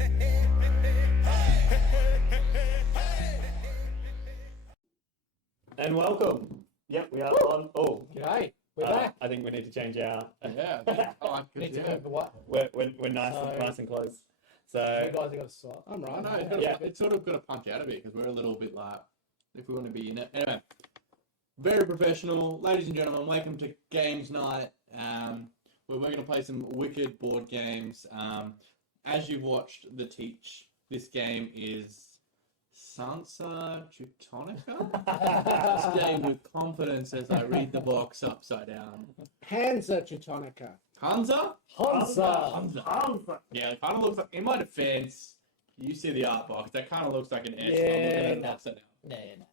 And welcome. Yep, we are on. Oh, G'day. We're back. I think we need to change our. Yeah. Need to go for what? We're nice and close. So You guys have got to swap. I'm right. No, it's sort of got to punch out a bit because we're a little bit like, if we want to be in it. Anyway, very professional. Ladies and gentlemen, welcome to Games Night. We're going to play some wicked board games. As you've watched the teach, this game is Hansa Teutonica? This game with confidence as I read the box upside down. Hansa Teutonica. Hansa? Hansa. Yeah, it kind of looks like, in my defense, you see the art box, that kind of looks like an S. Yeah, I'm looking at it upside down.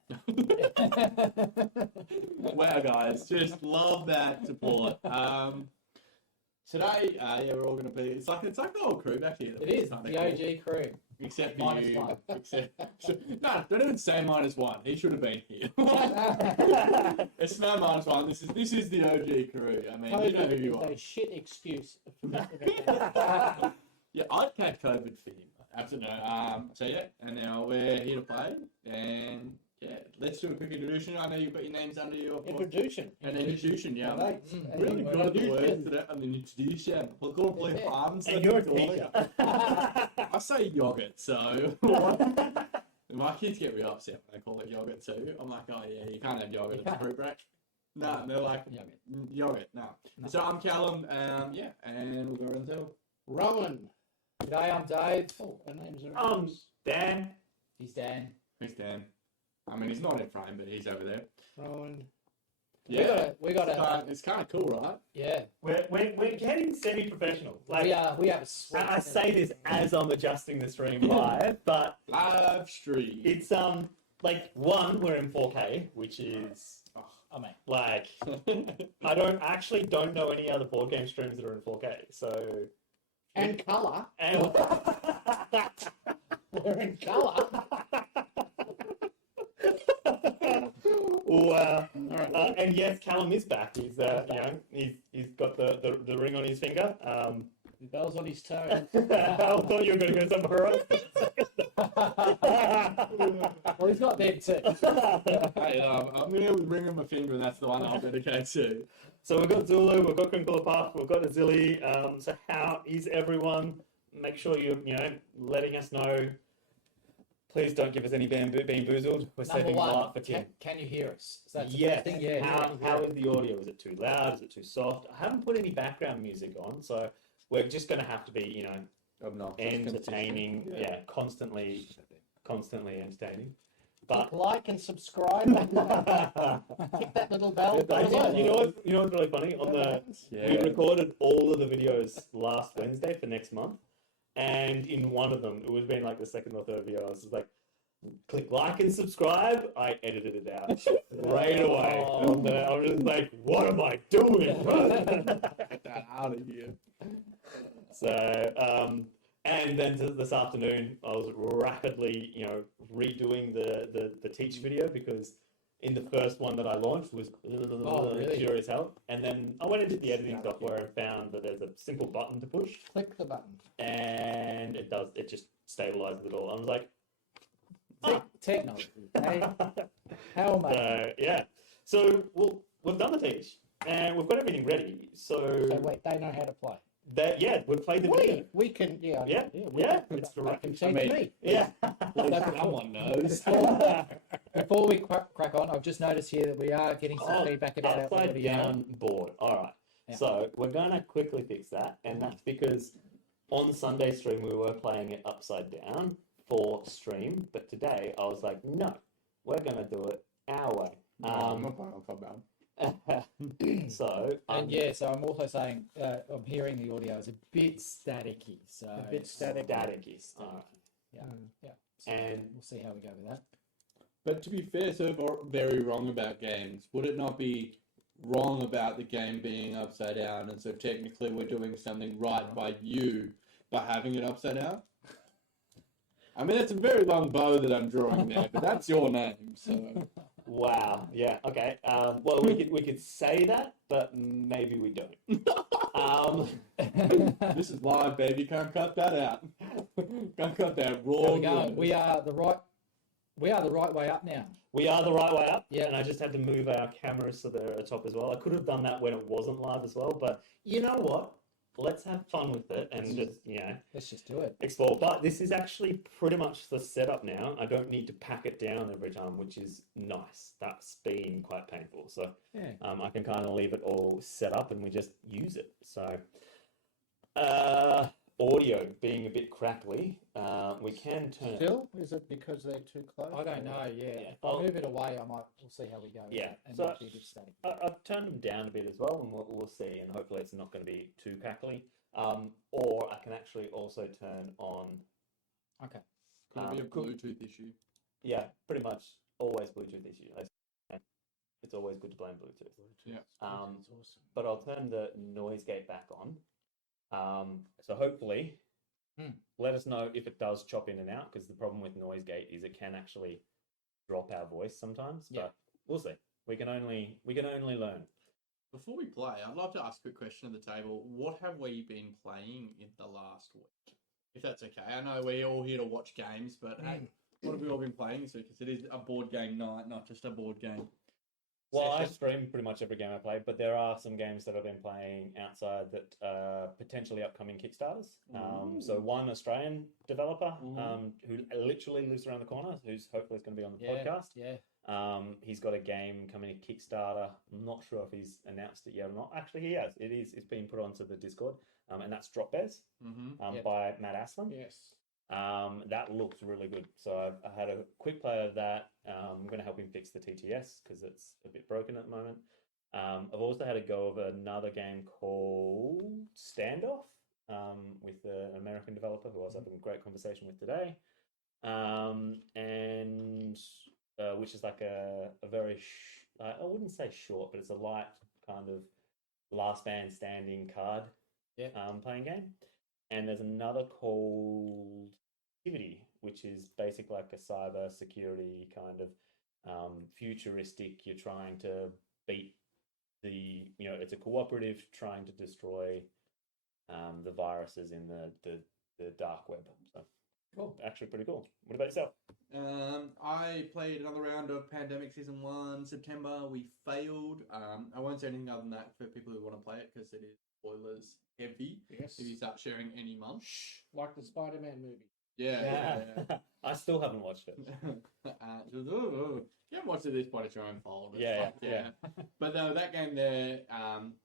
No. Wow, guys, just love that support. Today, we're all going to be. It's like the whole crew back here. It is the OG crew. Except for Minus you. one. No, don't even say -1. He should have been here. It's no -1. This is the OG crew. I mean, you know who you are. A shit excuse. Yeah, I'd catch COVID for him. Absolutely. So yeah, and now we're here to play, and yeah, let's do a quick introduction. I know you've got your names under your Introduction. An introduction, yeah. Right. Really good at the words today. I mean, introduction. We're going to play farms. and you're a teacher. I say yogurt, so my kids get real upset when I call it yogurt too. I'm like, oh yeah, you can't have yogurt at the fruit break. No, and they're like, yogurt, no. So I'm Callum, yeah, and we'll go into Rowan. G'day, I'm Dave. Oh, our names are. Dan. He's Dan. who's Dan? I mean, he's not in frame, but he's over there. Rowan. Yeah, We got a it's kind of cool, right? yeah. We're getting semi-professional. Like We have a sweet. I say this as I'm adjusting the stream live, but Live stream. it's like we're in 4K, which is I mean, like I don't know any other board game streams that are in 4K. So And colour. and We're in colour. wow. And yes, Callum is back. He's he's got the ring on his finger. The bell's on his toe. I thought you were going to go somewhere else. well, he's got that too. Hey, I'm going to ring him a finger, and that's the one I'll dedicate to. So we've got Zulu, we've got Crinkle Puff, we've got Azili. So how is everyone? Make sure you're letting us know. Please don't give us any bamboozled. We're Number saving one, light for Tim. can you hear us? So that's the Yes. first thing. Yeah. How is the audio? Is it too loud? Is it too soft? I haven't put any background music on, so we're just going to have to be, entertaining. Yeah, constantly entertaining. But Like and subscribe. Hit that little bell. you know what's really funny? We recorded all of the videos last Wednesday for next month, and in one of them, it was been like the second or third video. I was just like, click like and subscribe. I edited it out right away. And, I was just like, what am I doing? Get that out of here. So, and then this afternoon, I was rapidly, redoing the teach video because in the first one that I launched was really? pure as hell. And then I went into the editing software and found that there's a simple button to push, Click the button. and it just stabilizes it all. I was like, Technology. Hey, how am I? so yeah. So we've done the teach and we've got everything ready. So So wait, they know how to play. we've played the video. We can, yeah. Yeah, we yeah, can- it's they correct. can I teach mean- me. Yeah. Someone knows. Before we crack on, I've just noticed here that we are getting some feedback about our upside audio. down board. All right. Yeah. So we're gonna quickly fix that, and that's because on Sunday stream we were playing it upside down for stream, but today I was like, no, we're gonna do it our way. So And so I'm also saying I'm hearing the audio is a bit staticky. So A bit static. static is Yeah. Yeah. So and we'll see how we go with that. But to be fair, so very wrong about games. Would it not be wrong about the game being upside down, and so technically we're doing something right by you by having it upside down? I mean, it's a very long bow that I'm drawing there, but that's your name, so... wow, yeah, okay. Well, we could say that, but maybe we don't. This is live, baby. Can't cut that out. Got that raw. There we go. goodness. We are the right way up now. We are the right way up. Yeah. And I just had to move our cameras so they're at the top as well. I could have done that when it wasn't live as well, but you know what? Let's have fun with it and just, Let's just do it. explore. But this is actually pretty much the setup now. I don't need to pack it down every time, which is nice. That's been quite painful. So Yeah. I can kind of leave it all set up and we just use it. So audio being a bit crackly, we can turn it. Still, is it because they're too close? I don't know. Yeah. Yeah. If I move it away, we'll see how we go. Yeah, And so- it'll be a bit static. I've turned them down a bit as well, and we'll see, and hopefully it's not going to be too crackly. Or I can actually also turn on, Okay. Could it be a cool. Bluetooth issue? yeah, pretty much always Bluetooth issue. It's always good to blame Bluetooth. Yeah. That's awesome. But I'll turn the noise gate back on. So hopefully, let us know if it does chop in and out, because the problem with noise gate is it can actually drop our voice sometimes. Yeah. But we'll see. We can only learn. Before we play, I'd love to ask a quick question at the table. What have we been playing in the last week? If that's okay. I know we're all here to watch games, but hey, what have we all been playing this week? Because it is a board game night, not just a board game. Well, I session. stream pretty much every game I play, but there are some games that I've been playing outside that are potentially upcoming Kickstarters. So one Australian developer who literally lives around the corner, who's hopefully is going to be on the podcast. Yeah. He's got a game coming to Kickstarter. I'm not sure if he's announced it yet or not. Actually, he has. It's been put onto the Discord, and that's Drop Bears Mm-hmm. by Matt Aslam. Yes. That looks really good. So I had a quick play of that. I'm going to help him fix the TTS because it's a bit broken at the moment. I've also had a go of another game called Standoff with an American developer who I was having a great conversation with today. And which is like a very, I wouldn't say short, but it's a light kind of last man standing card playing game. And there's another called Activity, which is basically like a cyber security kind of futuristic. You're trying to beat it's a cooperative trying to destroy the viruses in the dark web. So Cool. actually pretty cool. What about yourself? I played another round of Pandemic Season 1, September. We failed. I won't say anything other than that for people who want to play it because it is spoilers heavy. Yes. If you start sharing any month. Like the Spider-Man movie. Yeah. I still haven't watched it. You haven't watched it at this point, it's your own fault. It's Yeah, fucked, yeah. But that game there,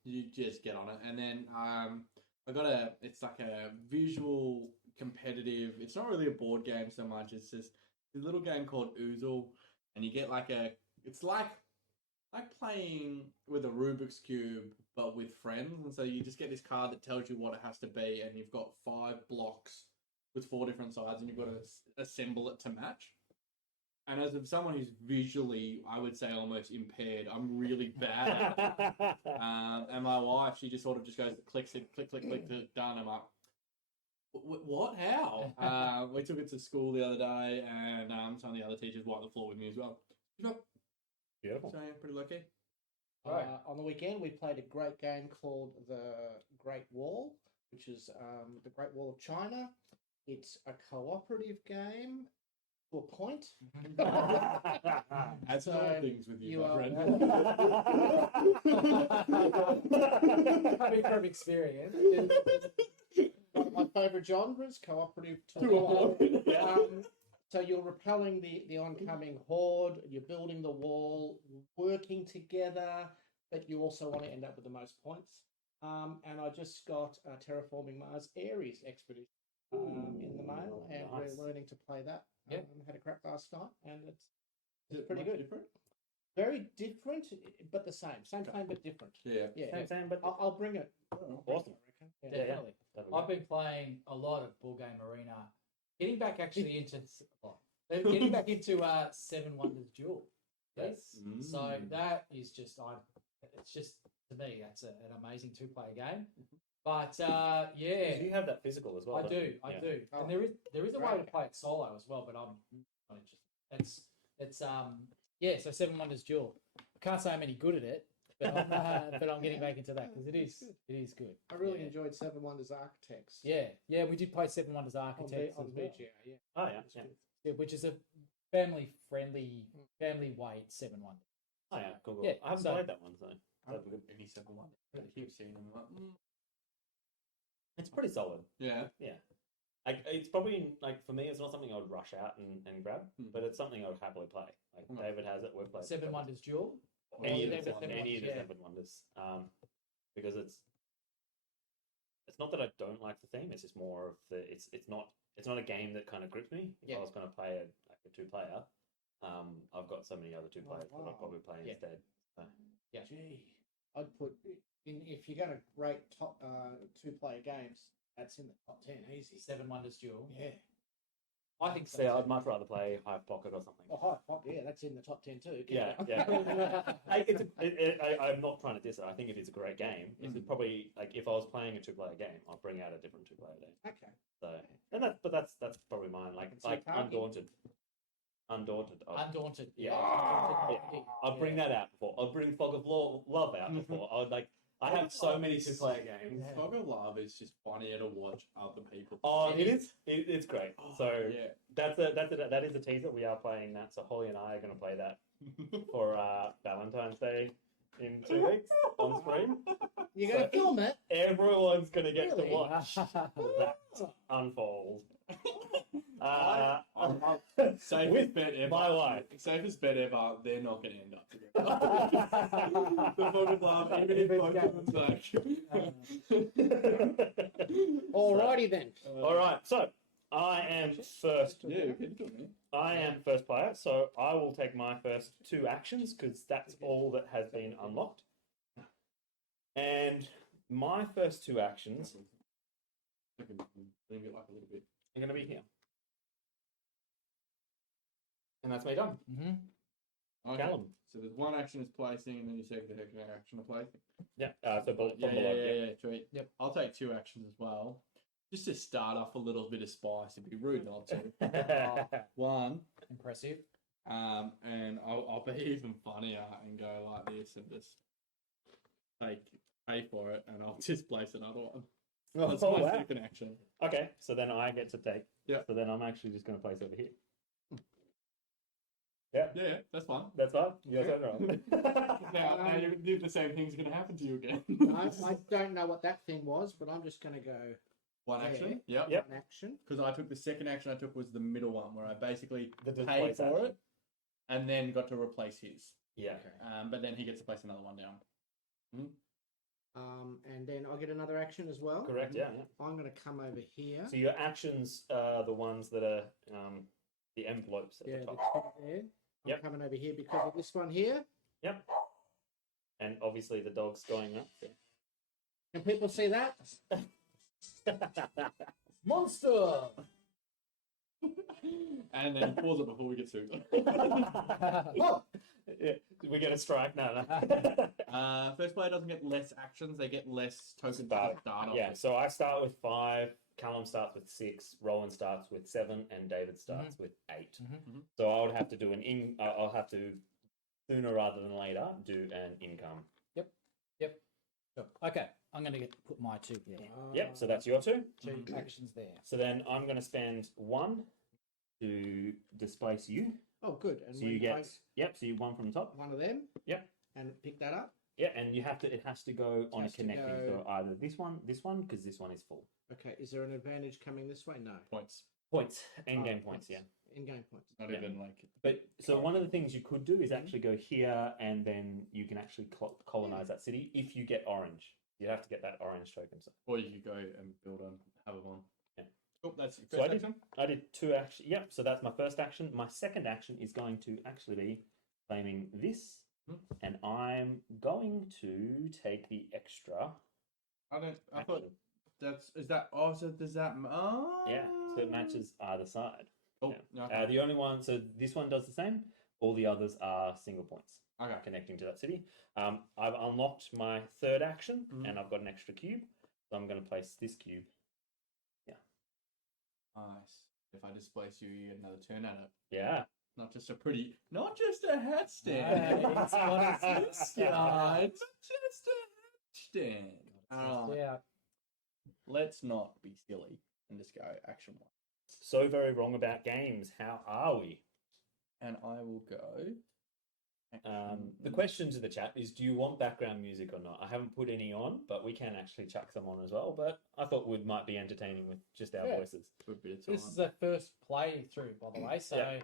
you just get on it. And then it's like a visual competitive, it's not really a board game so much, it's just a little game called Oozle. And you get it's like playing with a Rubik's Cube, but with friends. And so you just get this card that tells you what it has to be, and you've got 5 blocks with 4 different sides, and you've got to assemble it to match. And as someone who's visually, I would say almost impaired, I'm really bad at it. And my wife, she just sort of just goes, clicks it, click, done. I'm like, what? How? We took it to school the other day, and some of the other teachers wiped the floor with me as well. Beautiful. So yeah, pretty lucky. Right. On the weekend, we played a great game called The Great Wall, which is the Great Wall of China. It's a cooperative game to a point. As So, all things with you, you my are- friend. Coming from experience. One of my favourite genres, cooperative to a point. So you're repelling the oncoming horde, you're building the wall, working together, but you also want to end up with the most points. And I just got Terraforming Mars Ares Expedition in the mail, and Nice. we're learning to play that. Yep. Had a crack last night, and Is it's it pretty much good. different? Very different, but the same. Same, but different. Yeah. Yeah, Same, but I'll bring it. Awesome. I reckon. Yeah, yeah. Definitely. that'll I've be been playing a lot of Board Game Arena. Getting back actually into getting back into Seven Wonders Duel. Yes. So that is just it's just to me that's an amazing 2-player game. But good. yeah, You have that physical as well. I don't do, you? I Yeah. do. Oh, And there is a way to great. play it solo as well, but I'm not interested. It's yeah, so Seven Wonders Duel. I can't say I'm any good at it, but I'm getting back into that because it is good. I really Yeah. enjoyed Seven Wonders Architects. Yeah, we did play Seven Wonders On, Architects on as well. VGA, yeah. Oh yeah, It's yeah. good. Yeah, which is a family-friendly, family-weight Seven Wonders. Oh yeah, cool. Yeah, I haven't so- played that one, so I don't think any second one. I keep seeing them like, it's pretty solid. yeah. Yeah. Like it's probably like for me, it's not something I would rush out and grab, Hmm. but it's something I would happily play. Like Okay. David has it, we've played Seven it. Wonders Duel. Any of Seven the Wonders, any of the yeah. Seven Wonders. Because it's not that I don't like the theme. It's just more of the it's not a game that kind of grips me. If Yeah. I was going to play a 2-player, I've got so many other 2 players that wow. I'd probably play Yeah. instead. So. Yeah. Gee, I'd put if you're going to rate top 2-player games, that's in the top 10, easy. Seven Wonders Duel. Yeah. I think so. So I'd much rather play Hive Pocket or something. Oh, hi, fuck yeah, that's in the top 10 too. Keep Yeah, it. yeah. I'm not trying to diss it. I think it is a great game. It's probably like if I was playing a 2-player game, I'll bring out a different 2-player game. Okay. So, and that's probably mine. Like So target. Undaunted. Undaunted. Yeah. Undaunted. I'll bring that out before. I'll bring Fog of Love out before. I would like. I have so many 2-player games. Yeah. Fog of Love is just funnier to watch other people. Oh, it is. It's great. So yeah. that is a teaser. We are playing that. So Holly and I are going to play that for Valentine's Day in 2 weeks on stream. You're going to film it? Everyone's going to get Really? to watch that unfold. Safest with bet ever. my wife. Safest bet ever. They're not going to end up together. The Fog of Love, even if both of them like. Alrighty then. All right. So I am first. Yeah, you can do it. I am first player, so I will take my first 2 actions because that's all that has been unlocked. And my first 2 actions I can leave it like a little bit. are going to be here. And that's me done. Mm-hmm. Okay. Callum. So there's one action is placing, and then your second action of placing. Yeah. So from Yeah, below. yeah, sweet. Yep. I'll take 2 actions as well. Just to start off a little bit of spice. It'd be rude not to. Yeah. One, Impressive. and I'll be even funnier and go like this and just pay for it, and I'll just place another one. That's Oh, my wow. second action. Okay, so then I get to take. Yeah. So then I'm actually just going to place over here. Yeah, Yeah, that's fine. that's fine. Yes, I'm wrong. Now you do the same thing's going to happen to you again. I don't know what that thing was, but I'm just going to go One action. Yep. Yep. one action. Because I took the second action I took was the middle one where I basically The paid displace for action. it and then got to replace his. Yeah. But then he gets to place another one down. And then I get another action as well. Correct. Yeah. I'm going to come over here. So your actions are the ones that are the envelopes at Yeah, the the top. two there. I'm Yep. coming over here because of this one here. Yep. And obviously the dog's going up. Can people see that? Monster. And then pause it before we get sued. Oh, Yeah, we get a strike. No. First player doesn't get less actions, they get less tokens to Start. start off Yeah. with. So I start with 5. Callum starts with 6. Roland starts with 7, and David starts with 8. Mhm. So I would have to do I'll have to sooner rather than later do an income. Sure. Okay, I'm going to put my 2 there. Yep. So that's your 2. 2 actions there. So then I'm going to spend 1 to displace you. oh, good. And So when you I- get so you 1 from the top. one of them. Yep. And pick that up. Yeah, and you have to. It has to go on a has to connecting. go- So either this one, because this one is full. Okay. Is there an advantage coming this way? No. Points. Points, end Oh, game points. Yeah. In-game points. Not Yeah. even like. But so one of the things you could do is actually go here, and then you can actually colonize that city if you get orange. You have to get that orange token. So, Or you could go and build on, have a one. Yeah. Cool, that's your So first I did- action. I did 2 actions. Yep. So that's my first action. My second action is going to actually be claiming this, and I'm going to take the extra. I thought action. is that. Oh, so does that. Oh. Yeah. So it matches either side. Cool. Yeah. Okay. The only one. So this one does the same. All the others are single points. Okay. Connecting to that city. I've unlocked my third action, Mhm. and I've got an extra cube. So I'm going to place this cube. Nice. If I displace you, you get another turn at it. Yeah. Not just a hat stand. Hey, it's got a It's not just a hat stand. Yeah. Let's not be silly and just go action one. So very wrong about games. How are we? And I will go. The question to the chat is, do you want background music or not? I haven't put any on, but we can actually chuck some on as well. But I thought we might be entertaining with just our Yeah. voices. For a bit of time. This is their first playthrough, by the way. So Yeah.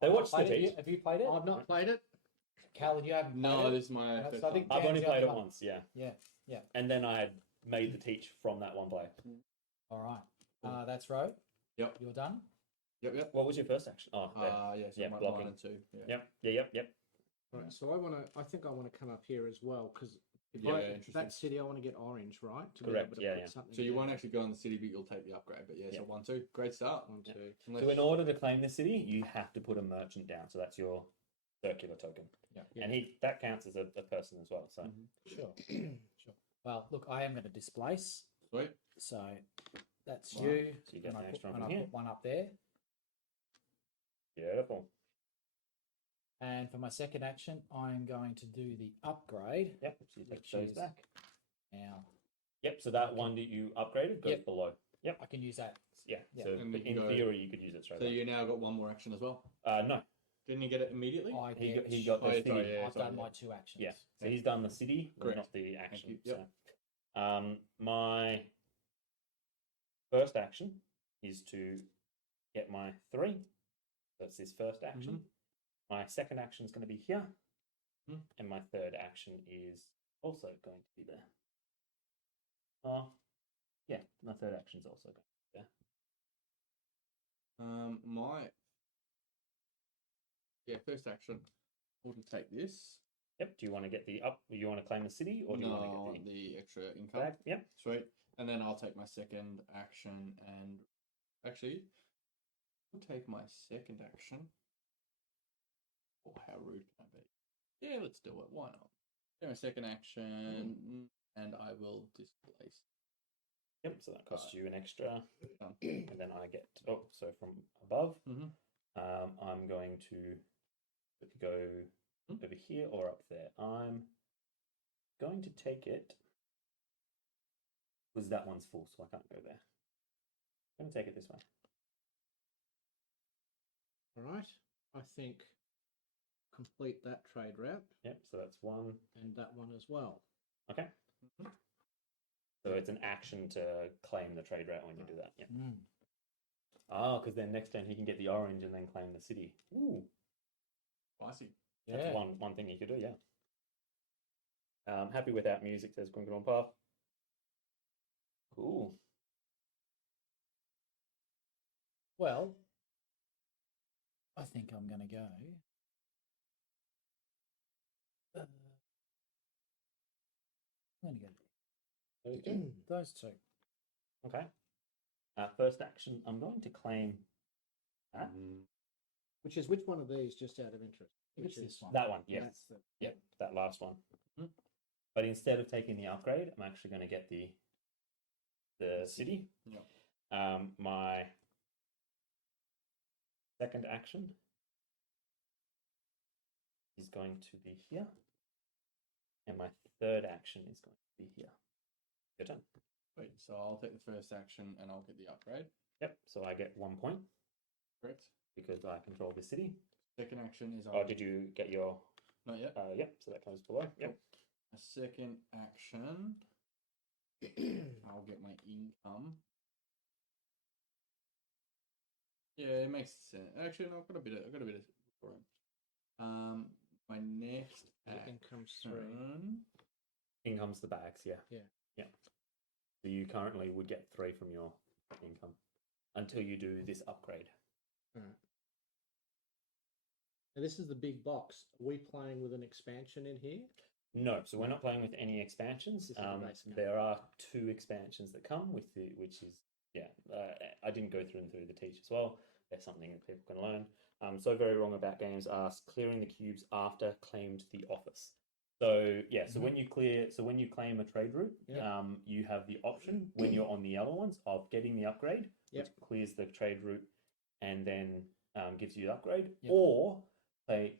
They watched the played it. teach. Have you played it? I've not played it. Cal, you haven't played No, it? this is my Yeah, first so I think time. I've only Dan's the played it only one. once, yeah. Yeah. And then I had made the teach from that one play. All right. That's Ro. Yep. You're done. Yep. What was your first action? Oh, there. Yeah, so Yeah, my blocking. 1 and 2. Yep. Right, so I think I want to come up here as well because Yeah, interesting. that city I want to get orange, right? To Correct, Be able to yeah. put something So you there. won't actually go in the city, but you'll take the upgrade. But yeah, Yeah. so 1, 2. Great start. 1, 2. Unless- So in order to claim the city, you have to put a merchant down. So that's your circular token. Yeah. And that counts as a person as well. So Sure. Sure. Well, look, I am going to displace. Sweet. So that's Wow. you. So you get and an I extra put, one and from I here. put one up there. Beautiful. And for my second action, I'm going to do the upgrade. Yep. So you take Which those is- back. Now, Yep. So that one that you upgraded goes Yep. below. Yep. I can use that. Yeah. Yeah. So And you can in go- theory, you could use it straight So away. you now got one more action as well. No. Didn't you get it immediately? He got the Oh, yeah, city. sorry, yeah. I've done my 2 actions. Yeah. So he's done the city, but Correct. not the action. you. Yep. So, my first action is to get my 3. That's his first action. My second action is going to be here. Mhm. And my third action is also going to be there. Yeah, my third action is also going to be there. My first action. We'll take this. Yep. Do you want to get the up? You want to claim the city, or do you No, I want want to get the extra the income. bag? Yep. Sweet. And then I'll take my second action and actually I'll take my second action. Oh, how rude can I be? Yeah, let's do it. Why not? Do my second action and I will displace. Yep. So that costs you an extra, Done. and then I get. So from above, Mhm. I'm going to go over here or up there. I'm going to take it because that one's full, so I can't go there. I'm going to take it this way. All right. I think complete that trade route Yep. So that's one. and that one as well. Okay. So it's an action to claim the trade route when you do that. Yeah. Because then next turn he can get the orange and then claim the city. Ooh, Spicy. that's Yeah. one thing you could do. Yeah. Happy without music, says Grunkin on Path. Cool. Well, I think I'm going to go. I'm going to go Those two. those 2. Okay. First action, I'm going to claim that. Which one of these, just out of interest? It's this one. That one, yeah. That's the, Yep, that last one. But instead of taking the upgrade, I'm actually going to get the city. Yep. My second action is going to be here. And my third action is going to be here. Your turn. Wait, so I'll take the first action and I'll get the upgrade. Yep, so I get 1 point Correct. because I control the city. Second action is Oh, did you get your... Not yet. Yep, so that comes below. Yep. A second action. I'll get my income. Yeah, it makes sense. Actually, no, I've got a bit of room. My next income's 3. action. In comes the bags, yeah. Yeah. Yeah. So you currently would get 3 from your income until you do this upgrade. All right. Now this is the big box. Are we playing with an expansion in here? No, so we're not playing with any expansions. This is the base game. There are 2 expansions that come with the, which is, I didn't go through the teach as well. That's something that people can learn. So very wrong about games asks clearing the cubes after claimed the office. So yeah, so when you claim a trade route, you have the option when you're on the yellow ones of getting the upgrade, which clears the trade route, and then gives you the upgrade, Yep. or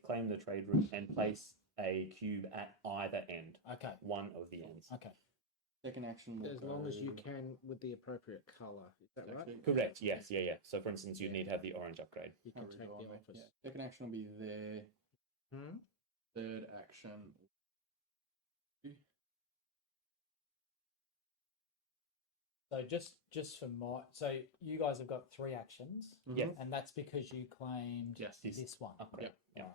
claim the trade route and place a cube at either end, Okay. one of the ends. Okay. Second action will As long as you go- can with the appropriate colour. Is that right? Actually, Correct. Yes. Yeah. So, for instance, you need to have the orange upgrade. You I'll can take read the on it. office. Yeah. Second action will be there. Hmm? Third action. So just for so you guys have got 3 actions, Yes. and that's because you claimed Yes. this one. Upgrade. Yeah.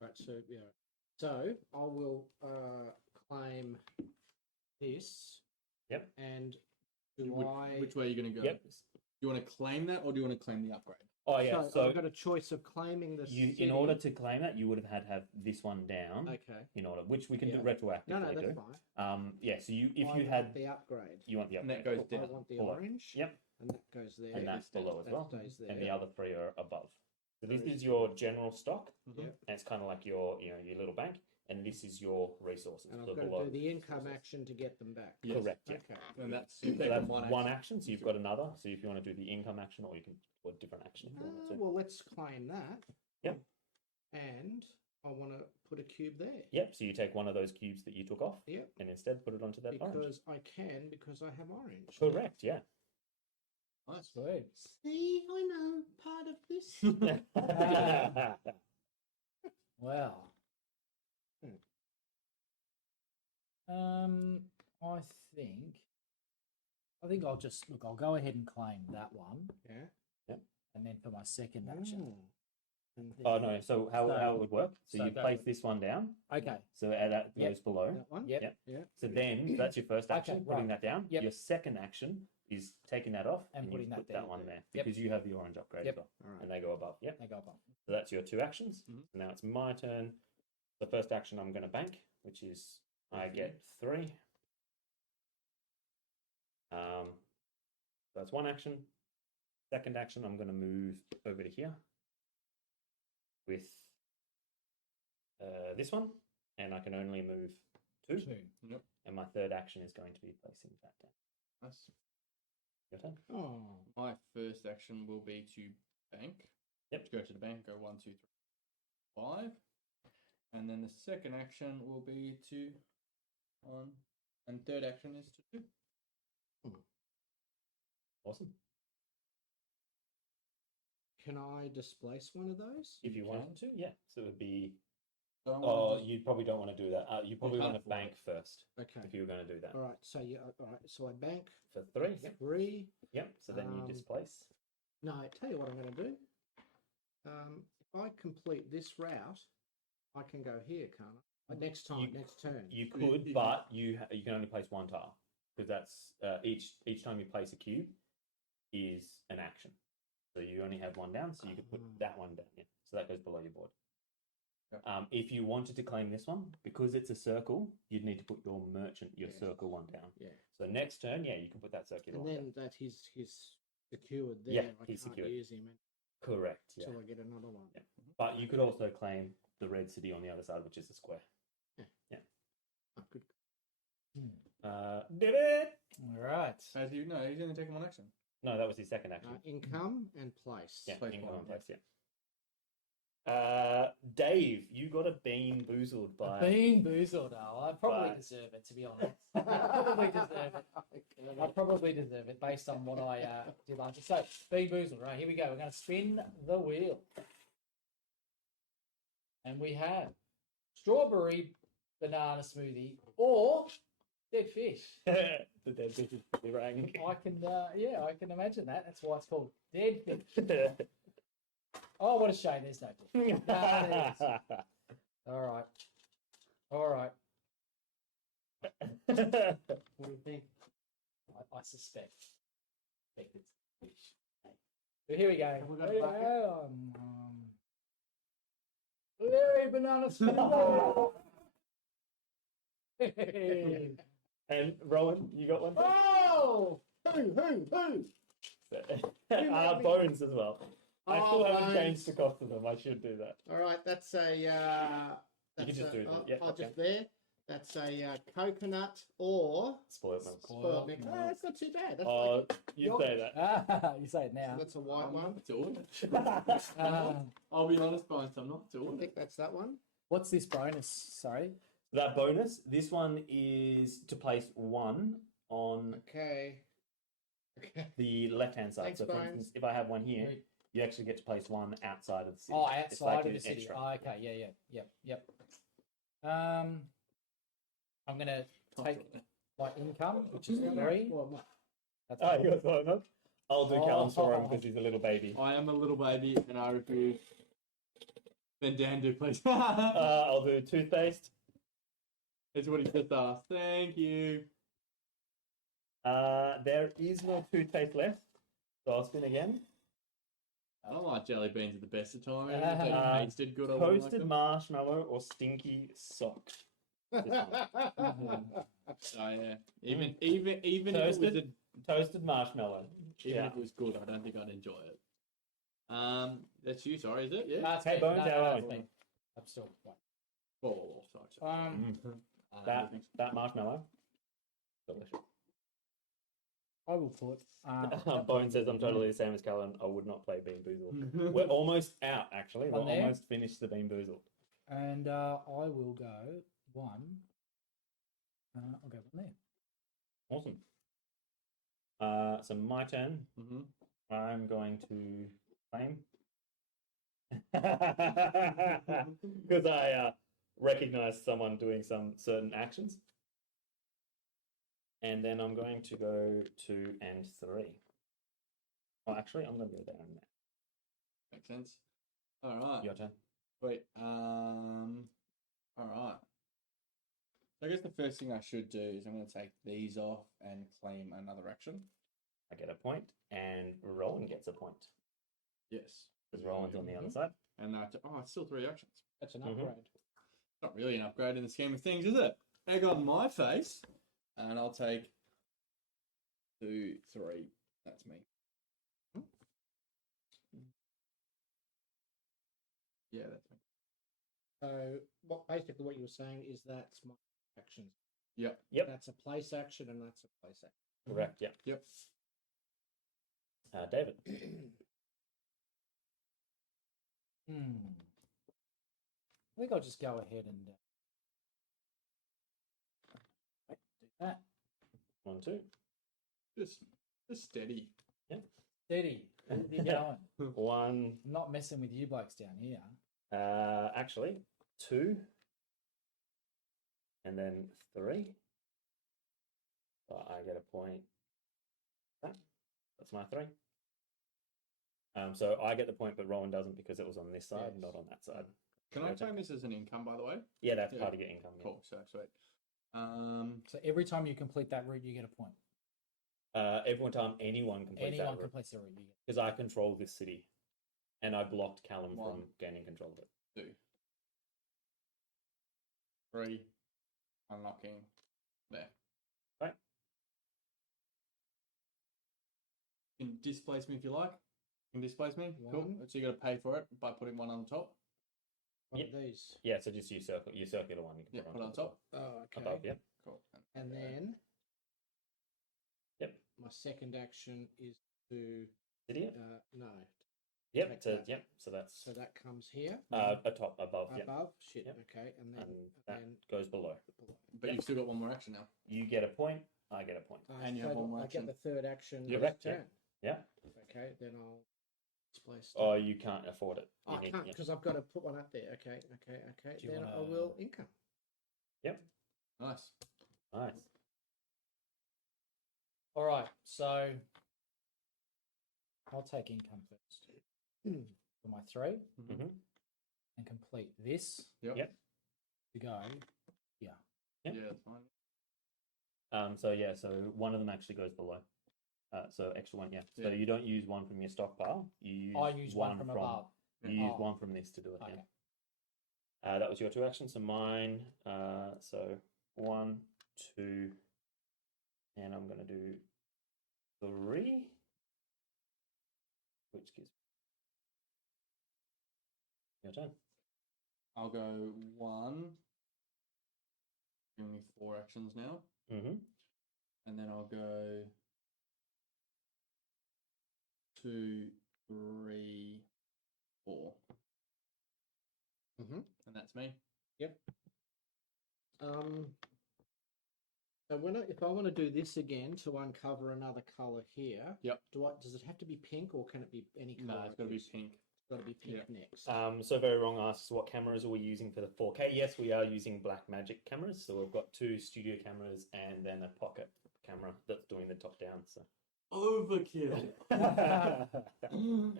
Right, so yeah. So I will claim this. Yep. And Which way are you going to go? Yep. Do you want to claim that or do you want to claim the upgrade? Oh yeah. So, So I've got a choice of claiming the you, city. in order to claim it, you would have had to have this one down. Okay. In order, which we can do Yeah. retroactively. No, that's do. fine. Yeah. So if I you want had, the upgrade. you want the And upgrade, that goes I down. want the below. orange. Yep. And that goes there. and that's below as that well, stays there. and the other 3 are above. So this Very is your general stock, Mhm. Yep. and it's kind of like your your little bank, and this is your resources. And I've so got to below do the income resources. action to get them back. Yes. Correct. Yeah. Okay. And that's, So that's one action. action. So you've got another. So if you want to do the income action, or you can do a different action if you want to. Well, let's claim that. Yep. And I want to put a cube there. Yep. So you take one of those cubes that you took off, Yep. and instead put it onto that orange. Because I can, because I have orange. Correct. Yeah. Nice. Sweet. See, I know part of this. Wow. I think I'll just look. I'll go ahead and claim that one, Yeah. and then for my second action. And Oh no. So how it would work? So So you go place for it. this one down. Okay. So that Yep. goes below. that one? Yep. Yep. Yeah. So then that's your first Okay, action, putting right. that down. Yep. Your second action is taking that off And you putting that put there. that one there Yep. because you have the orange upgrade Yep. as well, All right. and they go above. Yep. They go above. So that's your 2 actions. Mhm. So now it's my turn. The first action I'm going to bank, which is I get 3. So that's 1 action. Second action, I'm going to move over to here with this one, and I can only move 2. 2. Yep. And my third action is going to be placing that down. Nice. Your turn. Oh. My first action will be to bank. Yep. Go to the bank, go 1, 2, 3, 5. And then the second action will be to 1. And third action is to 2. Awesome. Can I displace one of those? If you You wanted to, yeah. So it would be. So I'm Oh, gonna just- you probably don't want to do that. You probably can't want to afford bank it. first Okay. if you were going to do that. All right. So all right. So I bank For 3. Yep. 3. Yep. So then you Um, displace. No, I tell you what I'm going to do. If I complete this route, I can go here, can't I? Next time, next turn. You you- could, you but you can only place 1 tile because that's each time you place a cube is an action. So you only have 1 down, so you could put Ah. that one down. Yeah. So that goes below your board. Yep. If you wanted to claim this one, because it's a circle, you'd need to put your Yes. circle one down. Yeah. So next turn, yeah, you can put that circular And one then down. that he's secured there. Yeah, I he's can't secured. use him Correct. Yeah. until I get another one. Yeah. But you could also claim the red city on the other side, which is a square. Oh, good. Did it? All right. As you know, he's only taking 1 action. No, that was his second action. Income and place. Yeah, place income one, and place, yeah. Dave, you got a bean boozled by. Bean boozled. Oh, I probably Right. deserve it, to be honest. I probably deserve it. I probably deserve it based on what I did last year. So, bean boozled. Right, here we go. We're going to spin the wheel. And we have strawberry banana smoothie or dead fish. The dead fish is pretty rang. I can, I can imagine that. That's why it's called dead fish. Oh, what a shame. There's no dead fish. Nah, there is. All right. All right. What do you think? I suspect it's fish. So here we go. Have we got a Here we bucket? go. Hey, banana smoothie. Hey. And Rowan, you got one? Oh! Who? Bones as well. I still haven't Bones. changed the cost of them. I should do that. All right, that's a. can just do them. I'll Yeah, I'll okay. just there. That's a coconut or Spoiled milk. spoiled milk. Oh, that's not too bad. That's Oh, like you say that. You say it now. that's a white I'm one. not doing it. I'll be honest, Brian, I'm not I doing it. think that's that one. What's this bonus? Sorry. That bonus, this one is to place 1 on Okay. Okay. the left-hand side. Thanks, So, for Bones. instance, if I have one here, you actually get to place 1 outside of the city. Oh, It's outside like of an the city. extra. Oh, okay. Yeah. Yep. I'm gonna take my income, which is 3. Well, my- That's Oh, fine. you got spoiled milk? I'll do Callum's for him Oh. because he's a little baby. I am a little baby and I refuse. Then Dan, do please. I'll do toothpaste. That's what he just asked. Thank you. There is no toothpaste left, so I'll spin again. I don't like jelly beans at the best of times. Uh, They tasted good. I wouldn't like Toasted them. marshmallow or stinky sock. Oh yeah. Even if it was Toasted? Toasted marshmallow. even if it was good, I don't think I'd enjoy it. That's you. Sorry, is it? Yeah. That's Hey, me. Bones, No, how no, are it's we? me. I'm still. Oh, sorry. That marshmallow. Delicious. I will put. Bone says I'm totally the same as Callum. I would not play Bean Boozled. We're almost out, actually. We're On there? almost finished the Bean Boozled. And I will go 1. I'll go 1 there. Awesome. So my turn. Mm-hmm. I'm going to claim. Because I recognize someone doing some certain actions. And then I'm going to go 2 and 3. Oh, actually, I'm going to go there and there. Makes sense. All right. Your turn. Wait. All right. I guess the first thing I should do is I'm going to take these off and claim another action. I get a point, and Roland gets a point. Yes. Because Roland's on the other side. And it's still 3 actions. That's an Mhm. upgrade. It's not really an upgrade in the scheme of things, is it? Egg on my face, and I'll take 2, 3. That's me. Yeah, that's me. So, basically what you were saying is that's my actions. Yep. Yep. That's a place action and that's a place action. Correct, yeah. Yep. David. I think I'll just go ahead and do that. 1, 2. Just steady. Steady. You're Yeah. going. 1. I'm not messing with you blokes down here. Actually, 2. And then 3. So I get a point. That's my 3. So I get the point, but Rowan doesn't because it was on this side, Yes. not on that side. Can I Your turn. claim this as an income, by the way? Yeah, that's Yeah. part of your income. Yeah. Cool. So sweet. So every time you complete that route, you get a point. Every time anyone completes Anyone that completes the route, you get. because I control this city, and I blocked Callum One. from gaining control of it. 2, 3. Unlocking. There. Right. You can displace me if you like. You can displace me. Cool. One. So you got to pay for it by putting 1 on the top. One Yep. of these. Yeah, so just use circular one. You can Yeah, put it on top. Oh, okay. Above, yeah. Cool. And then Yep. my second action is to Idiot. no. Yep. take So that. yep. So that's So that comes here atop, above. Yeah. above. Shit. Yep. Okay, and then And that then goes below. below. But Yep. you've still got 1 more action now. You get a point. I get a point. And you have so one more I action. get the third action. You're this correct, yeah. turn. Yeah. Okay, then I'll displace. Oh, you can't afford it. You I need- can't yeah. because I've got to put one up there. Okay. Do you Then I wanna- will income. Nice. Nice. All right, so I'll take income first for my 3 Mm-hmm. and complete this Yep. Yep. to go. Yeah. Yeah, that's fine. So yeah, so one of them actually goes below. So extra one, yeah. So Yeah. you don't use one from your stockpile. You use I use one from above. You use Oh. one from this to do it. Okay. Yeah. That was your 2 actions. So mine. So 1, 2, and I'm gonna do 3, which gives your turn. I'll go 1, Giving me 4 actions now. Mm-hmm. And then I'll go 2, 3, 4. Mhm. And that's me. So if I want to do this again to uncover another color here, Yep. does it have to be pink or can it be any color? No, it's got to be pink. It's got to be pink Yeah. next. So Very Wrong asks what cameras are we using for the 4K? Yes, we are using Blackmagic cameras. So we've got 2 studio cameras and then a pocket camera that's doing the top down. So Overkill.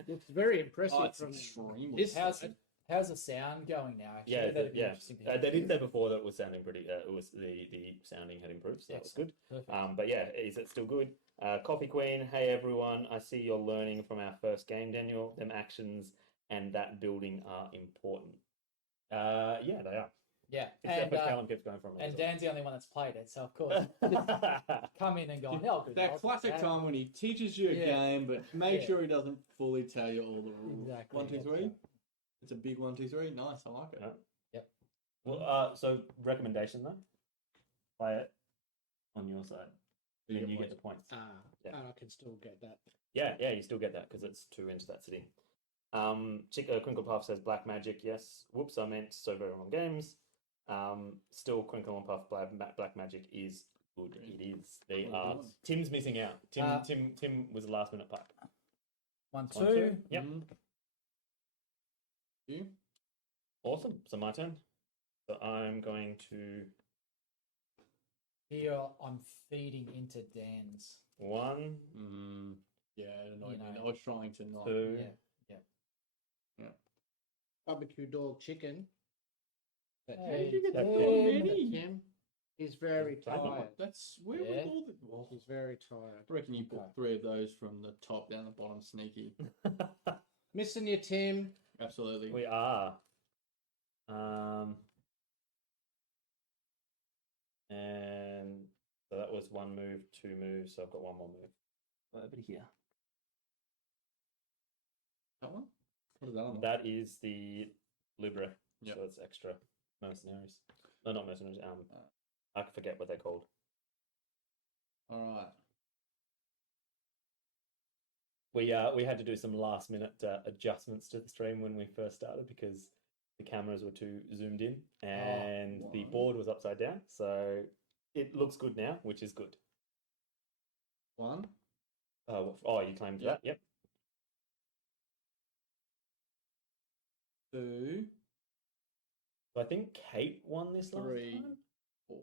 It's very impressive Oh, it's from extremely this How's side. how's the sound going now? Actually, Yeah, that'd be yeah. interesting to hear. They did say before that it was sounding pretty. It was the sounding had improved, so that was good. Perfect. But yeah, is it still good? Coffee Queen, hey everyone, I see you're learning from our first game, Daniel. Them actions and that building are important. Yeah, they are. Yeah, Except and for Callum keeps going from it. and as well. Dan's the only one that's played it, so of course come in and go, no, good. That classic time when he teaches you a Yeah. game, but make Yeah. sure he doesn't fully tell you all the rules. Exactly. 1, 2, yeah, 3. so- It's a big 1, 2, 3. Nice, I like it. Yeah. Yep. Well, so recommendation though, play it on your side, You then get you get points. the points. Yeah. And I can still get that. Yeah, you still get that because it's 2 into that city. Crinkle Puff says Black Magic, yes. Whoops, I meant So Very Wrong Games. Still Crinkle and Puff Black Magic is good. It is. They Well are. done. Tim's missing out. Tim was a last minute pipe. 1, 2. 1, 2. Yep. Mhm. You? Awesome. So my turn. So I'm going to Here I'm feeding into Dan's. 1, Yeah, it annoyed me. know. I was trying to not. 2. Yeah. Barbecue dog chicken. Hey, you get Tim. so many? Tim is very Is that tired. That's where Yeah. with all the. Oh, He's very tired. I reckon you put Okay. 3 of those from the top down the bottom, sneaky. Missing you, Tim. Absolutely. We are. And so that was 1 move, 2 moves. So I've got 1 more move. Over here. That one? What is that on? That is the Libre. Yep. So it's extra mercenaries. No, not mercenaries. I forget what they're called. All right. We had to do some last minute adjustments to the stream when we first started because the cameras were too zoomed in and the why? board was upside down. So it looks good now, which is good. 1. Oh, you claimed Yep. that? Yep. 2, So I think Kate won this last 3, time. 4.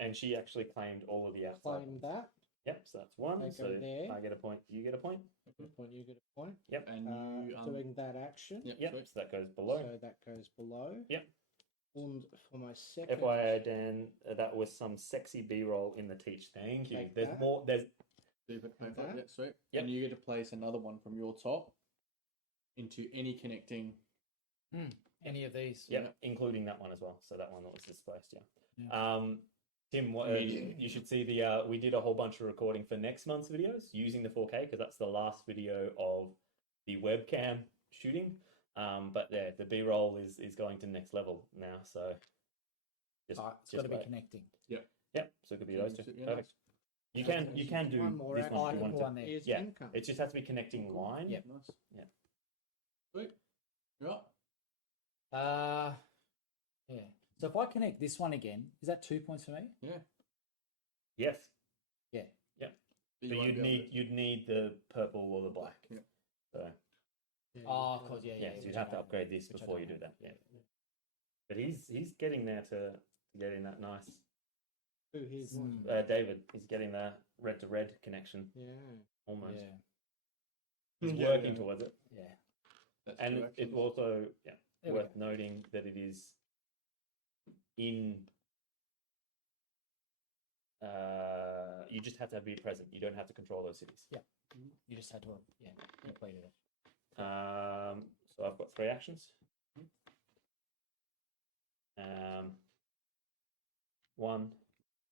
And she actually claimed all of the outside. Claim that. Yep, so that's 1. They go So there. I get a point, you get a point. Get a point, you get a point. Yep. And you Doing that action. Yep. Yep, Sweet. so that goes below. So that goes below. Yep. And for my second. FYI, Dan, that was some sexy B-roll in the teach. Thank you. Take There's that. more. There's Super, And perfect. that. Yeah, sweet. Yep. And you get to place another one from your top into any connecting. Any of these. yep, including that one as well. So that one that was displaced. Yeah. Yeah. Tim, you should see the. We did a whole bunch of recording for next month's videos using the 4K because that's the last video of the webcam shooting. But yeah, the B-roll is going to next level now. So It's got to be wait. connecting. Yep. So it could be those two. Yeah, Perfect. You can do One more this action. one if you One want there. to. Is Yeah, income. it just has to be connecting Cool. line. Yep. Nice. Yeah. Sweet. You're up. Yeah. So if I connect this one again, is that 2 points for me? Yeah. Yes. Yeah. But But you won't be able to- you'd need the purple or the black. Yeah. So Yeah, Oh, you of course, yeah. yeah, so which you'd I have to don't upgrade this which I before don't you do have. that. Yeah. But he's getting there to get in that nice. Who he's Mm. David, he's getting the red to red connection Yeah. almost. Yeah. He's Yeah, working yeah. towards it. Yeah. That's And two it's actions. also There we worth noting that it is in. You just have to be present. You don't have to control those cities. You just had to, complete it. So I've got 3 actions. 1.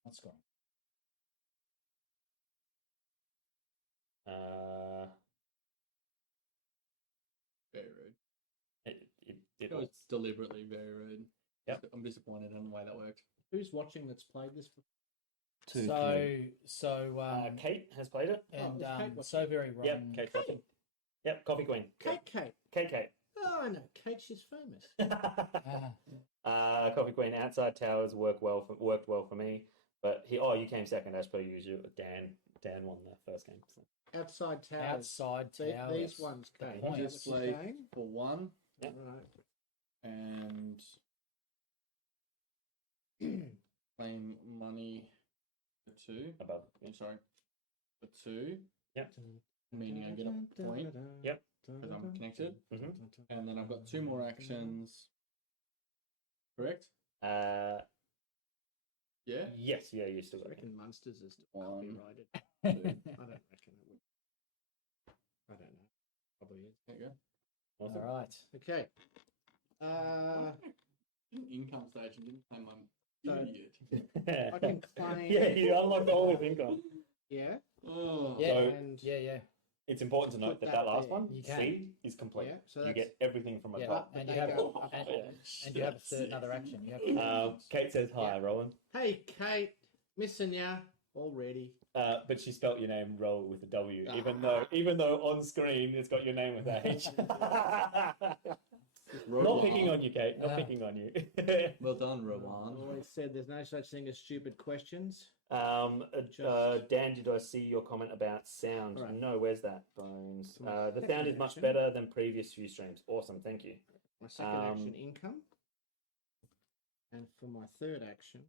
What's going? Very rude. It It was deliberately very rude. Yep. I'm disappointed in the way that worked. Who's watching that's played this before? Kate has played it. and is Kate watching? so very wrong. Yep, Kate's watching. Yep, Coffee Queen. Kate. Kate. Oh, I know. Kate, she's famous. Coffee Queen. Outside towers worked well for me, but you came second as per usual. Dan won the first game. So. Outside towers. Outside The- towers. These ones, The Kate. points. Is that Just what you're play saying? for 1 Yep. Right. and claim money for 2. Above. I'm sorry, for 2. Yep. Meaning I get a point. Yep. Because I'm connected. Mhm. And then I've got 2 more actions. Correct? Yeah? Yes. Yeah. You still got it. Reckon Munsters is One, copyrighted. two. I don't reckon it would. I don't know. Probably is. There you go. Awesome. All right. Okay. Income station didn't claim my So- idiot. I can claim. Yeah, you unlocked all his income. Yeah. Oh. Yeah. So- And Yeah. It's important to note Put that that last there. one, You can. seed, is complete. Yeah, so you that's- get everything from Yeah, above. and they you have go up. and you have another action. You have Kate says hi, Yeah. Roland. hey, Kate, missing ya already. But she spelt your name Roll with a W, Ah. even though on screen it's got your name with a H. Not picking on you, Kate. Not Ah. picking on you. Well done, I Rowan. always said there's no such thing as stupid questions. Dan, did I see your comment about sound? Right. No, where's that, Bones? For my The sound second is much action. better than previous few streams. Awesome, thank you. My second action, income. And for my third action.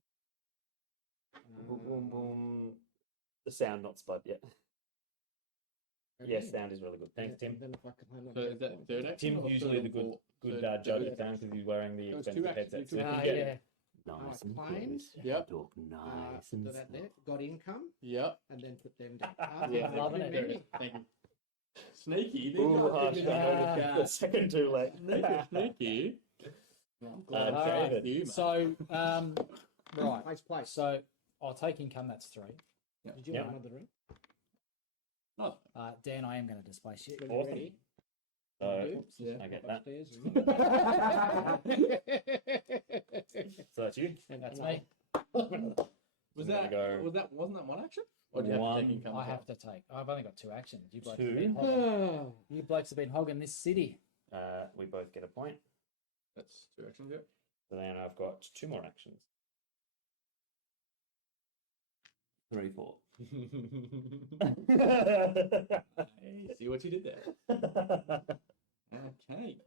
Boom, boom, boom. The sound not spud yet. Yes, sound is really good. Thanks, Tim. Then if I can find So is that third action? Tim's or usually third the and good fourth? good So judge third of sound action. because he's wearing the There was expensive two actions, headset. So two if you Ah, get yeah. it nice and claimed. close, Yep. talk nice Put and that there. slow. Got income, Yep. and then put them down. Yeah, thank loving you, it. Mimi. Thank you. Sneaky. Ooh, harsh. These guys didn't The second too late. Sneaky. I'm glad All I right. asked you, mate. So, right. Place, place. So I'll take income. That's 3. Did you Yep. want another room? Oh, Dan, I am going to displace you. When you're Awesome. ready, So, do. oops, Yeah. I get that. upstairs. So that's you. That's No. me. was I'm gonna that wasn't that one action? Or do you have to One. take income? I as have well? to take. I've only got 2 actions. You blokes, Two. have been hogging, you blokes have been hogging this city. We both get a point. That's 2 actions. Yep. So then I've got 2 more actions. 3, 4. Hey, see what you did there. Okay.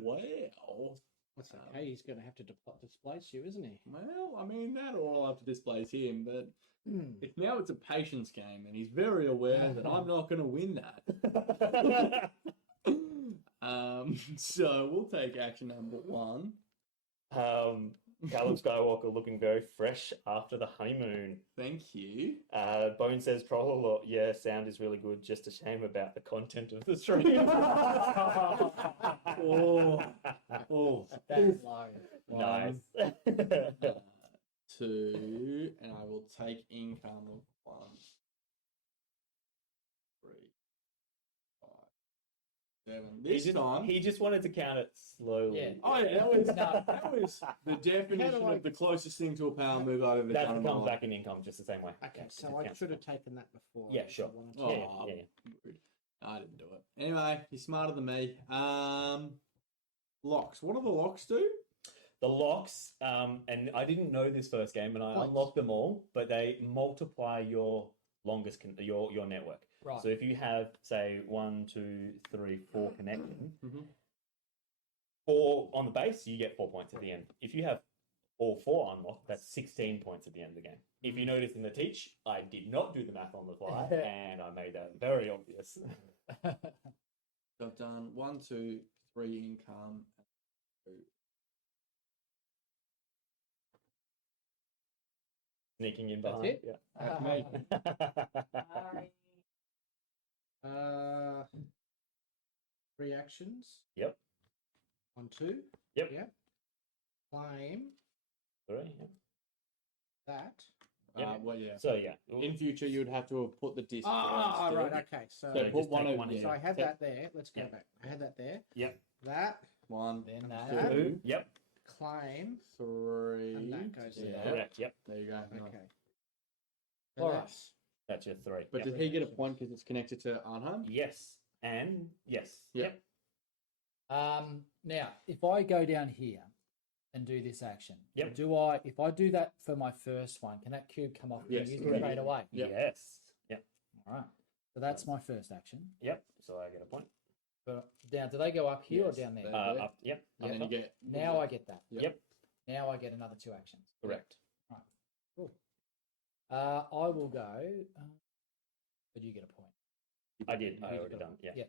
Wow. What's that? Hey, he's going to have to displace you, isn't he? Well, I mean, that'll all have to displace him, but Hmm. now it's a patience game, and he's very aware that I'm not going to win that. So we'll take action number 1. Callum Skywalker looking very fresh after the honeymoon. Thank you. Bone says troll a lot. Yeah, sound is really good. Just a shame about the content of the stream. Oh, That's low. Nice. 2, and I will take income of 1, 3, 5, 7. This time, he just wanted to count it slowly. Yeah. oh yeah, that was No. that was the definition I- of the closest thing to a power move I've ever That done. in comes my life. back in income just the same way. Okay, Yeah, so it I counts. should have taken that before. Yeah, if I sure. wanted to. Oh. Yeah. Rude. I didn't do it. Anyway, he's smarter than me. Locks. What do the locks do? The locks, and I didn't know this first game, and I Points. unlocked them all, but they multiply your longest your network. Right. So if you have, say, 1, 2, 3, 4 connection, Mhm. 4 on the base, you get 4 points at the end. If you have all 4 unlocked, that's 16 points at the end of the game. If you notice in the teach, I did not do the math on the fly, and I made that very obvious. So I've done 1, 2, 3 income. Sneaking in That's behind. it? Yeah. That's me. Uh, 3 actions. Yep. 1, 2. Yep. Yeah. Claim 3, yeah. that. Yeah. Well, yeah. So yeah. In future, you would have to have put the disc. Ah, first, right. yeah. Okay. So, So just put one take of one yeah. in. so I had Take that there. Let's go Yeah. back. I had that there. Yep. That. 1, Then That. that. 2, Yep. claim, 3. and that goes Yeah. there. Correct. Yep. There you go. Okay. Nice. So All right. that's- That's your 3. But Yep. did he get a point because it's connected to Arnhem? Yes. And yes. Yep. Now, if I go down here and do this action, Yep. if I do that for my first one, can that cube come off Yes, and use it correct. straight away? Yep. Yes. Yep. All right. So that's my first action. Yep. So I get a point. But down, do they go up here Yes, or down there? they- Up. Yep. And then up, you up. get. Now I get that. Yep. Now I get another 2 actions. Correct. Cool. I will go. But you get a point. I did. I You already got done. Yeah. Yeah.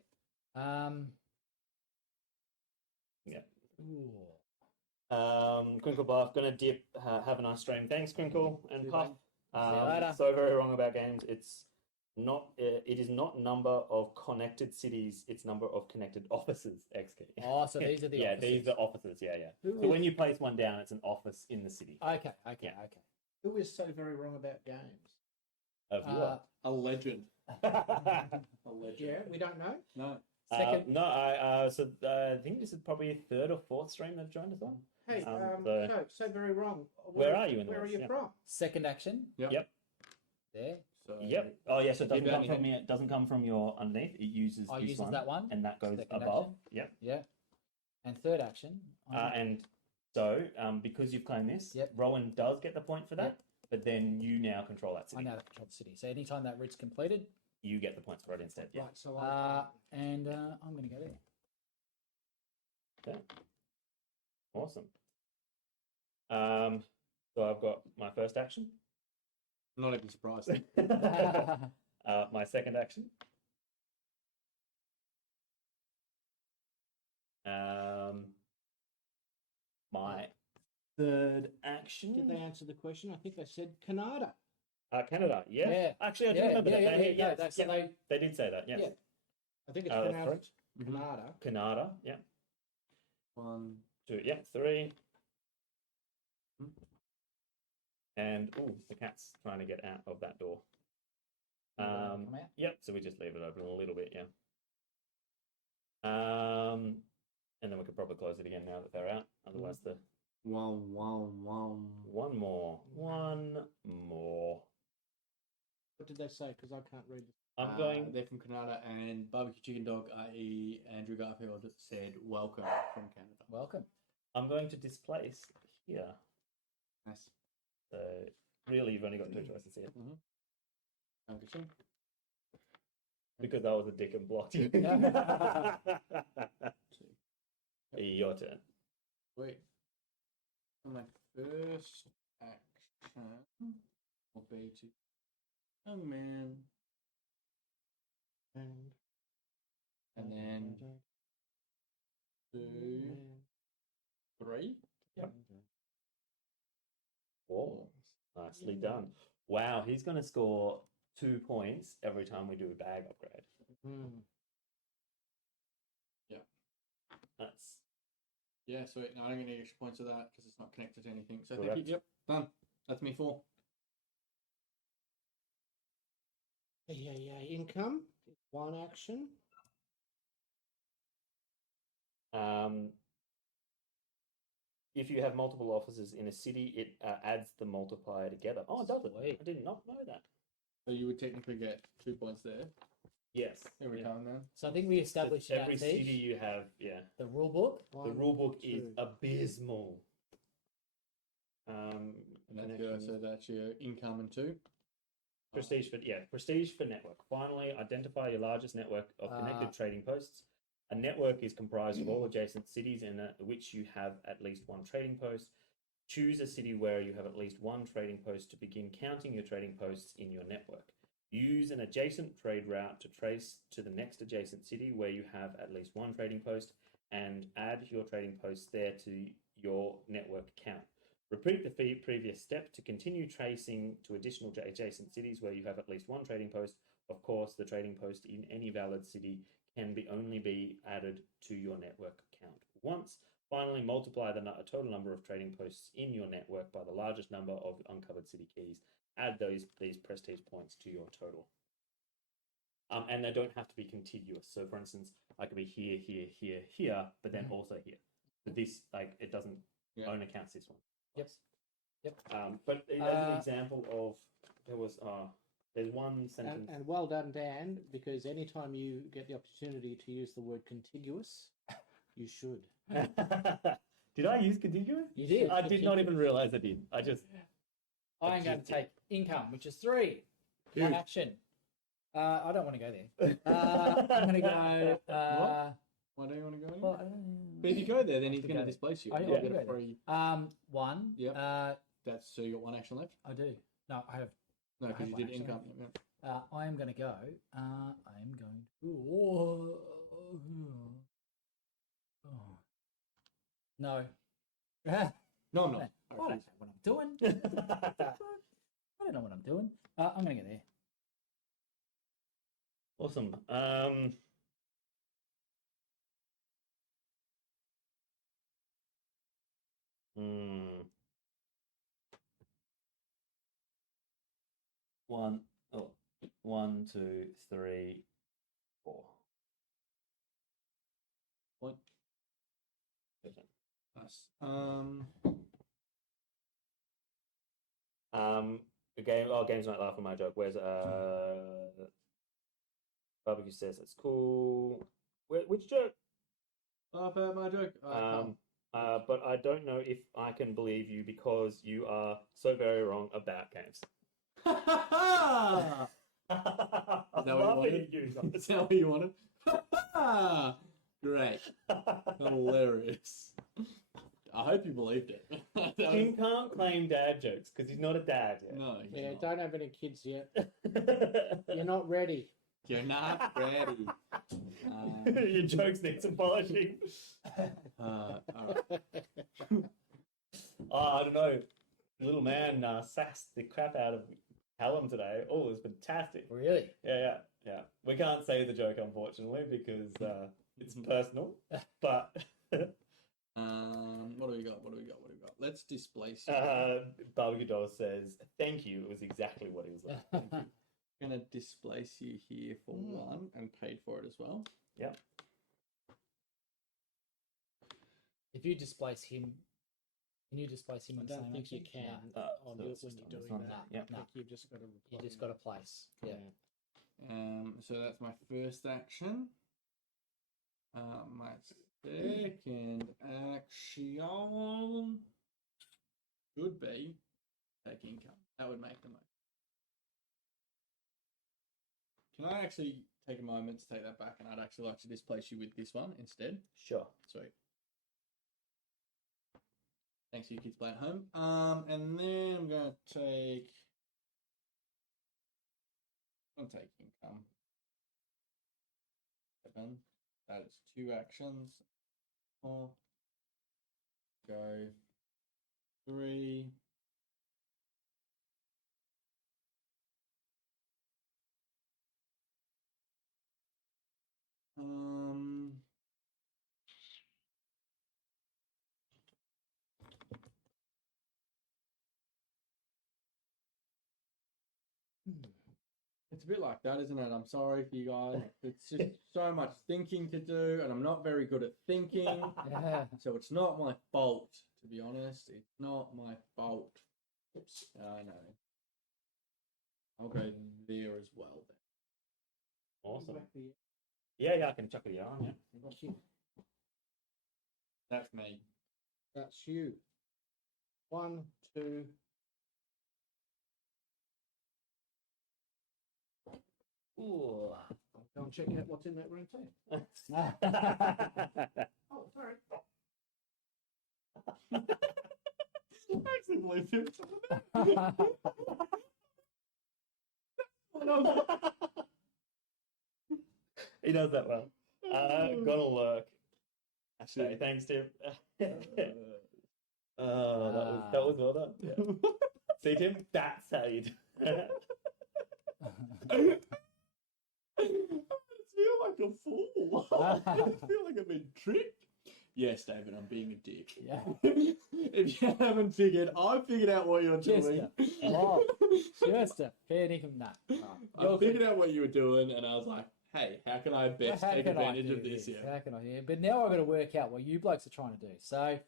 Yeah. Ooh. Crinkle Buff, gonna dip. Have a nice stream. Thanks, Crinkle and See you Puff. later. So very wrong about games. It's not. It is not number of connected cities. It's number of connected offices. XK. Oh, so these are the yeah, offices. these are offices. Yeah, yeah. Who So is- when you place one down, it's an office in the city. Okay. Yeah. Who is so very wrong about games? Of what? A legend. Uh, A legend. Yeah, we don't know. No. Second. no, so I think this is probably a 3rd or 4th stream they've joined us on. Hey, So- so very wrong. Where are you in the Where are list? you Yeah. from? Second action. Yep. Yep. There. So, Yep. Oh, yeah. So it doesn't Give come anything. from me. It doesn't come from your underneath. It uses Oh, this uses one, that one, and that goes second above. action. Yep. Yeah. And third action. And so, because you've claimed this, Yep. Rowan does get the point for that. Yep. But then you now control that I city. now control the city. So anytime that route's completed, You get the points for it instead. Yeah. Right, so and I'm going to go there. Okay. Awesome. So I've got my first action. I'm not even surprised. My second action. My third action. did they answer the question? I think they said Canada. Canada. Yeah. Yeah. Actually, I do Yeah, remember that. yeah, They, yeah, yes, that's- so yeah, they did say that. Yes. Yeah. I think it's That's pronounced Mhm. Canada. Canada. Yeah. 1. 2. Yeah. 3. And the cat's trying to get out of that door. Come out. Yep. So we just leave it open a little bit. Yeah. And then we could probably close it again now that they're out. Otherwise, the 1. one more. What did they say? Because I can't read. I'm going. They're from Canada, and Barbecue Chicken Dog, i.e., Andrew Garfield, said welcome from Canada. Welcome. I'm going to displace here. Nice. So really, you've only got 2 choices here Dankeschön. because I was a dick and blocked you. Your turn. Wait. So my first action will be to. Oh man. And then 2, 3. Yep. Four. Nicely done. Wow, he's going to score 2 points every time we do a bag upgrade. That's Yeah, sweet. No, I don't get any extra points of that because it's not connected to anything. So thank Correct. you. Yep, done. That's me 4. Yeah. Income. One action. if you have multiple offices in a city, it adds the multiplier together. Oh, it does it? Sweet. I did not know that. So you would technically get 2 points there Yes. every Yeah. time then. So I think we established So in our every teach, city you have, yeah. the rule book. The rule book is abysmal. And that's your, connections. so that's your income and 2. Prestige for network. Finally, identify your largest network of connected trading posts. A network is comprised of all adjacent cities in which you have at least one trading post. Choose a city where you have at least one trading post to begin counting your trading posts in your network. Use an adjacent trade route to trace to the next adjacent city where you have at least one trading post and add your trading posts there to your network count. Repeat the previous step to continue tracing to additional adjacent cities where you have at least one trading post. Of course, the trading post in any valid city can only be added to your network count once. Finally, multiply the total number of trading posts in your network by the largest number of uncovered city keys. Add these prestige points to your total. And they don't have to be contiguous. So, for instance, I could be here, here, here, here, but then also here. But this, it doesn't Yeah. owner counts this one. Yep. But as an example of there's one sentence. And well done, Dan, because anytime you get the opportunity to use the word contiguous, you should. Did I use contiguous? You did. I did not even realize I did. I just. I'm going to take income, which is 3. One action. I don't want to go there. I'm going to go. Why don't you want to go in? Well, But if you go there, then he's to going to go. displace you. I You'll will get go a free. 1. Yep. That's so you got one action left. I do. No, I have. No, I because have you one did action income. left. Yeah. I am going to go. I am going to. No. No, I'm not. I don't know what I'm doing. I don't know what I'm doing. I'm going to go there. Awesome. One, 1, 2, 3, 4. Point. Gotcha. Nice. Games might laugh at my joke. Where's Barbecue says it's cool. Which joke? Laugh at my joke. But I don't know if I can believe you because you are so very wrong about games. Is that what you wanted? Is that what you wanted? Great. Hilarious. I hope you believed it. Tim can't claim dad jokes because he's not a dad yet. No, he's Yeah, not. don't have any kids yet. You're not ready. You're not ready. Your jokes need some polishing. All right. I don't know. Little man sassed the crap out of Callum today. Oh, it was fantastic. Really? Yeah. We can't say the joke, unfortunately, because it's personal. But What do we got? Let's displace you. Barbecue Doll says, thank you. It was exactly what he was like. Thank you. I'm going to displace you here for 1 and paid for it as well. Yep. If you displace him, can you displace him I in the don't same think you action? can No. when so you're it's just on doing this one. that. Yeah. I think you've just got to. You just got to place. Yeah. So that's my first action. My second action should be take income. That would make the most. Can I actually take a moment to take that back, and I'd actually like to displace you with this one instead? Sure. Sweet. Thanks, you kids playing at home. And then I'm gonna take. I'll take income. 7. That is 2 actions. 4. Go. 3. It's a bit like that, isn't it? I'm sorry for you guys. It's just so much thinking to do, and I'm not very good at thinking. Yeah. So it's not my fault, to be honest. It's not my fault. Oops. I know. I'll go there as well then. Awesome. Yeah, I can chuck it on, yeah. That's me. That's you. 1, 2. Ooh. Go and check out what's in that room too. Oh, sorry. I actually believe him. He does that well. Gonna lurk. Okay, thanks, Tim. That was well done. Yeah. See, Tim, that's how you do it. I feel like a fool. I feel like I've been tricked. Yes, David, I'm being a dick. Yeah. If you haven't figured, I figured out what you're doing. Just a fair income. Nah. I figured out what you were doing, and I was like, hey, how can I best take advantage of this here? How can I? Yeah. But now I've got to work out what you blokes are trying to do. So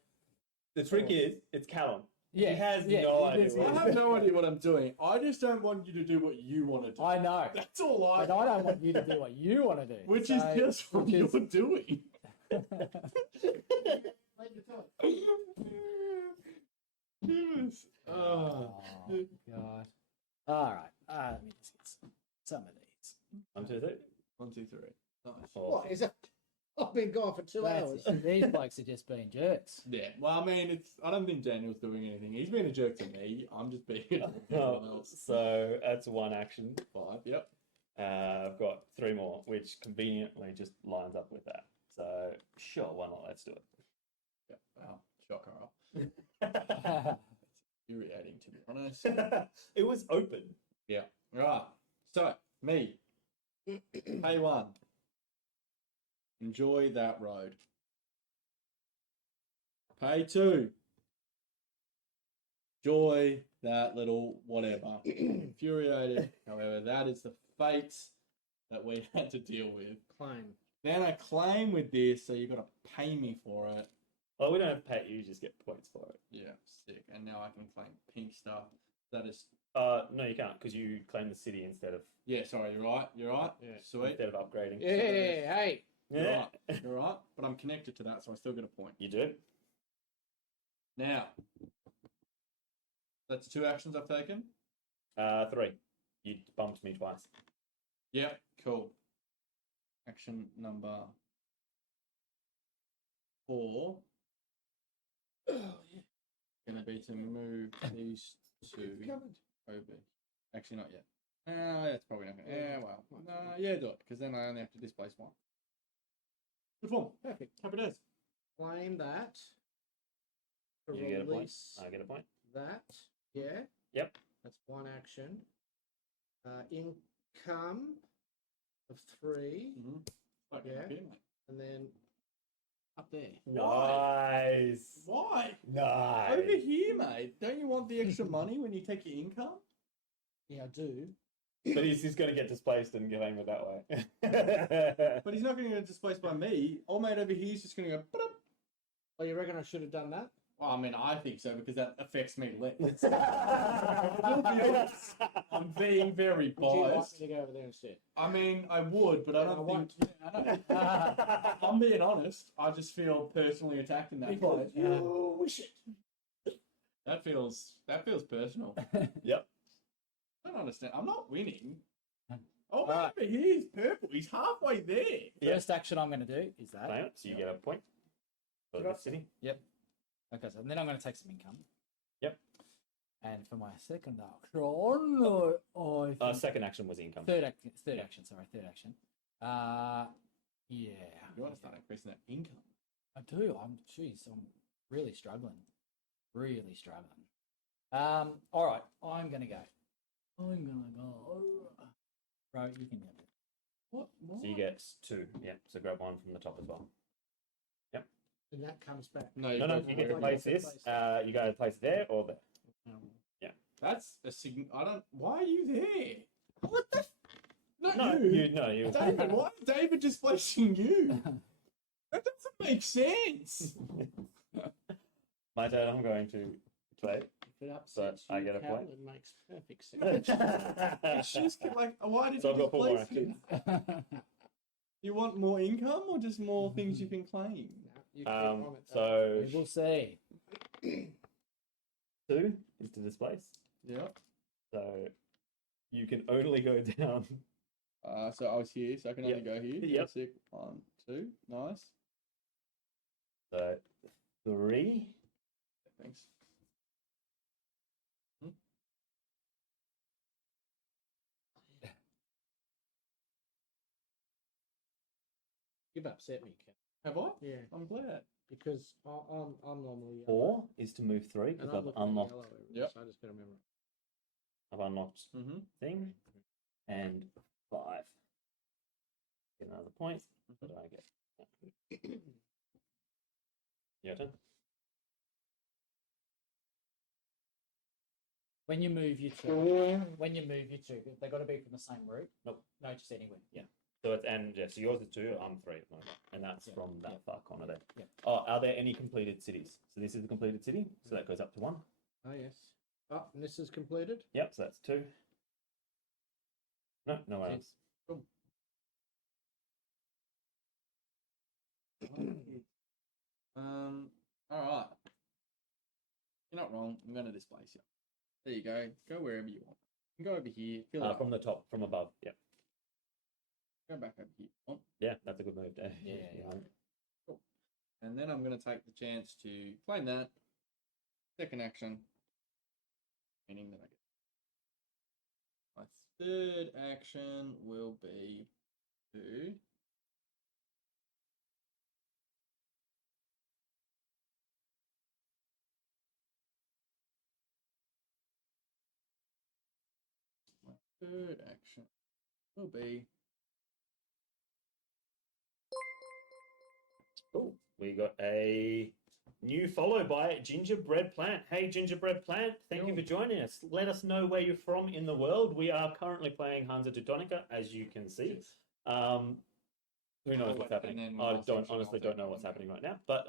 The trick is, it's Callum. Yeah, He has yeah, no he idea does, what I he's have no idea what I'm doing. I just don't want you to do what you want to do. I know. That's all But I don't want you to do what you want to do. Which is just what which is- you're doing. Yes. Oh, God. All right. Let me just get some of these. 1, 2, 3. 1, 2, 3. Nice. What is it? I've been gone for 2 hours. These blokes are just being jerks. Yeah. Well, I mean, I don't think Daniel's doing anything. He's been a jerk to me. I'm just being a jerk to everyone else. So that's 1 action. 5. Yep. I've got 3 more, which conveniently just lines up with that. So sure, why not? Let's do it. Yep. Wow. Shocker. Infuriating, to be honest. It was open. Yeah. Right. So, me. Pay 1. Enjoy that road. Pay 2. Enjoy that little whatever. Infuriated. However, that is the fate that we had to deal with. Claim. Then I claim with this, so you've got to pay me for it. Well, we don't have to pay you, just get points for it. Yeah, sick. And now I can claim pink stuff. That is. No, you can't, because you claim the city instead of Yeah, sorry, you're right. You're right. Yeah. Sweet. instead of upgrading. Yeah, hey. You're Yeah. right. You're right. But I'm connected to that, so I still get a point. You do. Now, that's 2 actions I've taken. 3. You bumped me twice. Yep, cool. Action number 4. Gonna be to move these 2 over. Actually, not yet. That's probably not gonna. Yeah, well, yeah, do it because then I only have to displace 1. Good form. Perfect. Happy days. Claim that. To You get a point. release I get a point. that. Yeah. Yep. That's 1 action. Income of 3. Mm-hmm. Yeah. And then up there. Nice. Why? Nice. Over here, mate. Don't you want the extra money when you take your income? Yeah, I do. But he's just going to get displaced and get aimed that way. But he's not going to get displaced by me. Old mate over here is just going to go. Ba-dup. Oh, you reckon I should have done that? Well, I mean, I think so because that affects me less. I'll be honest. I'm being very Would you like biased. me to go over there instead? I mean, I would, but I Then don't I think. won't. Yeah, I don't. I'm being honest. I just feel personally attacked in that fight. You wish it. That feels personal. Yep. I don't understand. I'm not winning. Oh, Alright. over here is purple. He's halfway there. Yep. First action I'm going to do is that. Claim it, so you get a point for the city. Okay, so then I'm going to take some income. Yep. And for my second action, I think Second action was income. third action. Third action. Yeah. You want to start increasing that income. I do. I'm really struggling. All right. I'm gonna go. Right, you can go. What? So you get 2. Yeah. So grab 1 from the top as well. And that comes back. No, No, you get to place this. You go to place it there or there. That's a I don't. Why are you there? What the? Not No, you. you. David, why is David just placing you? That doesn't make sense. My turn. I'm going to play. If it upsets I you, get a Cal, point? it makes perfect sense. It's just like, why did So you I've got 4 more displace him? actions. You want more income or just more things you can claim? No, you keep on it, though. So We will see. 2 is to displace. Yeah. So you can only go down. So I was here, so I can only Yep. go here. Yep. Sick. 1, 2. Nice. So 3. Thanks. You've upset me, Cal. Have I? Yeah, I'm glad. because I'm normally 4 is to move 3 and because I'm I've looking at unlocked. yellow everywhere, Yep. so I just got to remember. I've unlocked Mm-hmm. thing, and 5. Get another point. What do I get? Your turn. When you move your two, they got to be from the same route. Nope. No, just anywhere. Yeah. So it's and yeah, so yours is 2, I'm 3 at the moment, and that's Yeah, from that yeah. far corner there. Yeah. Oh, are there any completed cities? So this is the completed city, so that goes up to 1. Oh, yes. Oh, and this is completed. Yep, so that's 2. No, no one else. Cool. All right. You're not wrong. I'm going to displace you. There you go. Go wherever you want. You can go over here. Fill it up. From the top, from above. Yep. Go back over here. Oh, Yeah, that's a good move, Dave. Yeah, yeah. cool. And then I'm going to take the chance to claim that. Second action. Meaning that I get. My third action will be to. My third action will be. Cool. We got a new follow by Gingerbread Plant. Hey, Gingerbread Plant, thank you for joining us. Let us know where you're from in the world. We are currently playing Hansa Teutonica, as you can see. Who knows what's happening? I honestly don't know what's happening right now. But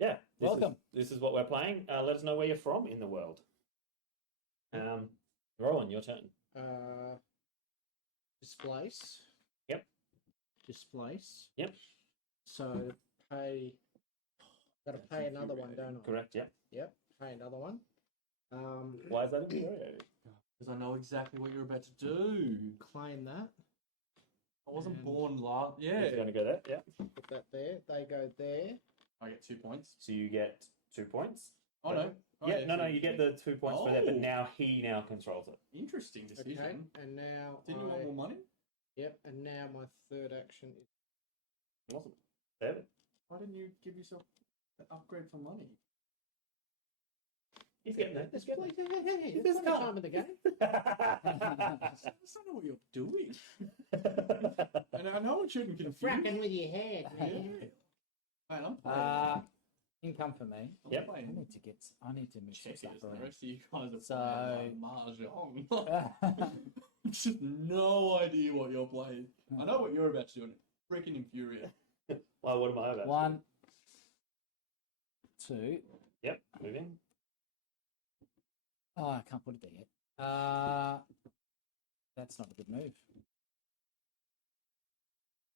yeah, Welcome. This is what we're playing. Let us know where you're from in the world. Rowan, your turn. Displace. Yep. Displace. Yep. So pay. Got to pay another one, don't I? Correct. Yep. Yep. Pay another one. Why is that infuriating? Because I know exactly what you're about to do. Claim that. I wasn't And- born last. He's Yeah. going to go there. Yeah. Put that there. They go there. I get 2 points. So you get 2 points. Oh no. Oh, Yeah, no, so you get the 2 points for that, but Oh. now he controls it. Interesting Okay. decision. And now. Didn't you want more money? Yep. And now my third action is. Awesome. David? Why didn't you give yourself an upgrade for money? He's getting there. This play. Hey, This it's is time of the game. I don't know what you're doing. And I know it shouldn't confuse. Fracking with your head, Yeah. man. Man, I'm playing. Income for me. I'm Yep. I playing need to move some checkers. stuff The around. rest of you guys are So- playing mahjong. Just no idea what you're playing. I know what you're about to do, and it's freaking infuriating. Well, what am I about? 1, 2. Yep, moving. Oh, I can't put it there yet. That's not a good move.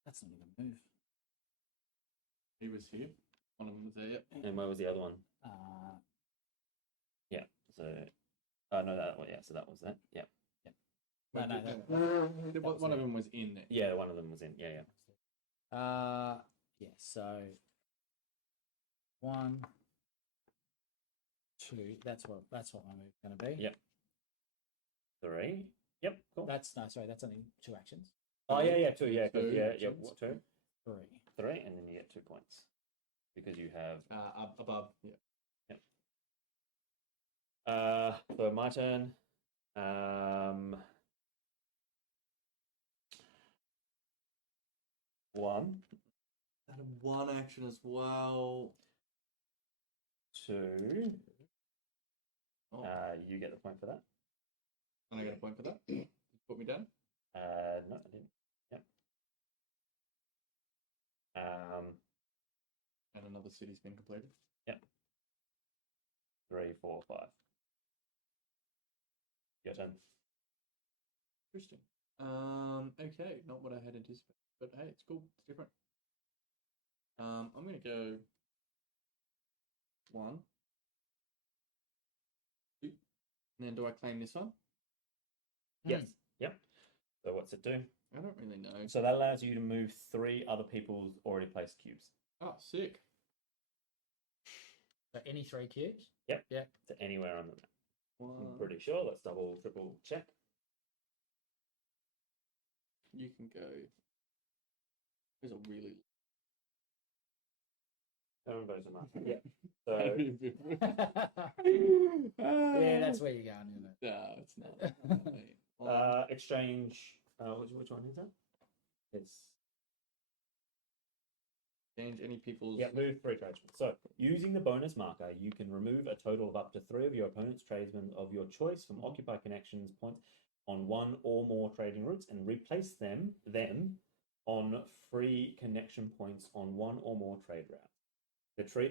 That's not a good move. He was here. One of them was there. Yep. And where was the other one? Yeah, so. No, that one, yeah, so that was that. Yeah. No, no, One was of it. them was in there. Yeah, one of them was in. Yeah, yeah. Yeah, so 1, 2. That's what my move's going to be. Yep. 3. Yep, cool. That's that's only 2 actions. Oh, yeah, 2. Yeah, 'cause- Two yeah, actions. 2. 3. 3, and then you get 2 points. Because you have. Up above. Yeah. So my turn. 1, That had one action as well. 2. Oh, You get the point for that. and I got a point for that. You put me down. No, I didn't. Yep. And another city's been completed. 3, 4, 5. Your turn. Interesting. Okay, not what I had anticipated, but hey, it's cool. It's different. I'm gonna go 1, 2, and then do I claim this one? Yes. Yep. So what's it do? I don't really know. So that allows you to move 3 other people's already placed cubes. Oh, sick. So any 3 cubes? To anywhere on the map. I'm 1. pretty sure. Let's double, triple check. You can go. There's a really. Everybody's on that. Yeah. So Yeah, that's where you're going, isn't it? No, it's not. exchange. Which one is that? It's Change any people's. yeah. Move 3 tradesmen. So using the bonus marker, you can remove a total of up to 3 of your opponent's tradesmen of your choice from occupy connections points on one or more trading routes and replace them on free connection points on one or more trade routes. The three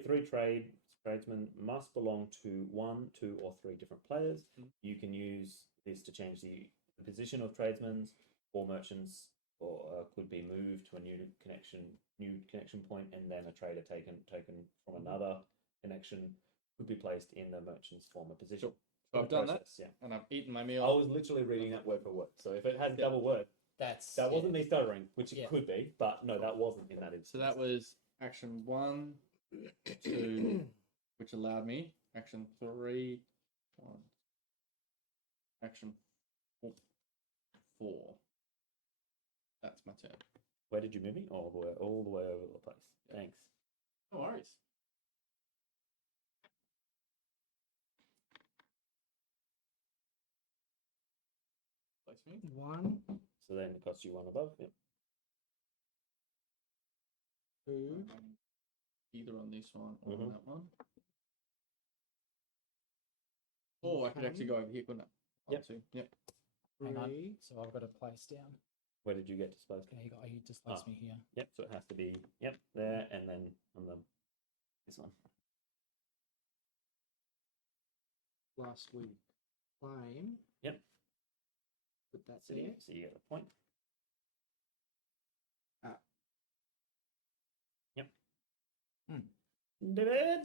tradesmen must belong to 1, 2, or 3 different players. You can use this to change the position of tradesmen or merchants, or could be moved to a new connection point, and then a trader taken from another connection could be placed in the merchant's former position. Sure. So I've done that, yeah. and I've eaten my meal. I was literally reading that word for word. So if it had double word, that yeah. wasn't me stuttering, which it Yeah. could be, but no, that wasn't in that instance. So that was action 1, 2, which allowed me action 3, 1, action 4. That's my turn. Where did you move me? All the way over the place. Thanks. No worries. Place me. 1, So then it costs you 1 above. Yep. 2, either on this one or on that one. Oh, I could actually go over here, couldn't I? Yep. 2. Yep. Hang on. 3. So I've got a place down. Where did you get displaced? Okay, you just placed me here. Yep. So it has to be there, and then on this one. Last week. Claim. Yep. Put that So there. you get a point. Yep. Did it?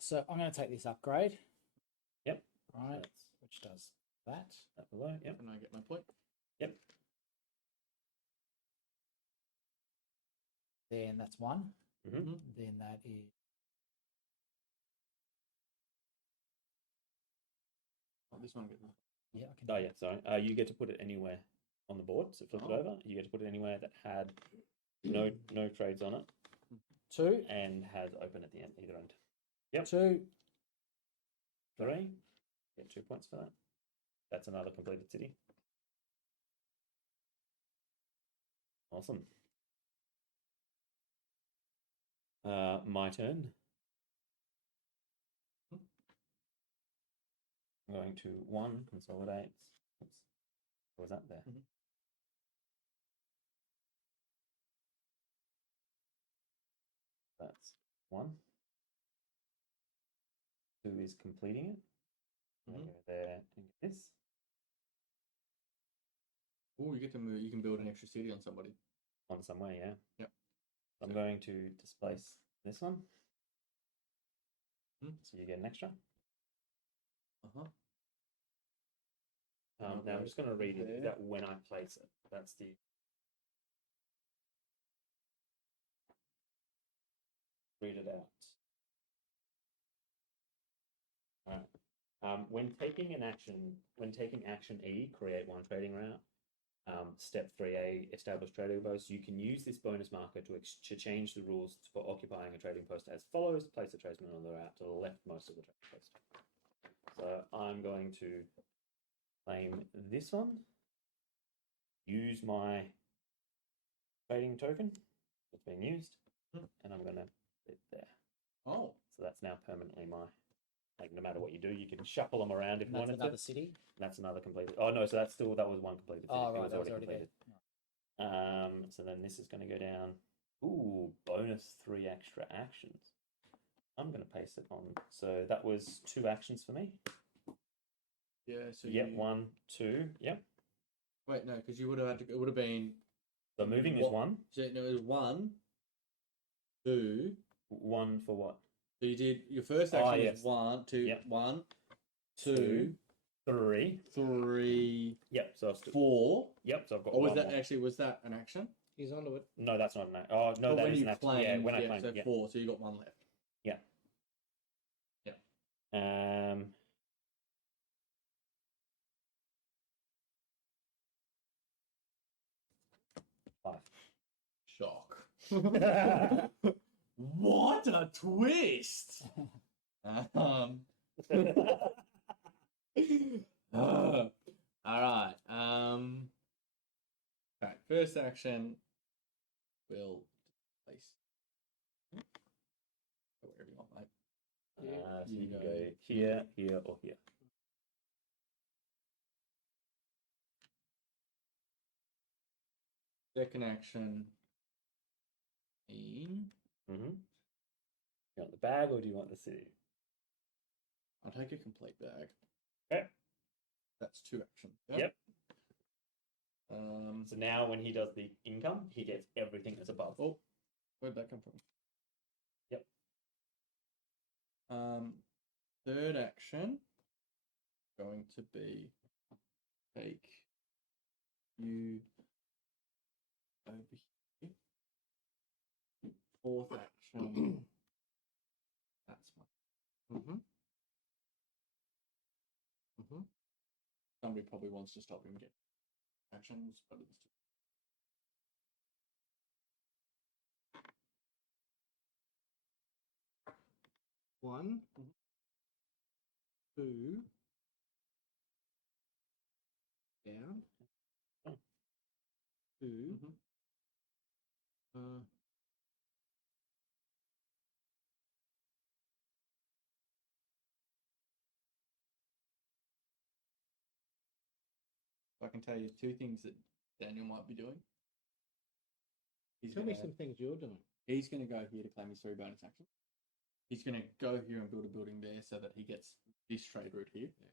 So I'm going to take this upgrade. Yep. Right. That's Which does that. that below. Yep. And I get my point. Yep. Then that's 1. Mm-hmm. Then that is Oh, this one gets my yeah. I can. Oh yeah, sorry. You get to put it anywhere on the board. So flip it over. You get to put it anywhere that had no trades on it 2. and has open at the end, either end. Yep. 2. 3. Get 2 points for that. That's another completed city. Awesome. My turn. I'm going to 1, consolidate. Oops. What was that there? That's 1. 2 is completing it. Go there and get this. Oh, you get to move. You can build an extra city on somebody. On somewhere, yeah. Yep. I'm going to displace this one. Hmm. So you get an extra. Uh-huh. Now I'm just going to read it. there. That when I place it, that's the. Read it out. Alright. When taking action E, create 1 trading route. Step 3A, establish trading post. You can use this bonus marker to change the rules for occupying a trading post as follows. Place a tradesman on the route to the leftmost of the trading post. So I'm going to claim this one. Use my trading token that's being used, and I'm going to put it there. Oh. So that's now permanently my. Like no matter what you do, you can shuffle them around if you wanted another to. city. That's another completed. Oh no, so that was 1 completed. Oh right, it was that was already already completed. there. So then this is going to go down. Ooh, bonus 3 extra actions. I'm going to paste it on. So that was 2 actions for me. Yeah. So Yep, 1, 2. Yep. Wait, no, because you would have had to. It would have been. So moving is 1. So no, it was 1, 2. 1 for what? So you did your first action was 1, 2, Yep. 1, 2, 3. 3, Yep. So 4. Yep. So I've got. Or was 1 that more. actually He's onto it. No, that's not an action. Oh no, But that when is you an action. claimed, Yeah, when I claimed. so Yeah. 4, so you got 1 left. Yeah. Yeah. 5. Shock. What a twist! All right. Okay. First action will place. Go wherever you want, mate. So you can go go here, here, or here. Second action. Mm-hmm. You want the bag or do you want the city? I'll take a complete bag. Okay. That's 2 actions. Yep. Um. So now when he does the income, he gets everything that's above. Oh, where'd that come from? Yep. Third action going to be take you over here. Fourth action. That's one. Mm-hmm. Mm-hmm. Somebody probably wants to stop him getting actions, but it's One, two, down, Oh. 2, I can tell you 2 things that Daniel might be doing. tell me some things you're doing. He's going to go here to claim his 3 bonus actions. He's going to go here and build a building there so that he gets this trade route here. Yeah.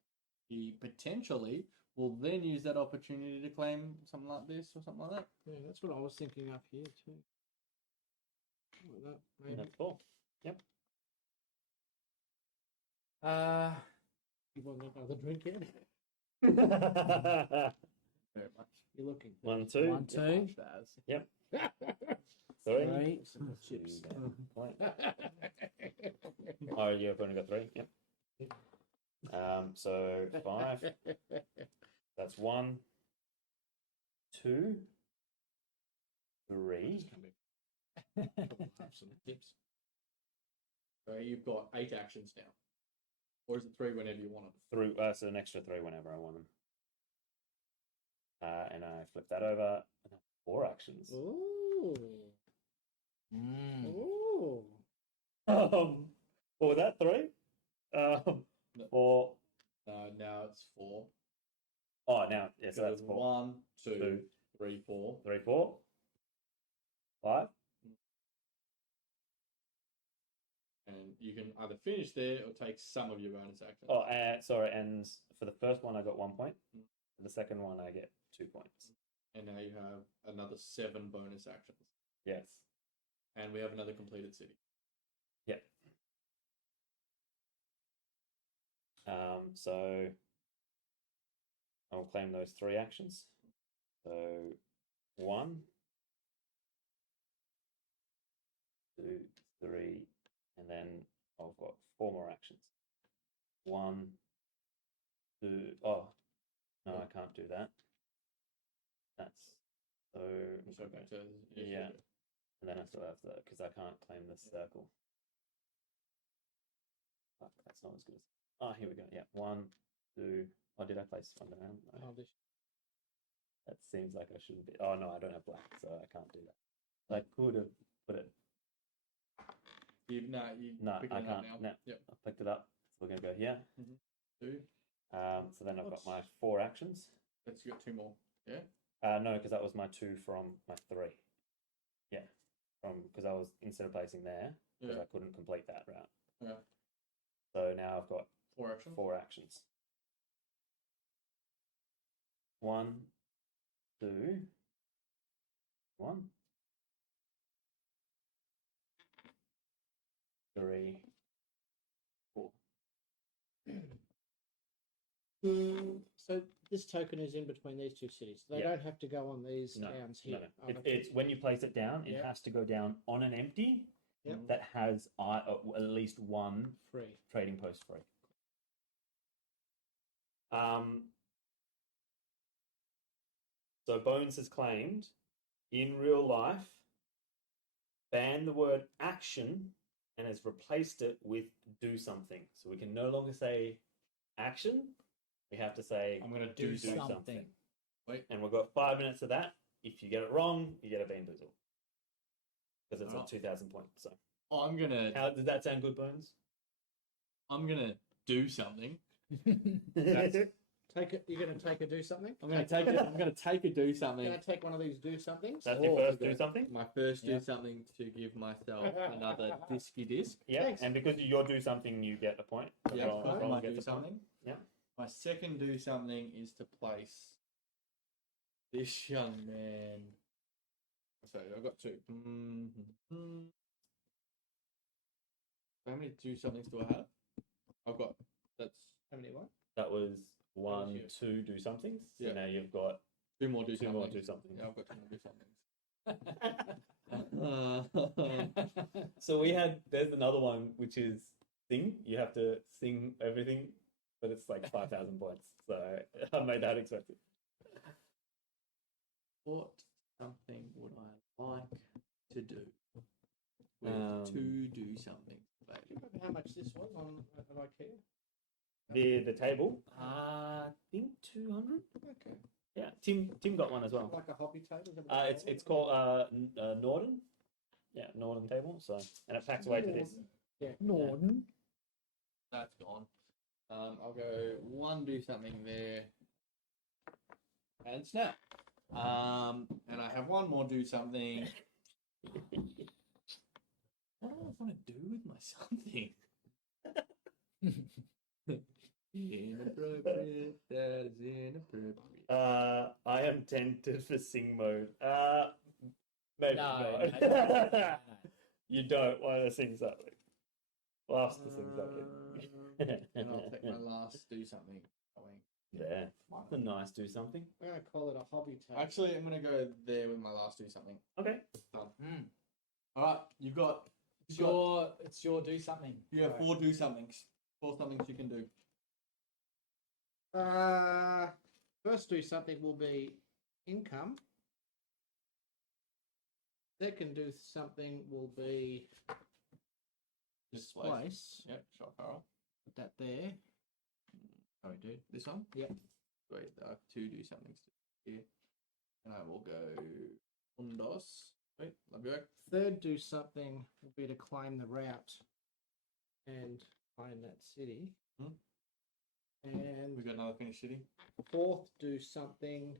He potentially will then use that opportunity to claim something like this or something like that. Yeah, that's what I was thinking up here too. Like that, maybe. That's 4. Yep. You want another drink yet? Very much. You're looking. 1, 2. 1, 2. Yep. 3. 3. Some chips. Oh, you've only got 3. Yep. So 5. That's 1, 2, 3. Have some tips. So you've got 8 actions now. Or is it 3 whenever you want it? Through so an extra 3 whenever I want them. And I flip that over. And 4 actions. Ooh. Mm. Ooh. What was that? 3? No. 4. Now it's 4. Oh, now yes, so that's 4. 1, 2, 2, 3, 4. 3, 4. 5. And you can either finish there or take some of your bonus actions. Oh, sorry. And for the first one, I got 1 point. For the second one, I get 2 points. And now you have another 7 bonus actions. Yes. And we have another completed city. Yeah. So I will claim those 3 actions. So 1, 2, 3, and then I've got 4 more actions. 1, 2. Oh, no, I can't do that. That's so. So back to Yeah. And then I still have the because I can't claim this circle. Fuck, that's not as good as. Oh, here we go. Yeah, 1, 2. Oh, did I place one down? No. Oh, this. That seems like I shouldn't be. Oh no, I don't have black, so I can't do that. I could have put it. You No, I can't. now. No, Yep. I picked it up. So we're gonna go here. 2. So then I've got my 4 actions. Let's get 2 more. Yeah. No, because that was my 2 from my 3. Yeah, because I was instead of placing there because Yeah. I couldn't complete that route. Yeah. So now I've got 4 actions. 4 actions. 1, 2, 1, 3, 4. So this token is in between these 2 cities. They Yeah. don't have to go on these No, downs no, here. no. Oh, It's when you place it down, it Yeah. has to go down on an empty Yep. that has at least 1 free. trading post free. So Bones has claimed in real life, ban the word action and has replaced it with do something. So we can no longer say action. We have to say I'm going to Do do something. something. Wait. And we've got 5 minutes of that. If you get it wrong, you get a bean boozle. Because it's Oh. on 2,000 points. So I'm gonna does that sound good, Bones? do something. Take Take it. You're going to take a do something. I'm gonna take it. I'm gonna take a do something. Going to take one of these do somethings. That's your first do something. My first do Yep. something to give myself another disky disc. Yeah, Thanks. and because you're do something, you get a point. Yeah, Roll my gets do a point. something. Yeah. My second do something is to place this young man. So I've got two. How many do somethings do I have? I've got that's How many what? That was one, you. two do somethings. Yeah. So now you've got two more do two somethings. more do somethings. Yeah, I've got two more do somethings. So there's another one which is sing. You have to sing everything, but it's like 5,000 points. So I made that expensive. What something would I like to do with Um, two do something? Do you remember how much this was on at IKEA? The table, I think 200. Okay. Yeah, Tim got one as well. Like a hobby table. is that what It's call called it? Norden. Yeah, Norden table. So and it packs away to this. Yeah. Norden. That's gone. I'll go one do something there, and snap. And I have one more do something. What do I want to do with my something? Inappropriate. That is inappropriate. I am tempted for sing mode. Maybe No, not. no. You don't want to sing something. Loves to sing something. And I'll take my last do something. Yeah, that's a nice do something. I'm going to call it a hobby table. Actually, I'm gonna go there with my last do something. Okay. Done. Mm. All right, you've got. It's your do something. You have Right. four do somethings. Four somethings you can do. First do something will be income. Second do something will be displace. Yep, shot barrel. Put that there. Sorry, dude. This one? Yep. Wait, I have two do somethings here. And I will go undos. Wait, love you. Third do something will be to claim the route and find that city. Hmm. And We got another finished city. fourth do something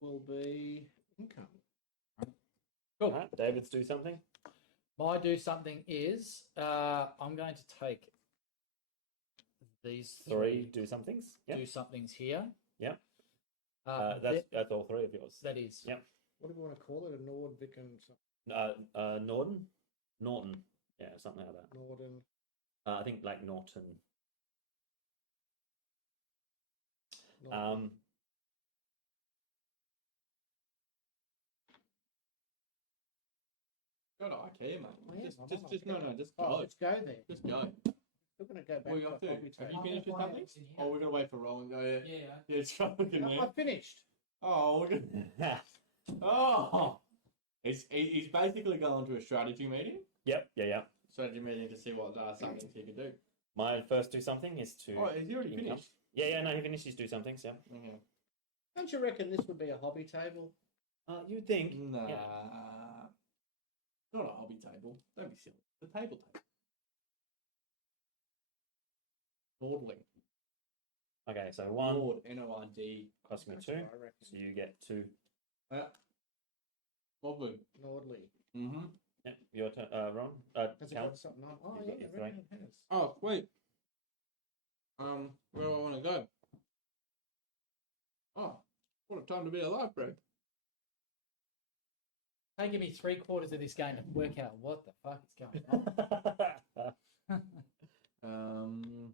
will be income. Cool. Alright, David's do something. My do something is I'm going to take these Three do somethings. Yep. do somethings here. Yep. That That's all three of yours. that is. Yep. What do we want to call it? A Nord, Vic, and something. Norton. Yeah, something like that. Norden. I think like Norton. Norden. Go to IKEA, mate. Oh, yeah, Just I'm just on no, IKEA. just Oh, go. let's go there. Just go. We're going to go back What are you to up the to? hobby Have table. you finished with something? in here. Oh, we're gonna wait for Roland. Oh yeah. Yeah. Yeah, it's fucking No, there. I finished. Oh, we're gonna. Oh. He's basically going to a strategy meeting. Yeah. Strategy meeting to see what something he could do. My first do something is to. Oh, is he already income. finished? Yeah. No, he finished his do somethings. Yeah. Okay. Don't you reckon this would be a hobby table? You'd think. Nah. Yeah. Not a hobby table. Don't be silly. The table table. Nordling. Okay, so one Nord. N-O-R-D. cost me That's two, what I reckon. so you get two. Nordling. Nordley. Mm-hmm. Yeah, your turn, Ron. Has it Count. got something on? Oh, You've yeah, got your I reckon it has. Oh, wait. Where do I want to go? Oh, what a time to be alive, bro. Taking me 3/4 of this game to work out what the fuck is going on.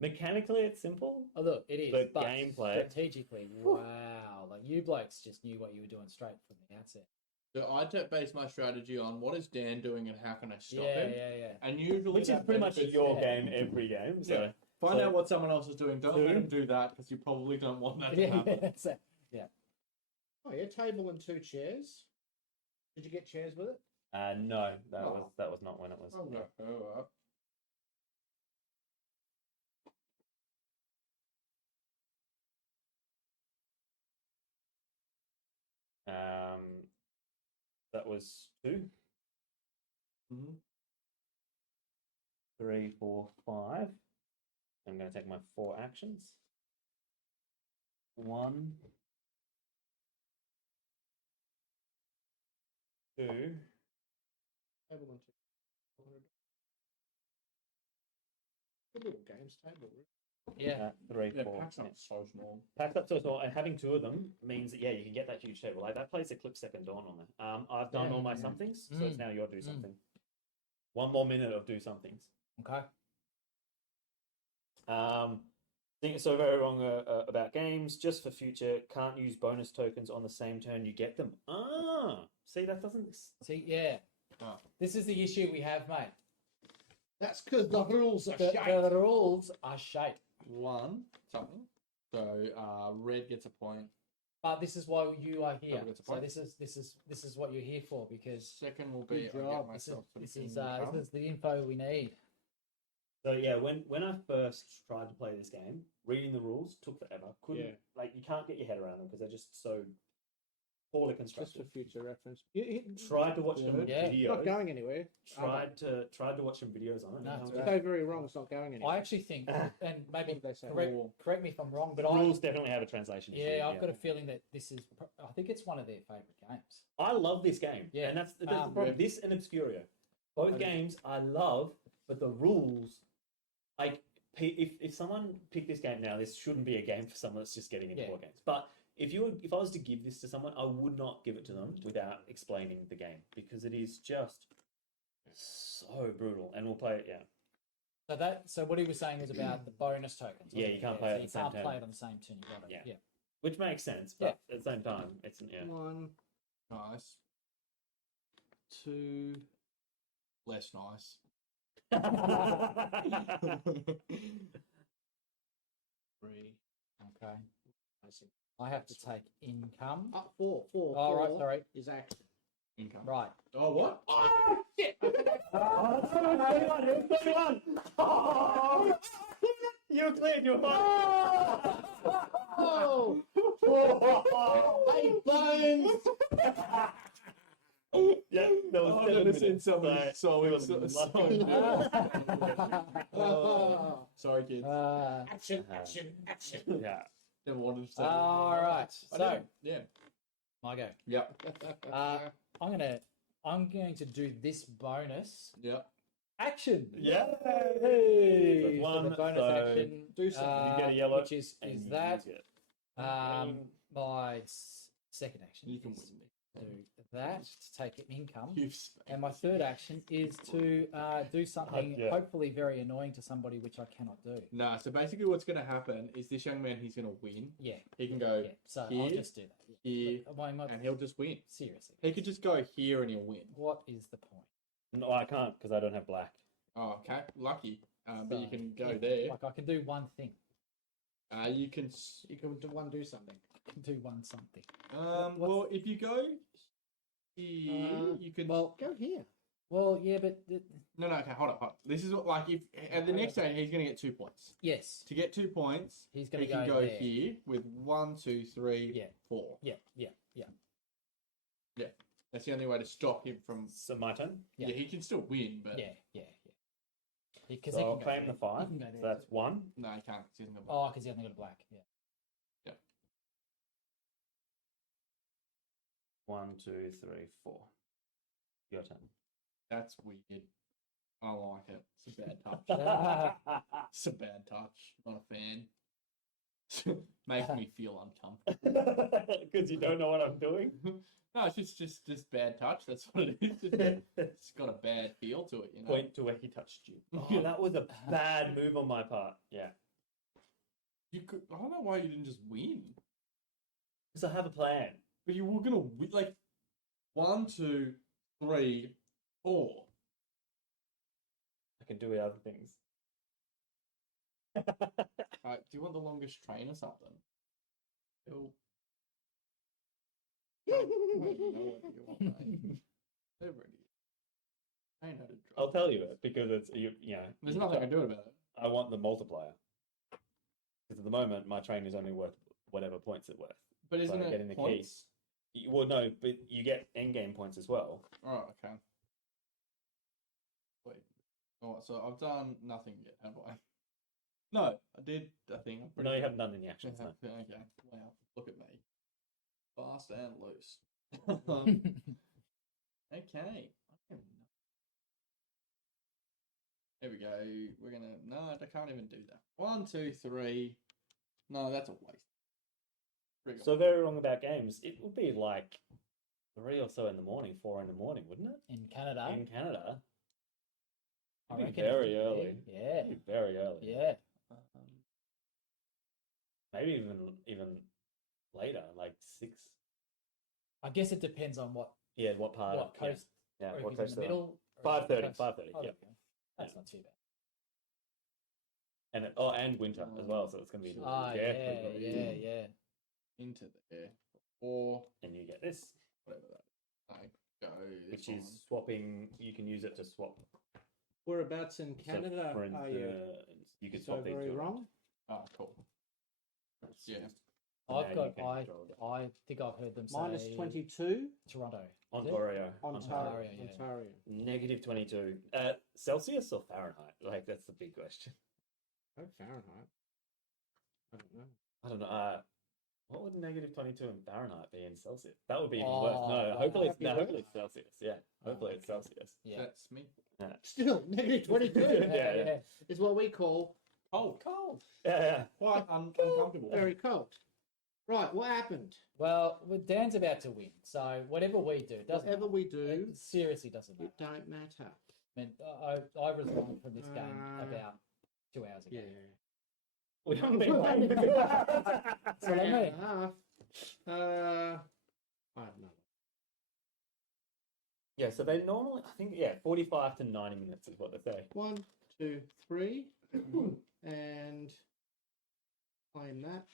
Mechanically, it's simple. Oh look, it is. But But gameplay- strategically, wow! Like you blokes just knew what you were doing straight from the outset. So I base my strategy on what is Dan doing and how can I stop Yeah, him? yeah, yeah. And usually Which is that pretty much benefits- your yeah. game every game. So Yeah. Find So- out what someone else is doing. Don't let Two. them do that because you probably don't want that to Yeah, happen. that's it. Oh, yeah, table and two chairs. Did you get chairs with it? no, Oh. that was not when it was. I'll go her up. That was two, Mm-hmm. 3, 4, 5. I'm going to take my 4 actions. 1, 2. Table and two. Good little games table. Yeah. 3, Yeah, 4. packs Yeah. up so small. Packed up so small, and having 2 of them means that you can get that huge table. Like that plays Eclipse Second Dawn on there. I've done all my somethings, so it's now your do something. 1 more minute of do somethings. Okay. Think it's so very wrong about games. Just for future, can't use bonus tokens on the same turn you get them. See, that doesn't. See, yeah. Oh. This is the issue we have, mate. That's because the rules are The shite. rules are shite. 1 something. So red gets a point. But this is why you are here. Double gets a So point. this is what you're here for, because Second will be Good I job. get this is myself this some is income. this is the info we need. So yeah, when I first tried to play this game, reading the rules took forever. Couldn't you can't get your head around them because they're just so poorly Just constructed. for future reference. Tried to watch some Yeah. It's not videos. going anywhere. Tried to watch some videos on it. No, and it's they If were they very wrong, it's not going anywhere. I actually think, and maybe What did they say? correct me if I'm wrong, but the rules definitely have a translation issue. I've got a feeling that this is. I think it's one of their favorite games. I love this game. Yeah. And that's the problem. This and Obscurio. Both games I love, but the rules, like, if someone picked this game now, this shouldn't be a game for someone that's just getting into board games. But if I was to give this to someone, I would not give it to them without explaining the game because it is just so brutal. And we'll play it, So what he was saying was about the bonus tokens. Yeah, wasn't you it? can't play it so at you the same can't turn. play it on the same turn. You got it. Yeah. Which makes sense, but at the same time, it's 1, Nice. 2 less nice. yeah. 3. Okay. I have to take income. Up 4. 4. Oh, right, 4 sorry. is action. Income. Right. Oh, what? Oh, shit! Oh, you cleared your mind. Oh! Hey, bones! Yeah, that was I've 7 never minutes. seen somebody so it was lucky. Oh. Sorry, kids. Action, action, action. Yeah. Never wanted to say. All right. I So did. Yeah. my go. Yep. I'm going to do this bonus Yep. action. Yeah. Hey, So so the bonus action. Do something. You get a yellow, which is and you that use it. my second action. You can is win me. do that to take an income. You've And my third action is to do something Yeah. hopefully very annoying to somebody, which I cannot do. No, so basically what's going to happen is this young man, he's going to win. Yeah. He can go Yeah. So I'll here, just do that. here, Why and he'll just win. seriously. He could just go here and he'll win. What is the point? No, I can't because I don't have black. Oh, okay. Lucky. But you So, can go yeah, there. Like I can do one thing. You can... You can do something. I can do one something. Well, if you go here, you can... Well, go here. Well, yeah, but No, okay, hold up. This is what, like, if at the next turn, he's going to get 2 points. yes, To get 2 points, he's going he to can go go there. here with 1, 2, 3, Yeah. 4. Yeah. That's the only way to stop him from... So my turn. Yeah. Yeah, he can still win, but... Yeah. Because So I'll claim the 5. He can go So there that's 1. No, he can't. 'Cause he hasn't got Oh, because he only got a black. Yeah. 1, 2, 3, 4. Your turn. That's weird. I don't like it. It's a bad touch. It's a bad touch. Not a fan. Makes me feel uncomfortable. Because you don't know what I'm doing. No, it's just bad touch. That's what it is. It's got a bad feel to it, you know. Point to where he touched you. Oh, that was a bad move on my part. Yeah. You could. I don't know why you didn't just win. Because I have a plan. But you were gonna win. Like 1, 2, 3, 4. I can do other things. Do you want the longest train or something? Bill. I don't know what you want, mate. Whatever it is. I ain't had a drop. I'll tell you it because it's There's nothing I can do about it. I want the multiplier. Because at the moment my train is only worth whatever points it's worth. But isn't So it getting the points? Well, no, but you get endgame points as well. Oh, okay. Wait. Oh, so I've done nothing yet, have I? No, I did. I think. I'm pretty No, you good. haven't done any actions. No. Okay. Wow. Look at me. Fast and loose. Okay. There we go. We're gonna. No, I can't even do that. 1, 2, 3. No, that's a waste. Trigger. So very wrong about games. It would be like 3 or so in the morning, 4 in the morning, wouldn't it? In Canada, In Canada, I it'd be reckon very it would early. be. Yeah, It'd be very early. yeah. Maybe even later, like 6. I guess it depends on what Yeah, what part? what coast. Yeah, or if what he's in coast? the they're on. middle. or if 5:30, he's- 5:30, Oh, yep. okay. That's not too bad. And winter as well, so it's gonna be Ah, yeah, yeah, yeah. Into there. 4. And you get this, Whatever that is. I go. which this is swapping. You can use it to swap. Whereabouts in So, Canada for are you? instance, you could So swap these. very two. wrong. one. Oh, cool. Yeah. And I've now you got. can control it. I think I've heard them say Minus 22. Toronto. Is it? Ontario. Ontario, yeah. Ontario. Negative 22. Celsius or Fahrenheit? Like that's the big question. Oh, Fahrenheit. I don't know. I don't know. What would negative 22 in Fahrenheit be in Celsius? That would be even Oh, worse. No, wow. hopefully it's That'd be hopefully it's Celsius. Yeah, hopefully it's okay. Celsius. Yeah. That's me. Still, negative 22 Yeah. is what we call Cold. cold. Yeah. Quite uncomfortable. Very cold. Right, what happened? Well, Dan's about to win, so whatever we do, doesn't Whatever we do, it seriously doesn't matter. it don't matter. I mean, I resigned from this game about 2 hours ago. Yeah. We haven't been playing. That's what I Hour mean. and a half. I don't know. Yeah, so they normally, I think, 45 to 90 minutes is what they say. 1, 2, 3, and claim that.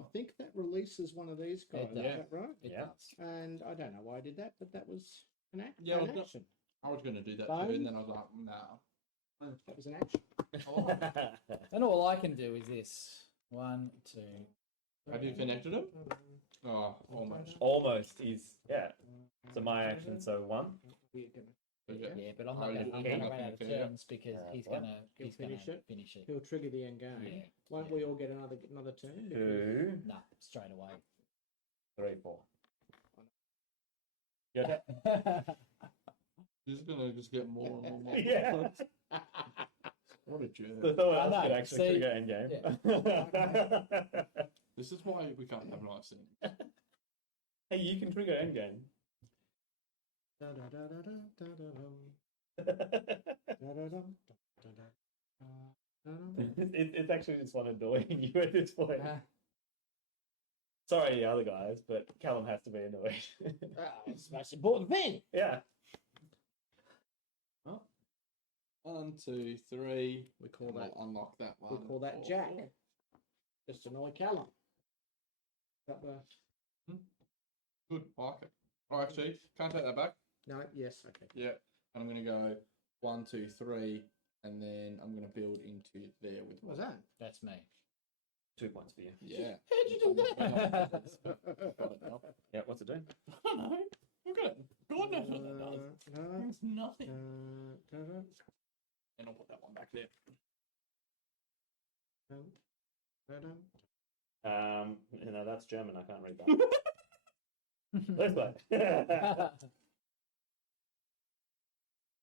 I think that releases one of these guys. It Is does. that right? It Yeah. does. And I don't know why I did that, but that was an act. Yeah, an well, action. I was going to do that Bone? too, and then I was like, nah. That was an action. And all I can do is this. 1, 2. Have you connected it? Oh, almost. Almost is, yeah. So my action, so 1. We're gonna- Yeah. Yeah, but I'm Oh, not going you- to okay. run out of Okay, yeah. turns because he's what? going to He'll finish it? finish it. He'll trigger the end game. Yeah. Won't we all get another turn? 2, Nah, straight away. 3, 4. Good. This is going to just get more and more. Yeah. What a jerk. So someone I else know, could actually see, trigger endgame. This is why we can't have nice things. Hey, you can trigger endgame. It's actually just one annoying you at this point. Sorry, the other guys, but Callum has to be annoyed. It's the most important thing. Yeah. 1, 2, 3. We call And that. we'll unlock that one. We call that 4, Jack. 4. Just annoy Callum. That the Good, I like it. Oh, actually, can't take that back. no. Yes. Okay. Yeah. And I'm going to go 1, 2, 3, and then I'm going to build into there with What was that? That's me. 2 points for you. Yeah. How'd you do that? Got it now. Yeah, what's it doing? I don't know. Look at it. God knows what that does. It's nothing. And I'll put that one back there. That's German. I can't read that. This way.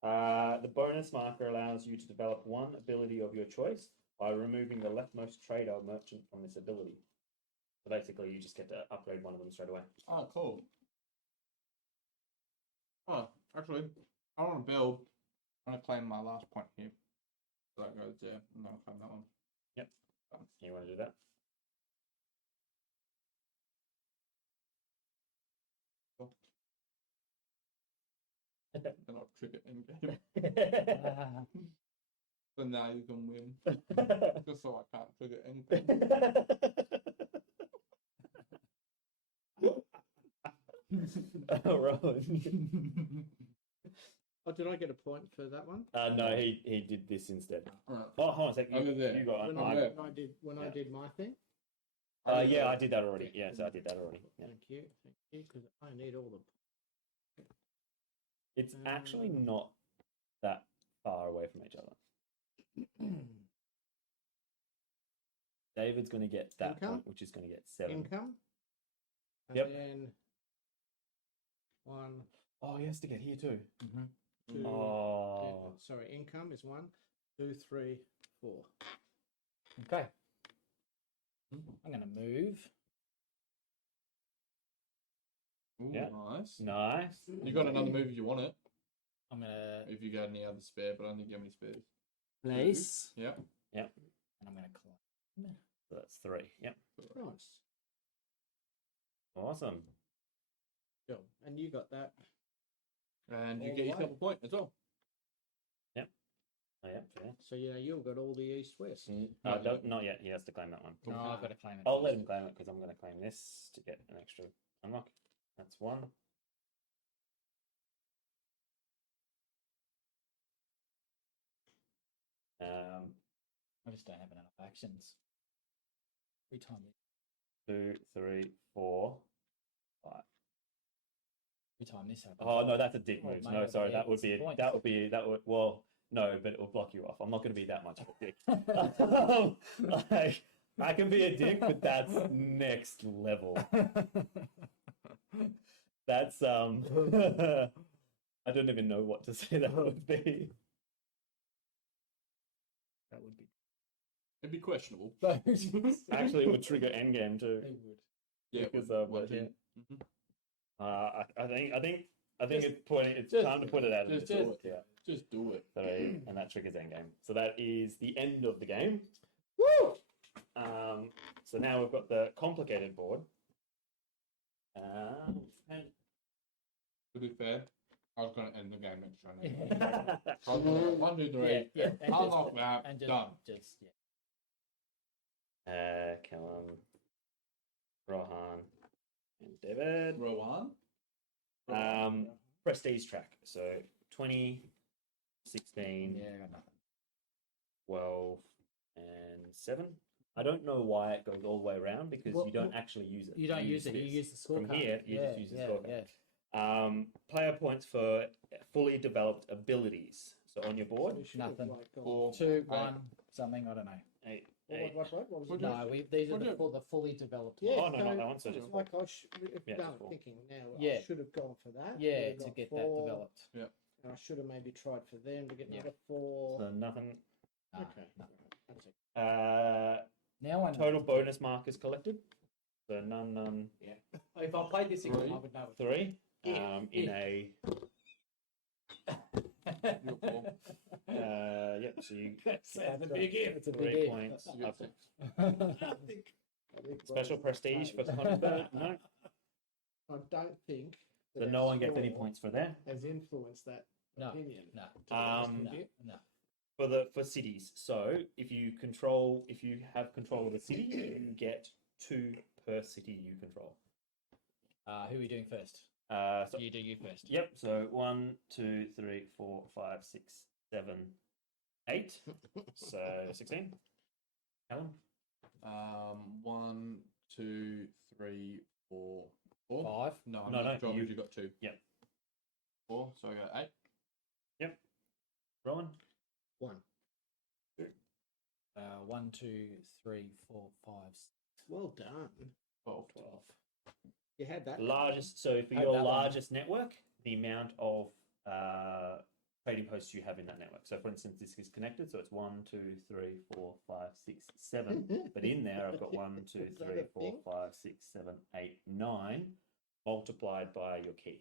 The bonus marker allows you to develop one ability of your choice by removing the leftmost trader or merchant from this ability. So basically, you just get to upgrade one of them straight away. Oh, cool. Oh, actually, I want to build. I'm going to claim my last point here. So that goes there, and then I'll claim that one. Yep. You want to do that? Cool. Then I'll trigger in game. So now you can win. Just so I can't trigger in game. Oh, Rowan. Oh, did I get a point for that one? No, he did this instead. Alright. Oh, hold on a second. Over there. You got When one. I, yeah. when I Yeah. did my thing. Yeah, I did that already. Yeah, so I did that already. Yeah. Thank you, because I need all the. It's actually not that far away from each other. David's going to get that Income? point, which is going to get 7. Income. And Yep. then 1, Oh, he has to get here too. 2. Oh. Sorry, income is 1, 2, 3, 4. Okay. I'm going to move. Ooh, Yeah. nice. Nice. You got another move if you want it. I'm going to If you got any other spare, but I don't think you have any spares. place. Yeah. And I'm going to climb. So that's 3. Yep. Nice. Awesome. Cool. And you got that. And you All get the yourself way. a point as well. Oh, yeah, fair. So you've got all the east-west. Not yet. He has to claim that one. No, I've got to claim it. I'll let first. him claim it because I'm going to claim this to get an extra unlock. That's 1. I just don't have enough actions. 3 times. 2, 3, 4, 5. 3 times this happens. Oh no, that's a dick Oh, move. mate, No, over sorry, there, that would what's the be point? well, no, but it will block you off. I'm not going to be that much of a dick. Like, I can be a dick, but that's next level. That's I don't even know what to say that would be. That would be. It'd be questionable. Actually, it would trigger endgame too. They would. Yeah. Because it of would. yeah. Mhm. I think Just- it's just- time to put it out of just the do book, it. yeah. Just do it. So, and that triggers endgame. So that is the end of the game. Woo! So now we've got the complicated board. And To be fair, I was going to end the game next turn. Yeah. I was gonna go 1, 2, 3. Yeah, and Unlock that. and just, Done. just yeah. Callum, Rohan, and David. Rowan. Prestige track. So 20, 16, Yeah, I got nothing. 12, and 7. I don't know why it goes all the way around because Well, you don't actually use it. You don't use it. You this. use the scorecard. From here, you just use the yeah, scorecard. Yeah. Player points for fully developed abilities. So on your board, We should have, Nothing. like, gone- 4, 2, 1, something. I don't know. eight, What, eight. what was What it? do No, these are What do you- the fully developed. Yeah, Oh, no, not that one, so just like I should, Yeah, now just four. thinking now, Yeah. I should have gone for that. Yeah, Would've to got get 4, that developed. And I should have maybe tried for them to get Yeah. another 4. So nothing. No, Okay. no. That's it. Now I know. Total bonus markers collected. So none, If I played this again, 3. I would know. 3. Yeah, In yeah. a You're 4. yep. So you That's a big if. It's a 3 big if. points. You got Up. 6. I think Special prestige for convert. No. I don't think that So our no one gets any score points for there. has influenced that No. opinion. No. Um, No. For cities. So if you have control of the city, you get 2 per city you control. Who are we doing first? So You do you first. yep. So 1, 2, 3, 4, 5, 6, 7, 8. So 16. Alan. 1, 2, 3, 4, 4. 5. No, No, not no, you got 2. Yep. 4, so I got 8. Rowan. 1. 1, 2, 3, 4, 5, 6. Well done. 12. 12. You had that. Largest. So for Had your that one. largest network, the amount of trading posts you have in that network. So for instance, this is connected. So it's 1, 2, 3, 4, 5, 6, 7. But in there, I've got 1, 2, Is that 3, a 4, thing? 5, 6, 7, 8, 9 multiplied by your key.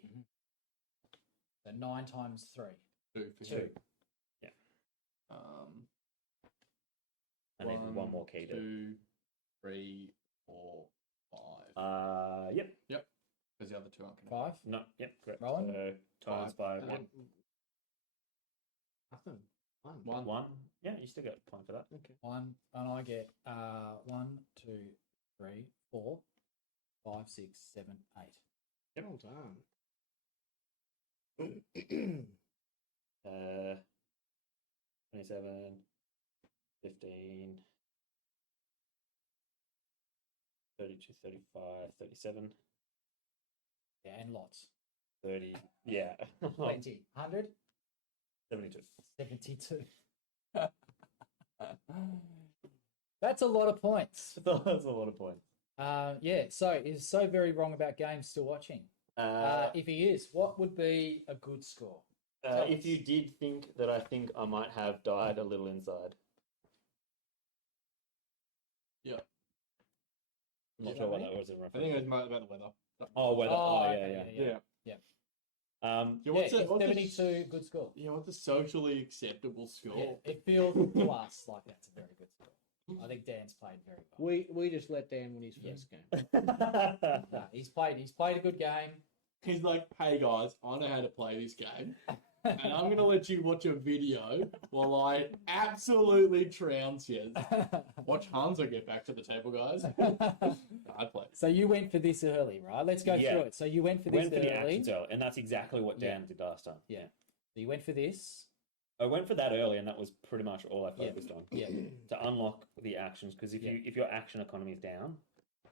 So 9 times 3. 2 for 2. you. Yeah. And then one more key to. 2, 3, 4, 5. Yep. Because the other 2 aren't connected. 5. No. Yep. Correct. Rowan? So times by Um, one. Nothing. 1. 1. 1. Yeah, you still get a point for that. Okay. 1. And I get 1, 2, 3, 4, 5, 6, 7, 8. Yep. Well done. 27, 15, 32, 35, 37, Yeah, and lots. 30. Yeah. 20. 100. 72. 72. That's a lot of points. That's a lot of points. Yeah, so is so very wrong about games still watching. If he is, what would be a good score? Tell If us. you did think that I think I might have died a little inside. Yeah. I'm not Yeah. sure what that was in I reference. think it was about the weather. Oh, weather. Oh, Oh, okay, yeah. Yeah. Yeah, Yeah, what's it's the 72, good score. Yeah, what's the socially acceptable score? Yeah, it feels to us like that's a very good score. I think Dan's played very well. We just let Dan win his first game. No, he's played a good game. He's like, hey guys, I know how to play this game. And I'm going to let you watch a video while I absolutely trounce you. Watch Hansa get back to the table, guys. I play. So you went for this early, right? Let's go Yeah. through it. So you went for this went for the early. actions early, and that's exactly what Dan did last time. Yeah. So you went for this. I went for that early, and that was pretty much all I Yeah. focused on. Yeah. To unlock the actions, because if your action economy is down,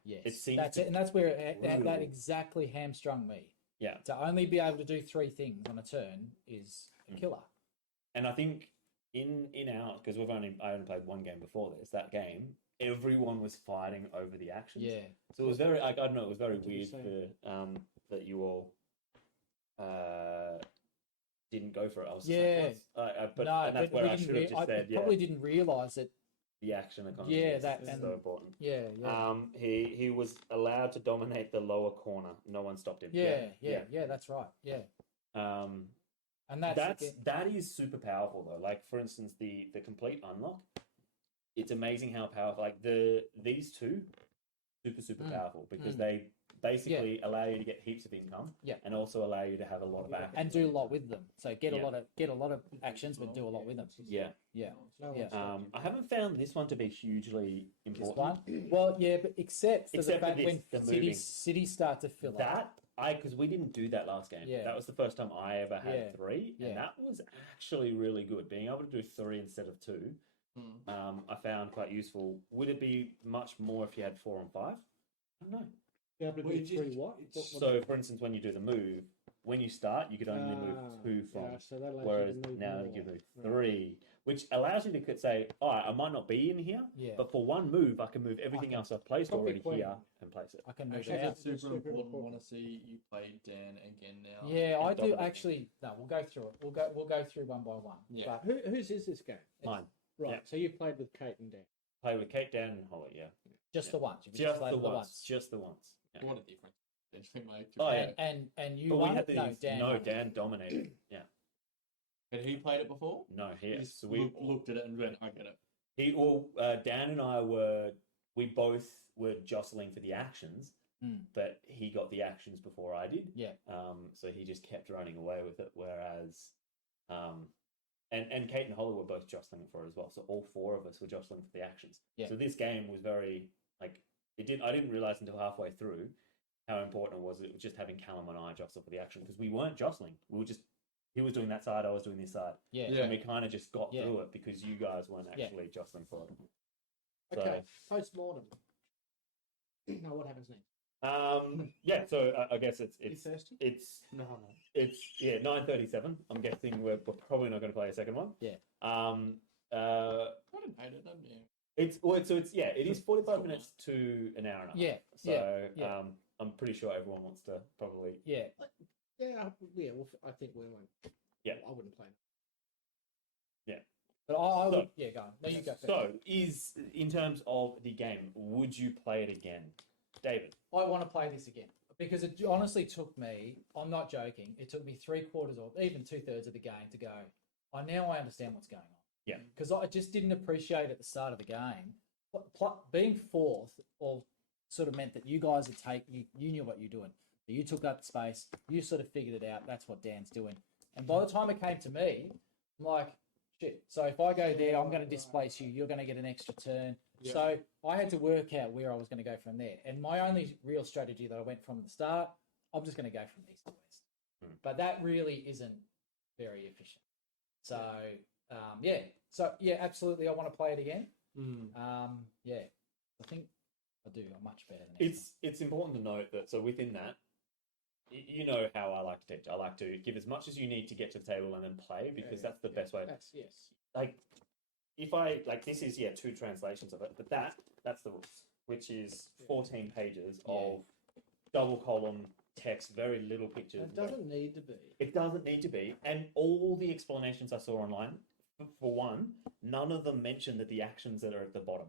Yes. It seems that's to it, and that's where that brutal. exactly hamstrung me. yeah. To only be able to do 3 things on a turn is a killer. And I think in our, because I only played one game before this, that game, everyone was fighting over the actions. Yeah. So it was very, I don't know, it was very What did you weird say? that you all didn't go for it. I was Yeah. just like, but no, and that's but where we I didn't should have just said, probably didn't realise that. the action economy Yeah, is, that- is and- so important. Yeah. Yeah. He was allowed to dominate the lower corner. No one stopped him. Yeah. That's right. Yeah. And that's That is super powerful though. Like for instance, the complete unlock. It's amazing how powerful. Like these two, super powerful because they basically allow you to get heaps of income. Yeah. And also allow you to have a lot of actions. and do a lot with them. So get Yeah. a lot of actions, but do a lot with them. Yeah. Yeah. No Yeah. one stopped you. I haven't found this one to be hugely This important. one. Well, yeah, but except for Except the for fact this, when the moving. cities start to fill up. That because we didn't do that last game. Yeah. That was the first time I ever had Yeah. 3, Yeah. and that was actually really good. Being able to do 3 instead of 2, I found quite useful. Would it be much more if you had 4 and 5? I don't know. Be able to Well, do you just- 3 what? So, for instance, when you do the move, when you start, you could only move 2 from. Yeah, so that allows Whereas you to move now more. you move Right. 3, which allows you to say, "All right, I might not be in here, Yeah. but for one move, I can move everything can else I've placed copy already queen. here and place it." I can move Actually, it out. that's super Super important. important. Want to see you play Dan again now. Yeah, I do dominate. actually. No, we'll go through it. We'll go through one by one. Yeah. But Whose is this game? Mine. Right. Yeah. So you played with Kate and Dan. Play with Kate, Dan, and Holly. Yeah, just Yeah. the once. You've just played the it once. Just the once. Yeah. What a difference. Between my two. Oh, yeah. And you But we won had it? No, these. Dan. No, won it. Dan dominated. Yeah. Had he played it before? No, he He has. just So we looked at it and went, I get it. Dan and I we both were jostling for the actions, but he got the actions before I did. Yeah. So he just kept running away with it, whereas, and Kate and Holly were both jostling for it as well. So all 4 of us were jostling for the actions. Yeah. So this game was very like I didn't realize until halfway through how important it was. It was just having Callum and I jostle for the action because we weren't jostling. We were just he was doing that side, I was doing this side. Yeah. Yeah. And we kind of just got Yeah. through it because you guys weren't Yeah. actually jostling for it. Okay. Post mortem. Now what happens next? Yeah, so I guess You it's thirsty? No. 9:37. I'm guessing we're probably not going to play a second one. Yeah. I didn't hate it, didn't you? It is 45 minutes to an hour and a half. Yeah. So Yeah. I'm pretty sure everyone wants to probably. Yeah. Yeah. Well, I think we won't. Yeah. I wouldn't play. But I So- would. Yeah, go on. No, you go. First. So is in terms of the game, would you play it again, David? I want to play this again because it honestly took me. I'm not joking. It took me 3/4 or even 2/3 of the game to go. I understand what's going on. Yeah. Because I just didn't appreciate at the start of the game. Being 4th or sort of meant that you guys you knew what you're doing. So you took up space. You sort of figured it out. That's what Dan's doing. And by the time it came to me, I'm like, shit. So if I go there, I'm going to displace you. You're going to get an extra turn. Yeah. So I had to work out where I was going to go from there. And my only real strategy that I went from the start, I'm just going to go from east to west. But that really isn't very efficient. So yeah. So yeah, absolutely. I want to play it again. Yeah. I think I do. I'm much better than It's important to note that so within that, you know how I like to teach. I like to give as much as you need to get to the table and then play because that's the best way. Yes. Like if I like this is 2 translations of it, but that's the rules, which is 14 pages of double column text, very little pictures. It doesn't need to be. It doesn't need to be, and all the explanations I saw online, for one, none of them mention that the actions that are at the bottom.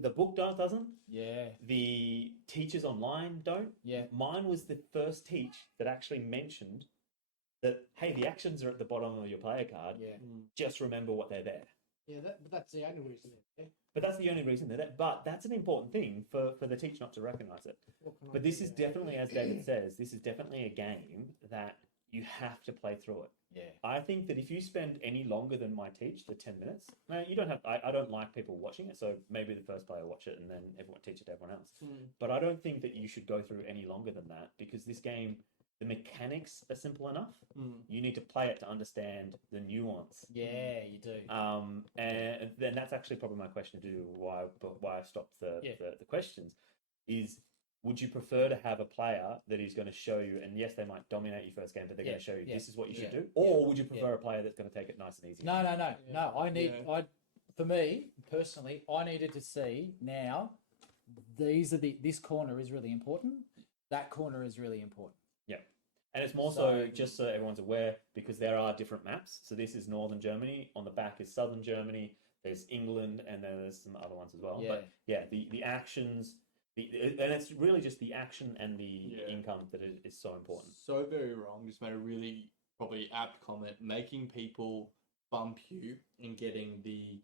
The book doesn't. Yeah. The teachers online don't. Yeah. Mine was the first teach that actually mentioned that, hey, the actions are at the bottom of your player card. Yeah. Just remember what they're there. Yeah, but that's the only reason. But that's the only reason they're there. But that's an important thing for the teach not to recognise it. But this is definitely, as David says, this is definitely a game that you have to play through it. Yeah. I think that if you spend any longer than my teach, the 10 minutes, now you don't have, I don't like people watching it, so maybe the first player watch it and then everyone teach it to everyone else. But I don't think that you should go through any longer than that, because this game, the mechanics are simple enough. You need to play it to understand the nuance. Yeah, you do. And then that's actually probably my question to do, why I stopped the questions, is would you prefer to have a player that is going to show you, and yes, they might dominate your first game, but they're going to show you this is what you should do? Or would you prefer a player that's going to take it nice and easy? No. For me personally, I needed to see now. This corner is really important. That corner is really important. Yeah, and it's more so just so everyone's aware, because there are different maps. So this is northern Germany. On the back is southern Germany. There's England, and then there's some other ones as well. Yeah. But yeah, the actions. And it's really just the action and the income that is so important. So very wrong. Just made a really probably apt comment. Making people bump you and getting the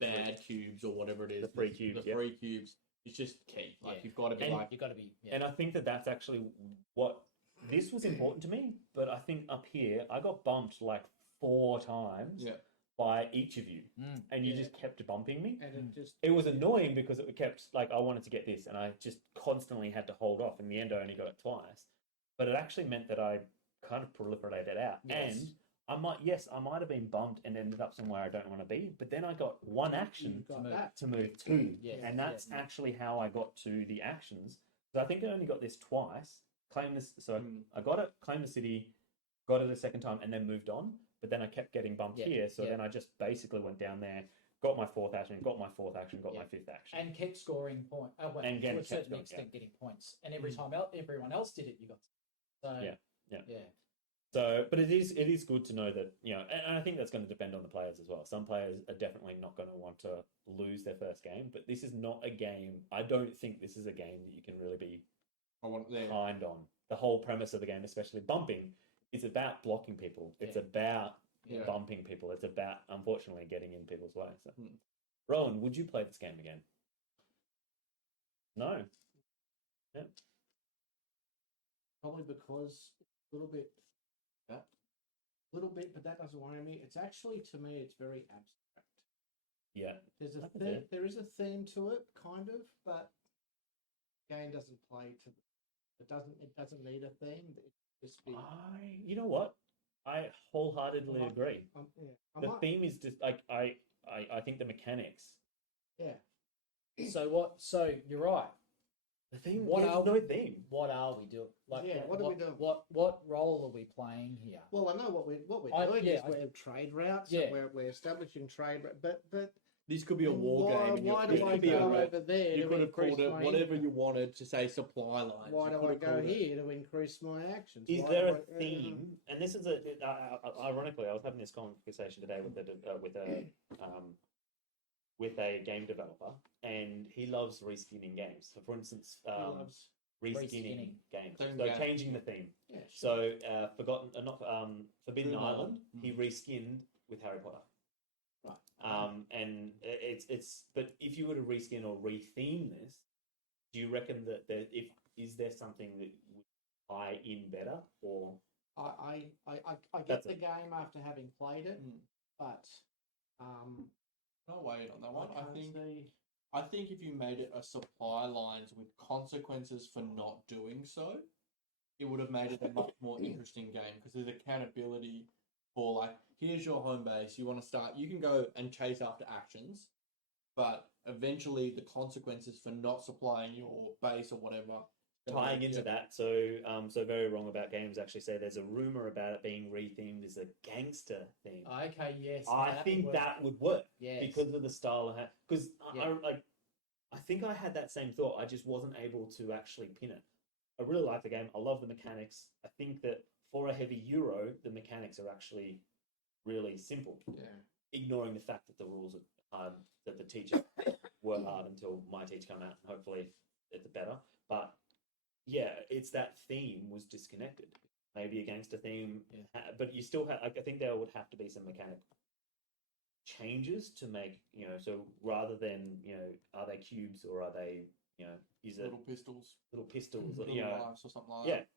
bad cubes or whatever it is. The free cubes. The free cubes is just key. Like you've got to be you've got to be. Yeah. And I think that that's actually what this was important to me. But I think up here I got bumped like 4 times. Yeah. By each of you, and you just kept bumping me, and it was annoying because it kept like I wanted to get this, and I just constantly had to hold off. In the end, I only got it twice, but it actually meant that I kind of proliferated out, and I might have been bumped and ended up somewhere I don't want to be, but then I got one action to move to, and that's actually how I got to the actions. So I think I only got this twice. Claim this, so I got it, claimed the city, got it a second time, and then moved on. But then I kept getting bumped here, so then I just basically went down there, got my 4th action, got my 4th action, got my 5th action, and kept scoring points. And to a certain extent, getting points. And every time everyone else did it, you got. So yeah. So, but it is good to know that, and I think that's going to depend on the players as well. Some players are definitely not going to want to lose their first game, but this is not a game. I don't think this is a game that you can really be kind on. The whole premise of the game, especially bumping, is about blocking people. It's about bumping people. It's about, unfortunately, getting in people's way. So, Rowan, would you play this game again? No. Yeah. Probably because a little bit, but that doesn't worry me. It's actually, to me, it's very abstract. Yeah. There's a theme. There is a theme to it, kind of, but the game doesn't play to. It doesn't need a theme. You know what? I wholeheartedly agree. The theme is just like I think the mechanics. Yeah. So you're right. The theme. What are no theme? What are we doing? Like, what are we doing? What role are we playing here? Well, I know what we're doing is we're trade routes. Yeah. We're establishing trade, but this could be a war game. Why do I go over there? You could have called it whatever you wanted to say supply lines. Why do I go here to increase my actions? Is there a theme? And this is ironically, I was having this conversation today with a game developer, and he loves reskinning games. So, for instance, reskinning games. So changing the theme. Yeah, sure. So Forbidden Island, he reskinned with Harry Potter. Right. And it's but if you were to reskin or retheme this, do you reckon that is there something that would tie in better, or I get the game after having played it, but no wait on that one. I think if you made it a supply lines with consequences for not doing so, it would have made it a much more interesting game, because there's accountability for, like, here's your home base, you want to start, you can go and chase after actions, but eventually the consequences for not supplying your base or whatever tying into that, so very wrong about games. Actually, say there's a rumor about it being rethemed as a gangster theme. Okay, yes. I that think would- that would work Yes. because of the style of because Yeah. I think I had that same thought. I just wasn't able to actually pin it. I really like the game. I love the mechanics. I think that for a heavy Euro, the mechanics are actually really simple. Yeah. Ignoring the fact that the rules are hard, that the teachers were hard until my teach come out, and hopefully it's better. But yeah, it's that theme was disconnected. Maybe a gangster theme, but you still have. I think there would have to be some mechanic changes to make So rather than are they cubes or are they is it Little pistols. little pistols? Little knives or something like Yeah. that.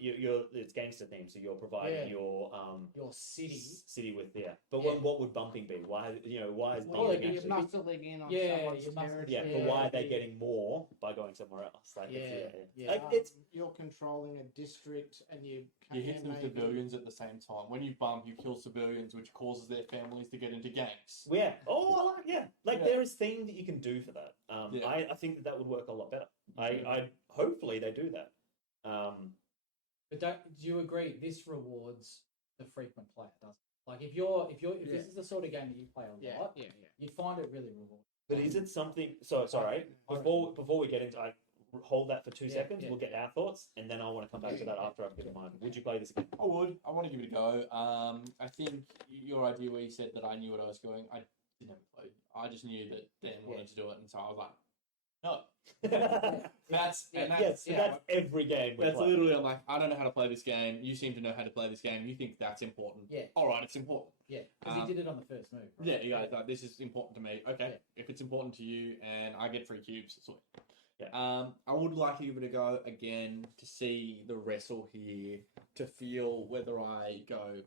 Yeah, it's gangster theme, so you're providing your city. city with But Yeah. what would bumping be? Why why is Well, bumping you're actually? muscling in on Yeah, someone's you're muscling- territory. But why are they yeah. getting more by going somewhere else? Like Yeah. Like it's You're controlling a district, and you You hit some maybe- civilians at the same time. When you bump, you kill civilians, which causes their families to get into gangs. yeah. Oh, like Yeah. there is thing that you can do for that. Yeah. I think that would work a lot better. Yeah. I hopefully they do that. But do you agree this rewards the frequent player, doesn't it? Like if this is the sort of game that you play a lot, Yeah. you'd find it really rewarding. But is it something? So sorry. Before we get into, hold that for 2 Yeah, seconds. yeah. We'll get our thoughts, and then I want to come back to that after I've given mine. Would you play this again? I would. I want to give it a go. I think your idea where you said that I knew what I was going, I didn't have a clue. I just knew that Dan wanted to do it, and so I was like, no. That's every game we That's play. literally, I'm like, I don't know how to play this game. You seem to know how to play this game. You think that's important. Yeah. All right, it's important. Yeah, because he did it on the first move. Right? Yeah, you guys, like, this is important to me. Okay, Yeah. if it's important to you and I get free cubes, sweet. Yeah. I would like to give it a go again to see the wrestle here, to feel whether I go,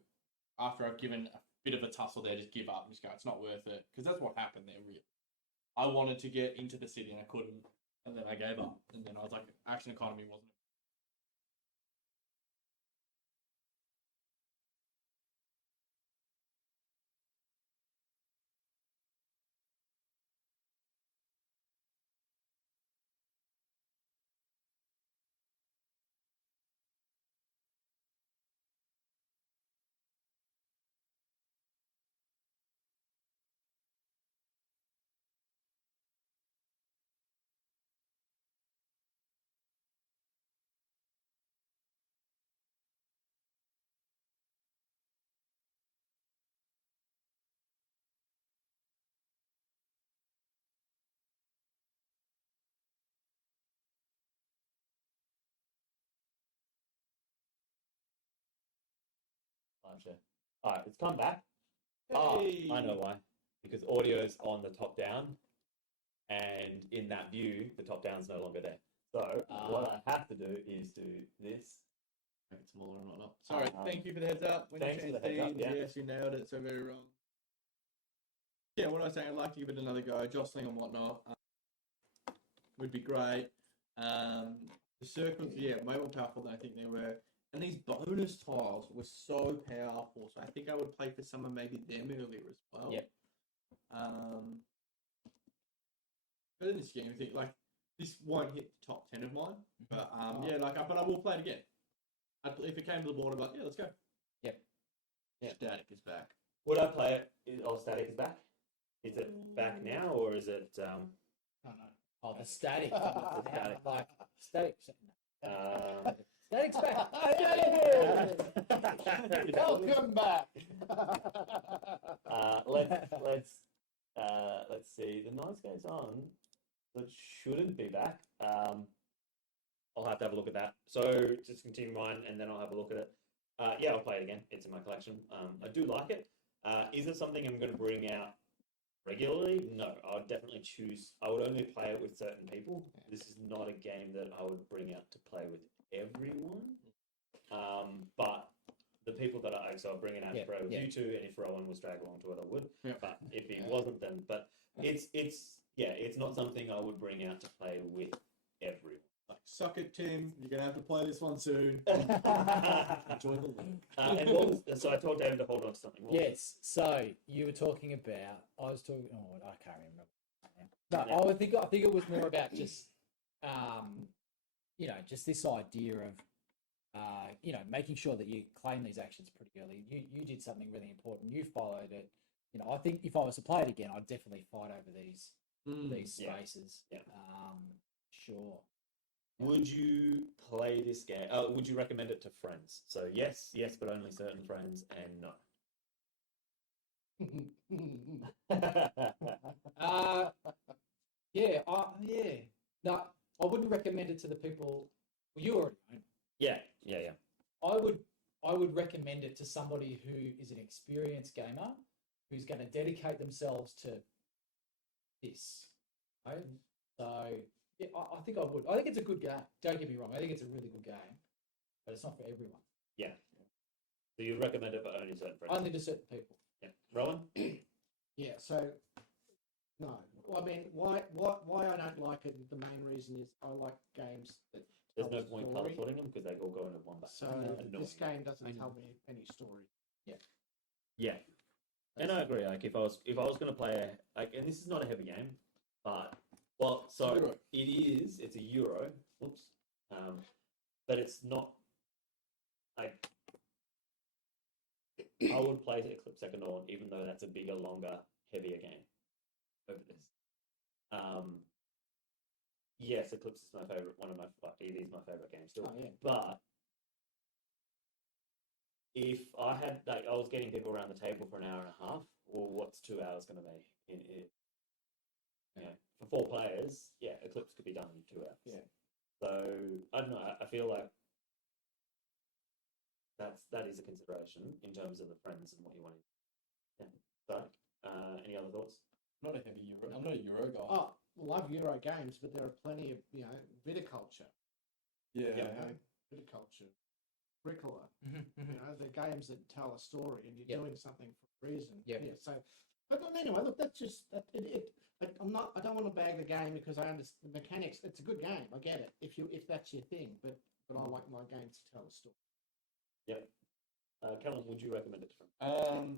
after I've given a bit of a tussle there, just give up and just go, it's not worth it. Because that's what happened there, really. I wanted to get into the city and I couldn't. And then I gave up. And then I was like, action economy wasn't. All right, it's come back. Hey. I know why. Because audio's on the top down, and in that view, the top down's no longer there. So what I have to do is do this. Make it smaller and whatnot. Sorry, Um, thank you for the heads up. When thanks you for the changed heads up, these, yeah. Yes, you nailed it. So very wrong. Yeah, what I was saying, I'd like to give it another go. Jostling and whatnot would be great. The circles, way more powerful than I think they were. And these bonus tiles were so powerful. So I think I would play for some of maybe them earlier as well. Yep. But in this game, I think like this won't hit the top 10 of mine. But but I will play it again. If it came to the board, I'm like, yeah, let's go. Yep. Yeah. Static is back. Would I play it? Static is back. Is it back now or is it? No. Oh, the static. The static. Like static. Static's back. Welcome back. Let's see. The noise goes on. That shouldn't be back. I'll have to have a look at that. So just continue mine, and then I'll have a look at it. I'll play it again. It's in my collection. I do like it. Is it something I'm going to bring out regularly? No, I would definitely choose. I would only play it with certain people. This is not a game that I would bring out to play with everyone. But the people that I'll bring it out to play with you two, and if Rowan was dragged along to it, I would. Yeah. But if he wasn't, then it's not something I would bring out to play with everyone. Like, suck it, Tim. You're gonna have to play this one soon. Enjoy the link. So I told David to hold on to something. What was it? Yes. So you were talking about. I was talking. Oh, I can't remember. No, I think it was more about just just this idea of, making sure that you claim these actions pretty early. You did something really important. You followed it. I think if I was to play it again, I'd definitely fight over these Yeah. spaces. Yeah. Sure. Would you play this game? Would you recommend it to friends? So yes, but only certain friends, and no. Yeah. No, I wouldn't recommend it to the people. Well, you already own. Yeah. I would recommend it to somebody who is an experienced gamer who's going to dedicate themselves to this. Right? So yeah, I think I would. I think it's a good game. Don't get me wrong. I think it's a really good game, but it's not for everyone. Yeah. So you recommend it for only certain friends? Only to certain people. Yeah. Rowan? Yeah, so no. Well, I mean, why I don't like it, the main reason is I like games that There's tell no a point story. color sorting them because they all go into one bag. So Annoying. this game doesn't tell me any story. Yeah. And I agree. Like if I was going to play and this is not a heavy game, but Euro. it is. It's a Euro. Oops. But it's not like I would play Eclipse Second Dawn, even though that's a bigger, longer, heavier game over this. Yes, Eclipse is my favorite. It is my favorite game still. Oh, yeah. But if I had I was getting people around the table for an hour and a half, well, what's 2 hours going to be? For 4 players, yeah, Eclipse could be done in 2 hours. Yeah. So I don't know. I feel like that is a consideration in terms of the friends and what you want. Yeah. So, any other thoughts? I'm not a Euro guy. Oh, love Euro games, but there are plenty of viticulture. Yeah. Viticulture, curricula. Mm-hmm. The games that tell a story, and you're doing something for a reason. Yep. Yeah. So, but anyway, look, that's just that. I don't want to bag the game because I understand the mechanics. It's a good game. I get it. If that's your thing, but I like my games to tell a story. Yep. Callum, would you recommend it to friends?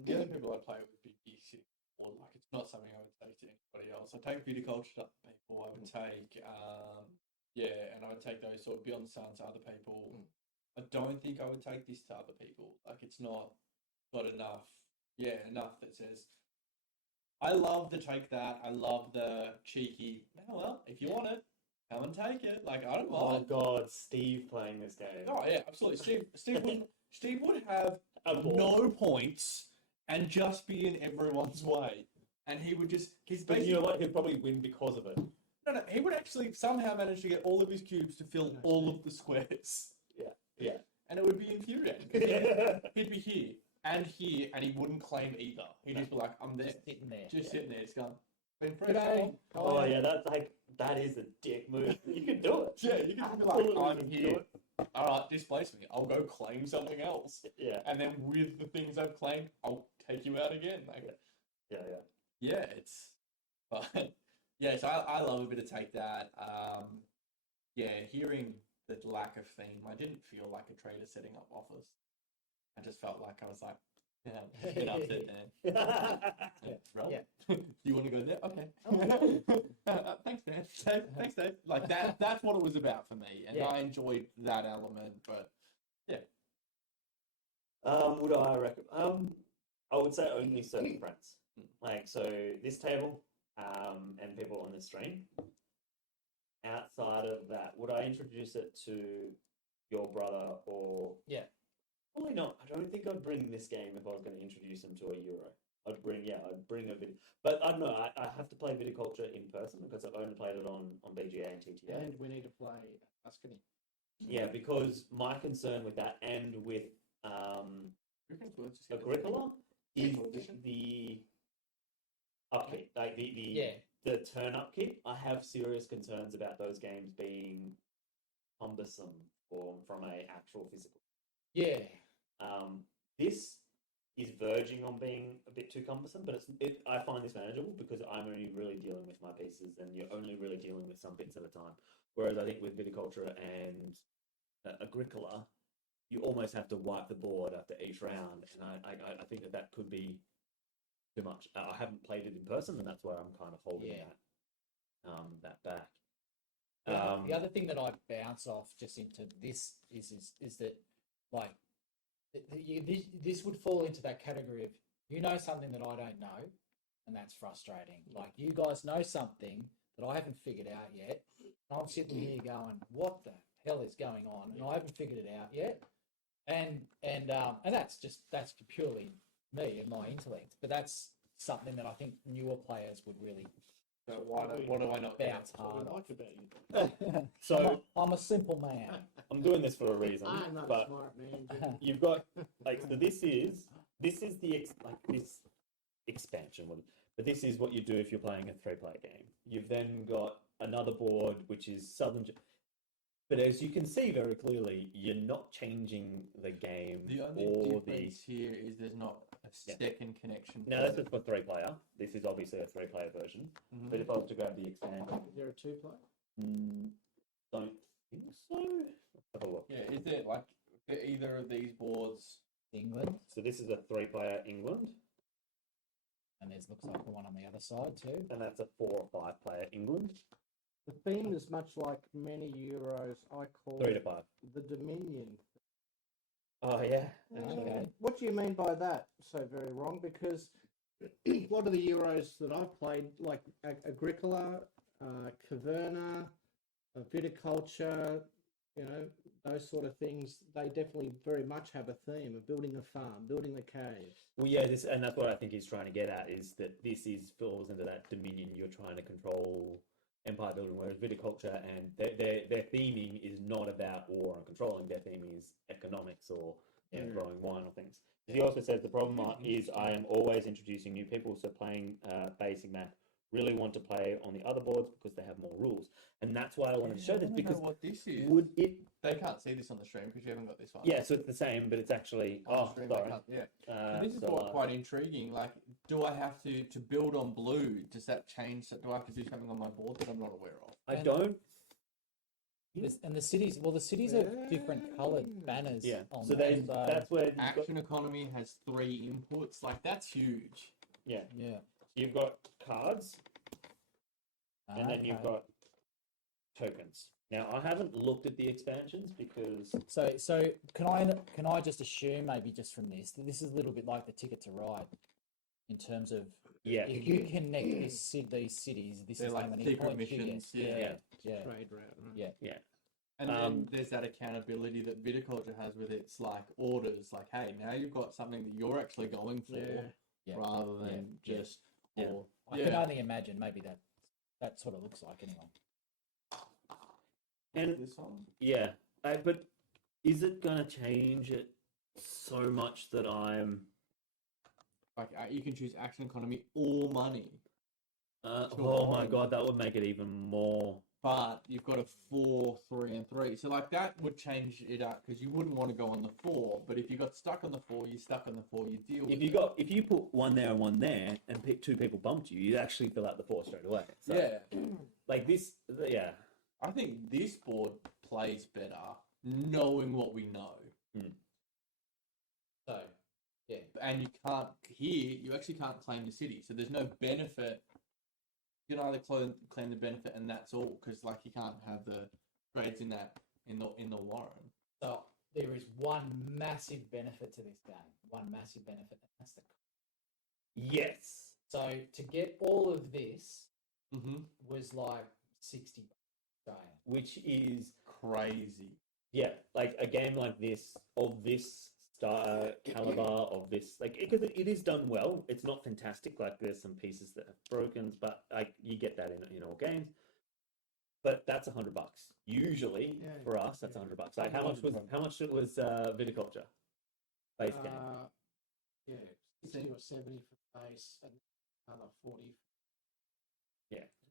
The other people I play would be basic, or like it's not something I would take to anybody else. I take viticulture to other people. I would take, and I would take those sort of Beyond the Sun to other people. I don't think I would take this to other people. Like it's not got enough that says. I love to take that. I love the cheeky. Oh well, if you want it, come and take it. Like I don't Oh mind. God, Steve playing this game. Oh yeah, absolutely. Steve would have A ball. no points and just be in everyone's way, and he would just. He's But basically you know what? He'd probably win because of it. no. He would actually somehow manage to get all of his cubes to fill all of the squares, Yeah. and it would be infuriating. 'Cause he'd be here, and he wouldn't claim either. He'd just be like, "I'm there, Just sitting there. just sitting there, just going." Been fresh, G'day. Oh yeah, that is a dick move. You can do it. Yeah, you can be like, "I'm here. All right, displace me. I'll go claim something else." Yeah. And then with the things I've claimed, I'll take you out again. Like, Yeah. it's fun. Yeah, so I love a bit of take that. Hearing the lack of theme, I didn't feel like a trader setting up office. I just felt like I was like, yeah, get upset there. Roll. Yeah. You want to go there? Okay. Thanks, man. Thanks, Dave. Like that's what it was about for me, and Yeah. I enjoyed that element. But Would I recommend? I would say only certain friends. Like so, this table, and people on the stream. Outside of that, would I introduce it to your brother or? Yeah. Probably not. I don't think I'd bring this game if I was going to introduce him to a Euro. I'd bring a bit, but I don't know. I have to play Viticulture in person because I've only played it on BGA and TTA. And we need to play Tuscany. Yeah, because my concern with that and with Agricola is the upkeep, like the turn upkeep. I have serious concerns about those games being cumbersome from a actual physical. Yeah. This is verging on being a bit too cumbersome, but I find this manageable because I'm only really dealing with my pieces, and you're only really dealing with some bits at a time. Whereas I think with Viticulture and Agricola, you almost have to wipe the board after each round, and I think that could be too much. I haven't played it in person, and that's where I'm kind of holding that back. The other thing that I bounce off just into this is that like this would fall into that category of you know something that I don't know, and that's frustrating. Like you guys know something that I haven't figured out yet, and I'm sitting here going, "What the hell is going on?" And I haven't figured it out yet, and that's purely me and my intellect, but that's something that I think newer players would really So what do I not bounce What hard I off. like about you. So I'm a simple man. I'm doing this for a reason, I'm not a but smart man. you've got like so this is this expansion one, but this is what you do if you're playing a 3-player game. You've then got another board which is but as you can see very clearly, you're not changing the game The only or difference here is there's not a second connection. Now that's just for 3-player. This is obviously a 3-player version. Mhm. But if I was to grab the expansion, Is there a 2-player? don't think so. Let's have a look. Yeah, is it like for either of these boards? England, So this is a 3-player England, and there's looks like the one on the other side too. and that's a 4 or 5-player England. The theme is much like many Euros. I call 3 to it 5. the Dominion. Oh yeah. Actually. Okay. What do you mean by that? So very wrong, because a lot of the Euros that I've played, like Agricola, Caverna, Viticulture, those sort of things, they definitely very much have a theme of building a farm, building the caves. Well, yeah, and that's what I think he's trying to get at is that this falls into that dominion. You're trying to control empire building, whereas viticulture and their theming is not about war and controlling. Their theming is economics or growing wine or things. He also says the problem is I am always introducing new people, so playing basic math really want to play on the other boards because they have more rules, and that's why I wanted to show this because what this is. would it? They can't see this on the stream because you haven't got this one. Yeah, so it's the same, but it's actually On the oh stream, they sorry. can't- yeah. Uh, This is so, quite intriguing. Like, do I have to build on blue? Does that change? Do I have to do something on my board that I'm not aware of? I don't. And the cities, well, the cities have different coloured banners. Yeah, on so them, that's where you've got, Action economy has 3 inputs. Like, that's huge. yeah. yeah. You've got cards, and then you've Okay. got tokens. Now I haven't looked at the expansions because So can I just assume maybe just from this that this is a little bit like the Ticket to Ride, in terms of yeah, if you connect these cities, this They're is like how many secret points you get. missions, Yeah, yeah. yeah. Trade route, right? Yeah. And then there's that accountability that viticulture has with its like orders. Like, hey, now you've got something that you're actually going for, Yeah. rather than Yeah. just. Yeah. Or, I can only imagine maybe that sort of looks like anyway. and This one. yeah, but is it gonna change it so much that I'm? Like, you can choose action economy or money, Oh my god, that would make it even more. but you've got a 4, 3, and 3. So like that would change it up because you wouldn't want to go on the 4. But if you got stuck on the 4, you're stuck on the 4. You deal with If you put one there and one there, and 2 people bumped you, you actually fill out the 4 straight away. So, Yeah, like this, yeah. I think this board plays better knowing what we know. So yeah. And you can't here. You actually can't claim the city, so there's no benefit. You can either claim the benefit, and that's all, because like you can't have the trades in the Warren. So there is one massive benefit to this game. One massive benefit, and that's the Yes. so to get all of this Mm-hmm. was like 60 Australian. Which is Crazy. yeah, like a game like this of this caliber of this, like because it is done well. It's not fantastic. Like there's some pieces that have broken, but like you get that in all games. But that's $100 usually Yeah, for us. That's $100. Like how much was viticulture base game? Yeah, 60 or 70 for base and another 40.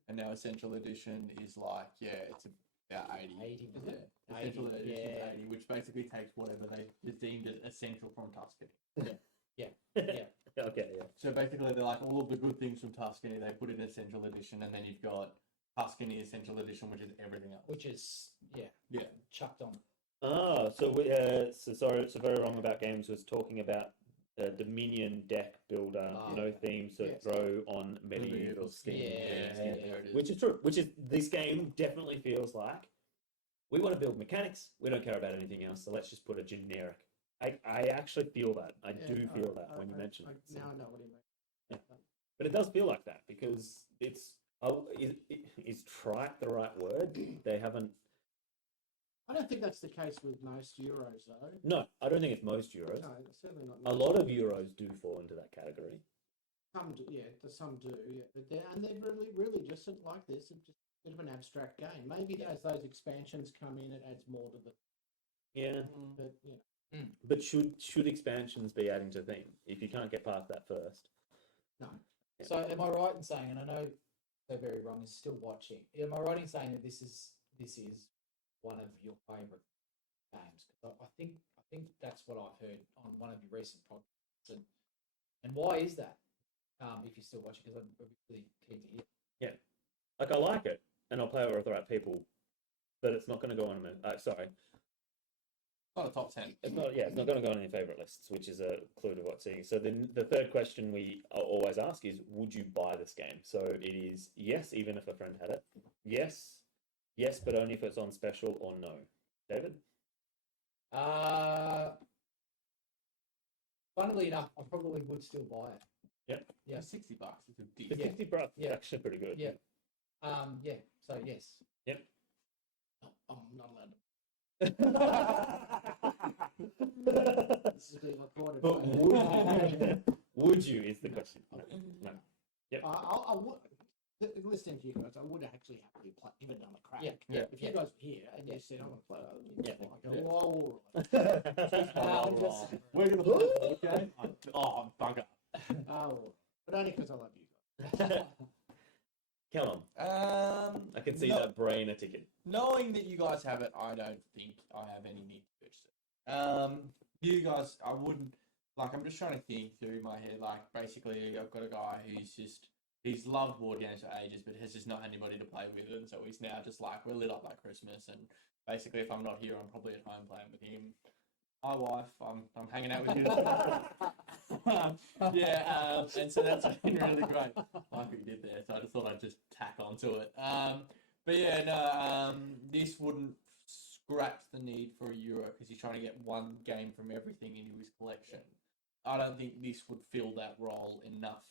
And now Essential Edition is like, it's about 80. 80, Yeah. Essential 80, Edition is yeah. 80, which basically takes whatever they deemed as essential from Tuscany. Yeah. Okay, yeah. So basically, they're like all of the good things from Tuscany, they put in Essential Edition, and then you've got Tuscany Essential Edition, which is everything else. Which is Yeah. chucked on. So very wrong about games was talking about Dominion deck builder, no theme, so Yes. throw on medieval schemes. Yeah. there it is. Which is true. Which is this game definitely feels like we want to build mechanics. We don't care about anything else. So let's just put a generic. I actually feel that. I do feel that when you mention it. So- Now I know what you mean. Yeah. But it does feel like that because it's. Oh, is trite the right word? They haven't. I don't think that's the case with most Euros, though. No, I don't think it's most Euros. No, certainly not. A lot of Euros do fall into that category. Some do, yeah. Some do, yeah. But they're really just like this. It's just a bit of an abstract game. Maybe as those expansions come in, it adds more to the. Yeah. But you know, But should expansions be adding to theme if you can't get past that first? no. Yeah. So am I right in saying, and I know they're very wrong, is still watching. Am I right in saying that this is one of your favourite games? 'Cause I think that's what I've heard on one of your recent podcasts. And why is that? If you're still watching, because I'm really keen to hear. Like I like it, and I'll play it with the right people, but it's not going to go on. Sorry, Not a top 10. it's not. Yeah, it's not going to go on any favorite lists, which is a clue to what's seeing. So then the third question we always ask is, would you buy this game? So it is yes, even if a friend had it. Yes, but only if it's on special, or no. David. Funnily enough, I probably would still buy it. Yeah. For $60, it's a For decent. 50 bucks, Yeah. it's actually pretty good. Yeah. Yeah. So yes. I'm not allowed to. But This is being recorded. would you is the question. No. I would. Listening to you guys, I would actually happily give it another crack. Yeah. If you guys were here and you said, I want to play it, Yeah. I go, oh, all right. We're going to play the game. Oh, bugger. Oh, but only because I love you guys. Callum, I can see no- that brain a ticket. Knowing that you guys have it, I don't think I have any need to purchase it. You guys, I wouldn't. Like, I'm just trying to think through my head. Like, basically, I've got a guy he's loved board games for ages, but has just not had anybody to play with, and so he's now just like, we're lit up like Christmas, and basically, if I'm not here, I'm probably at home playing with him. My wife, I'm hanging out with you. And so that's been really great. I like what you did there, so I just thought I'd just tack onto it. But yeah, no, this wouldn't scratch the need for a Euro because he's trying to get one game from everything into his collection. I don't think this would fill that role enough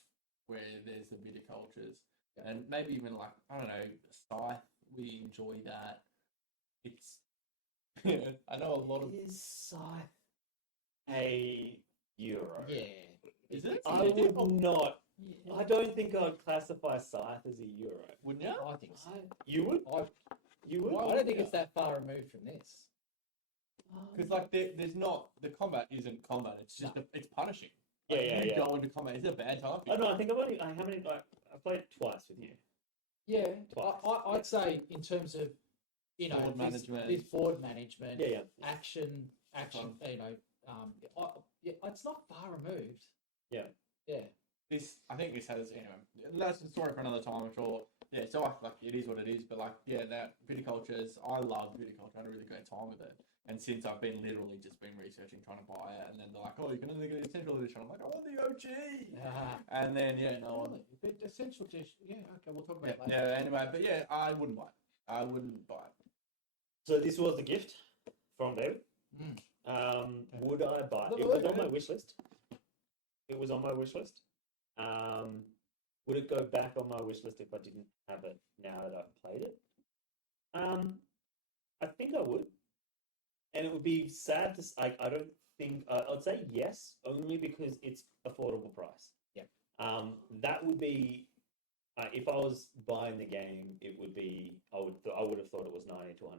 where there's the viticultures. And maybe even like, I don't know, Scythe, we enjoy that. It's, I know a lot of... Is Scythe a Euro? Yeah. Is it? I would not. I don't think I'd classify Scythe as a Euro. Wouldn't you? I think so. You would? I You would? I don't think it's that far removed from this. Because like there's not, the combat isn't combat, it's just, it's punishing. Yeah, Like, yeah, you yeah. go into combat, is it a bad time for Oh you? no, I think I played it twice with you. Yeah, Twice. I'd say in terms of, you know, Board management. this board management, Yeah, yeah. action, you know, it's not far removed. Yeah. Yeah. I think this has, anyway, that's a story for another time, I'm sure. Yeah, so like, it is what it is, but like, yeah, that viticultures, I love viticulture, I had a really great time with it. And since I've been literally just been researching, trying to buy it, and then they're like, oh, you can only get the Essential Edition. I'm like, I want the OG! And then, yeah, no, Really? But essential dish, yeah, okay, we'll talk about yeah, it later. yeah, anyway, but yeah, I wouldn't buy it. I wouldn't buy it. So this was the gift from David. Would I buy it? It was on my wish list. It was on my wish list. Would it go back on my wish list if I didn't have it now that I've played it? I think I would. And it would be sad to. I don't think. I'd say yes, only because it's affordable price. Yeah. That would be. If I was buying the game, it would be. I would have thought it was $90 to $100.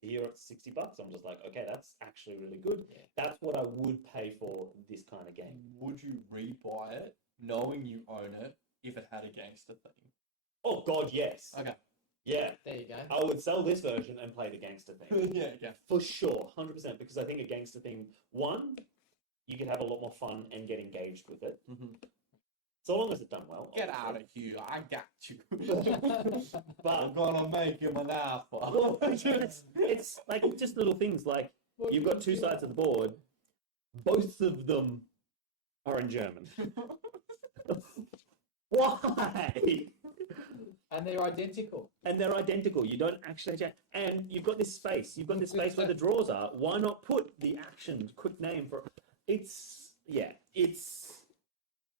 Here it's $60. I'm just like, okay, that's actually really good. Yeah. That's what I would pay for this kind of game. Would you rebuy it, knowing you own it, if it had a gangster theme? Oh God, yes. Okay. Yeah. There you go. I would sell this version and play the gangster theme. yeah, yeah. For sure, 100%, because I think a gangster theme, one, you could have a lot more fun and get engaged with it. Mm-hmm. So long as it's done well. Get out of here, I got you. I'm But gonna make him an offer. well, it's like just little things like you've got two sides of the board. Both of them are in German. Why? And they're identical. And they're identical. You don't actually change. And you've got this space. You've got this space where the drawers are. Why not put the action quick name for it's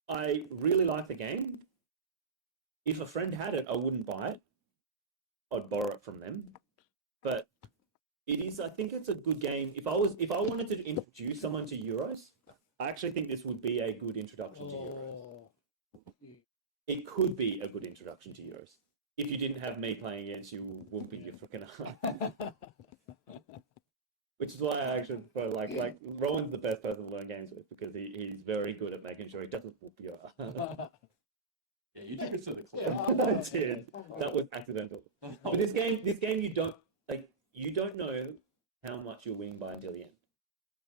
I really like the game. If a friend had it, I wouldn't buy it. I'd borrow it from them. But I think it's a good game. If I wanted to introduce someone to Euros, I actually think this would be a good introduction to Euros. It could be a good introduction to Euros. If you didn't have me playing against you, whooping your freaking ass. Which is why I actually prefer, like Rowan's the best person to learn games with because he's very good at making sure he doesn't whoop your ass. Yeah, you took us to the cliff. I did. That was accidental. But this game you don't know how much you're winning by until the end.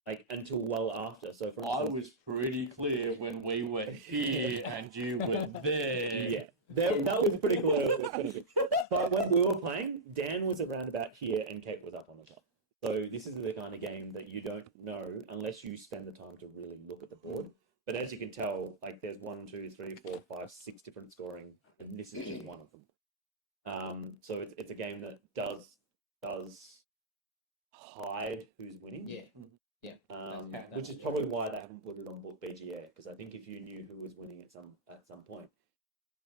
Like until well after. So for instance, I was pretty clear when we were here and you were there. Yeah. That was pretty clear what it was going to be. But when we were playing, Dan was around about here and Kate was up on the top. So this is the kind of game that you don't know unless you spend the time to really look at the board. But as you can tell, like there's 1, 2, 3, 4, 5, 6 different scoring, and this is just one of them. So it's a game that does hide who's winning. Yeah. Yeah. Which is probably why they haven't put it on BGA, because I think if you knew who was winning at some point,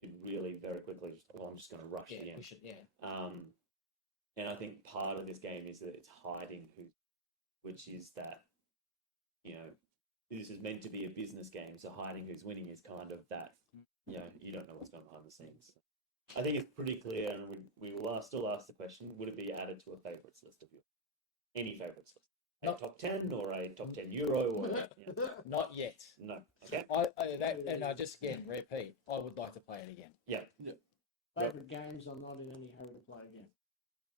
you'd really very quickly just, I'm just going to rush the end. And I think part of this game is that it's hiding which is that, this is meant to be a business game, so hiding who's winning is kind of that, you don't know what's going on behind the scenes. I think it's pretty clear, and we will still ask the question, would it be added to a favourites list of yours? Any favourites list? Top 10 or a top 10 Euro? Or, Not yet. No. Okay. I just again repeat, I would like to play it again. Yeah. Favourite games, I'm not in any hurry to play again.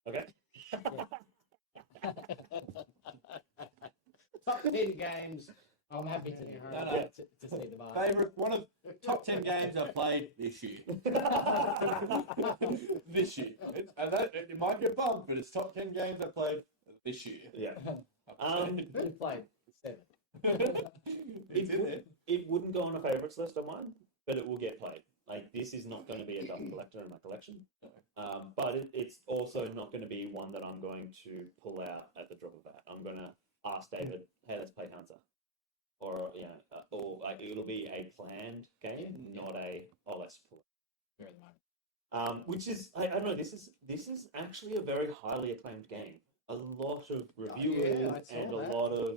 Okay. Top 10 games. I'm happy to to see the bar. Favorite one of top 10 games I played this year. This year, it might get bumped, but it's top 10 games I played this year. Yeah. We played 7. It wouldn't go on a favourites list of mine, but it will get played. Like this is not going to be a double collector in my collection, but it's also not going to be one that I'm going to pull out at the drop of a hat. I'm going to ask David, "Hey, let's play Hansa," or like it'll be a planned game, not a let's pull it. At the moment. Which is I don't know. This is actually a very highly acclaimed game. A lot of reviewers and a lot of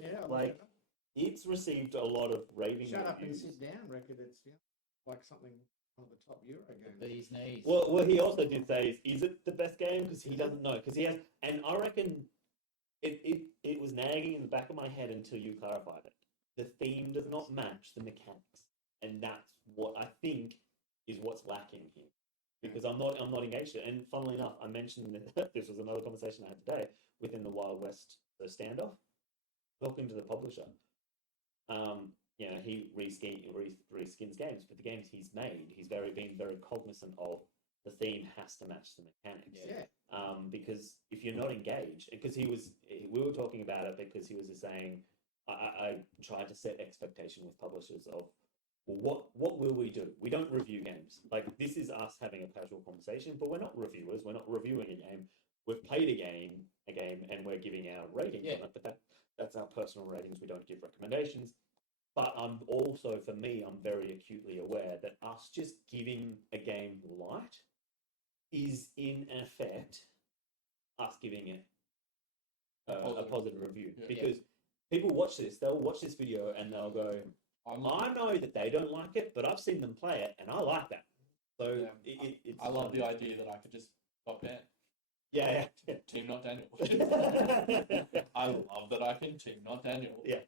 it's received a lot of raving Shut up and reviews. sit down record. It's like something one of the top Euro games. These knees. Well, he also did say, is it the best game? Because he doesn't know. Because he has, and I reckon it was nagging in the back of my head until you clarified it. The theme does not match the mechanics, and that's what I think is what's lacking here. Because I'm not engaged. And funnily enough, I mentioned that this was another conversation I had today within the Wild West standoff, talking to the publisher. He reskins games, but the games he's made, he's been very cognizant of the theme has to match the mechanics. Because if you're not engaged, because we were talking about it because he was just saying, I tried to set expectation with publishers of, well, what will we do? We don't review games. Like this is us having a casual conversation, but we're not reviewers. We're not reviewing a game. We've played a game, and we're giving our ratings on it. But that's our personal ratings. We don't give recommendations. But I'm also, for me, I'm very acutely aware that us just giving a game light is, in effect, us giving it a positive review. Because people watch this, they'll watch this video and they'll go, I know that they don't like it, but I've seen them play it and I like that. So it's I love the idea that I could just stop down. Yeah. Team not Daniel. I love that I can team not Daniel. Yeah.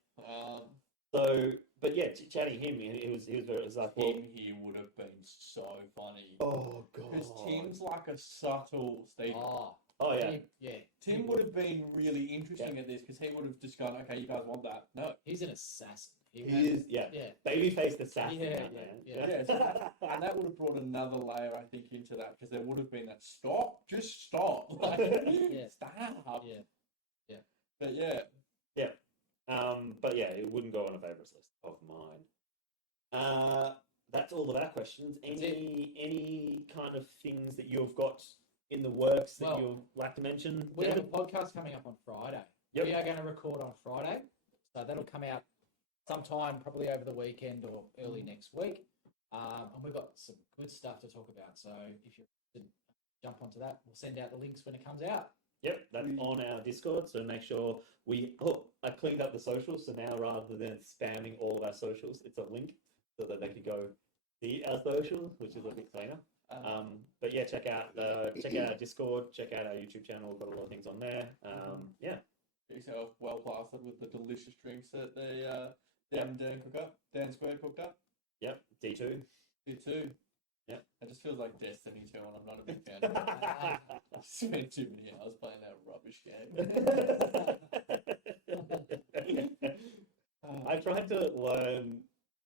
So, but yeah, chatting him, it was like, well, he would have been so funny. Oh god, because Tim's like a subtle Steve. Oh yeah. Tim would have been really interesting at this because he would have just gone, okay, you guys want that? No, he's an assassin. He is, baby-faced assassin. And that would have brought another layer, I think, into that because there would have been that just stop, stop. But but yeah, it wouldn't go on a favourites list of mine. That's all of our questions. That's Any kind of things that you've got in the works that Well, you'd like to mention? We have a David? podcast coming up on Friday. Yep. We are going to record on Friday, so that'll come out sometime probably over the weekend or early next week. And we've got some good stuff to talk about. So if you're interested, jump onto that. We'll send out the links when it comes out. Yep, that's on our Discord. So make sure I cleaned up the socials. So now rather than spamming all of our socials, it's a link so that they can go see our socials, which is a bit cleaner. But yeah, check out our Discord, check out our YouTube channel. We've got a lot of things on there. Yeah. Yourself well plastered with the delicious drinks that Dan Square cooked up. Yep. D2. You too. Yep. It just feels like Destiny 2, and I'm not a big fan. I spent too many hours playing that rubbish game. I tried to learn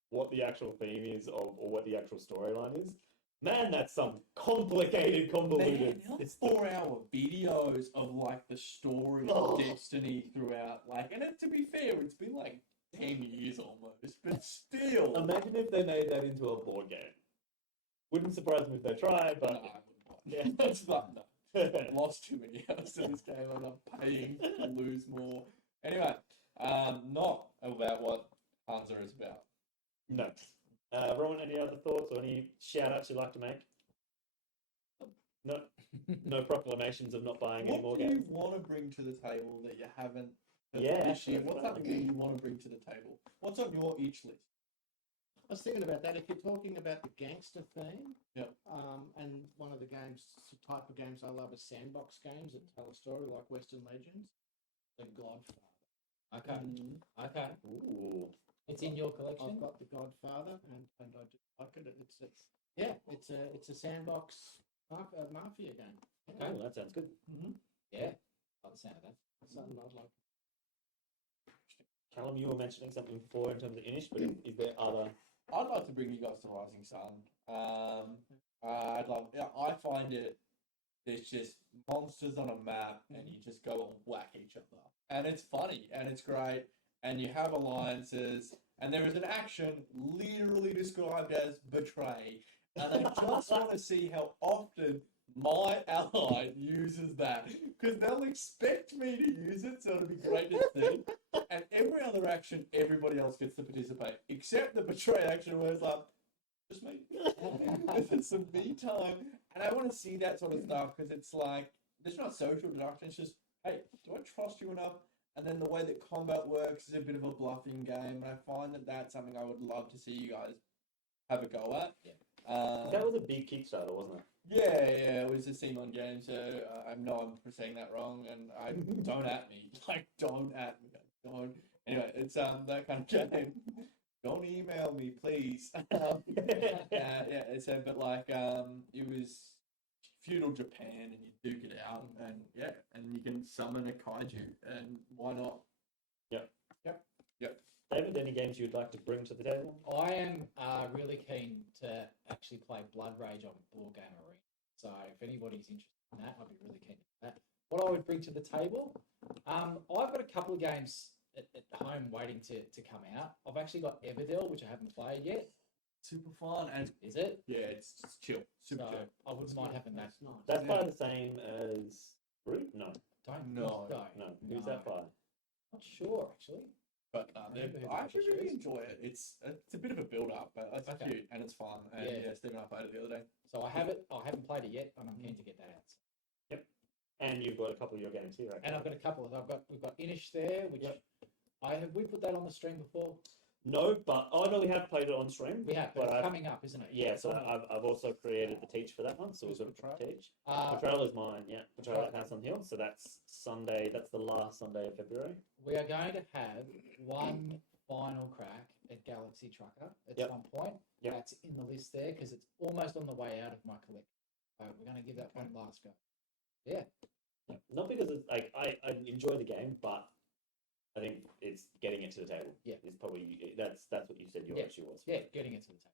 what the actual theme is or what the actual storyline is. Man, that's some convoluted. Man, it's 4-hour videos of like the story of Destiny throughout. Like, and to be fair, it's been like 10 years almost, but still. Imagine if they made that into a board game. Wouldn't surprise me if they try, but No, I wouldn't watch. That's not. No. I've lost too many hours to this game. I'm not paying to lose more. Anyway, not about what Hansa is about. no. Rowan, any other thoughts or any shout outs you'd like to make? No, no proclamations of not buying any more What do you games. want to bring to the table that you haven't Yeah, this year? that's What's what I something that you want to bring to the table? What's on your each list? I was thinking about that. If you're talking about the gangster theme, Yep. and one of the type of games I love is sandbox games that tell a story like Western Legends, The Godfather. Okay. Okay. Ooh. It's in your collection. I've got The Godfather, and I just like it. It's a sandbox mafia game. Okay. Oh, that sounds good. Yeah. Like the sound of that. Something I'd like. Callum, you were mentioning something before in terms of Inish, but is there other? I'd like to bring you guys to Rising Sun. I'd love. Yeah, I find it. There's just monsters on a map, and you just go and whack each other, and it's funny and it's great, and you have alliances, and there is an action literally described as betray, and I just want to see how often my ally uses that, because they'll expect me to use it, so it'll be great to see. And every other action, everybody else gets to participate, except the betray action where it's like, just me. It's some me time. And I want to see that sort of stuff, because it's like, there's not social deduction, it's just, hey, do I trust you enough? And then the way that combat works is a bit of a bluffing game, and I find that that's something I would love to see you guys have a go at. Yeah. That was a big Kickstarter, wasn't it? Yeah, it was a Simon game, so I know I'm saying that wrong, and don't at me. Like, don't at me. Don't. Anyway, it's that kind of game. Don't email me, please. Yeah, it's but like it was feudal Japan, and you duke it out, and yeah, and you can summon a kaiju, and why not? Yep. Yep. David, any games you'd like to bring to the table? I am really keen to actually play Blood Rage on Board Game Arena. So if anybody's interested in that, I'd be really keen to do that. What I would bring to the table, I've got a couple of games at home waiting to come out. I've actually got Everdell, which I haven't played yet. Super fun, and Is it? yeah, it's chill. Super So chill. I wouldn't mind having that. That's nice. That's Yeah. by the same as Root? No. Don't No, think so. No. Who's that by? Not sure actually. But remember who the I actually publisher really is. enjoy it. It's a bit of a build up, but it's Okay. cute and it's fun. And Yeah. yeah, Steve and I played it the other day. So I have it. I haven't played it yet, and I'm keen to get that out. And you've got a couple of your games here, right? And I've got a couple of. We've got Inish there, which Yep. have we put that on the stream before? No, but no, we have played it on stream. We have, but But it's coming up, isn't it? Yeah, It's so on- I've also created the teach for that one, so we've got Betrayal? a teach. Uh, Betrayal is mine, yeah. Betrayal at Okay. House on Hill, so that's Sunday. That's the last Sunday of February. we are going to have one final crack at Galaxy Trucker at Yep. some point. Yep. That's in the list there because it's almost on the way out of my collection. So we're going to give that one last go. Yeah. Not because it's like I enjoy the game, but I think it's getting it to the table. Yeah. Is probably that's what you said your Yeah. issue was. Yeah, getting it to the table.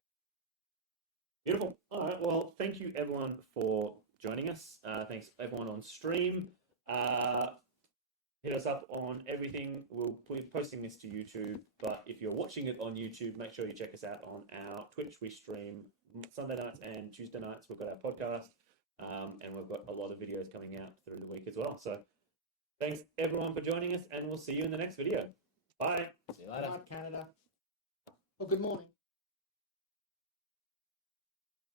Beautiful. All right. Well, thank you everyone for joining us. Thanks everyone on stream. hit us up on everything. We'll be posting this to YouTube, but if you're watching it on YouTube, make sure you check us out on our Twitch. We stream Sunday nights and Tuesday nights. We've got our podcast, and we've got a lot of videos coming out through the week as well. So thanks everyone for joining us, and we'll see you in the next video. Bye. See you later. Good night, Canada. Well, good morning.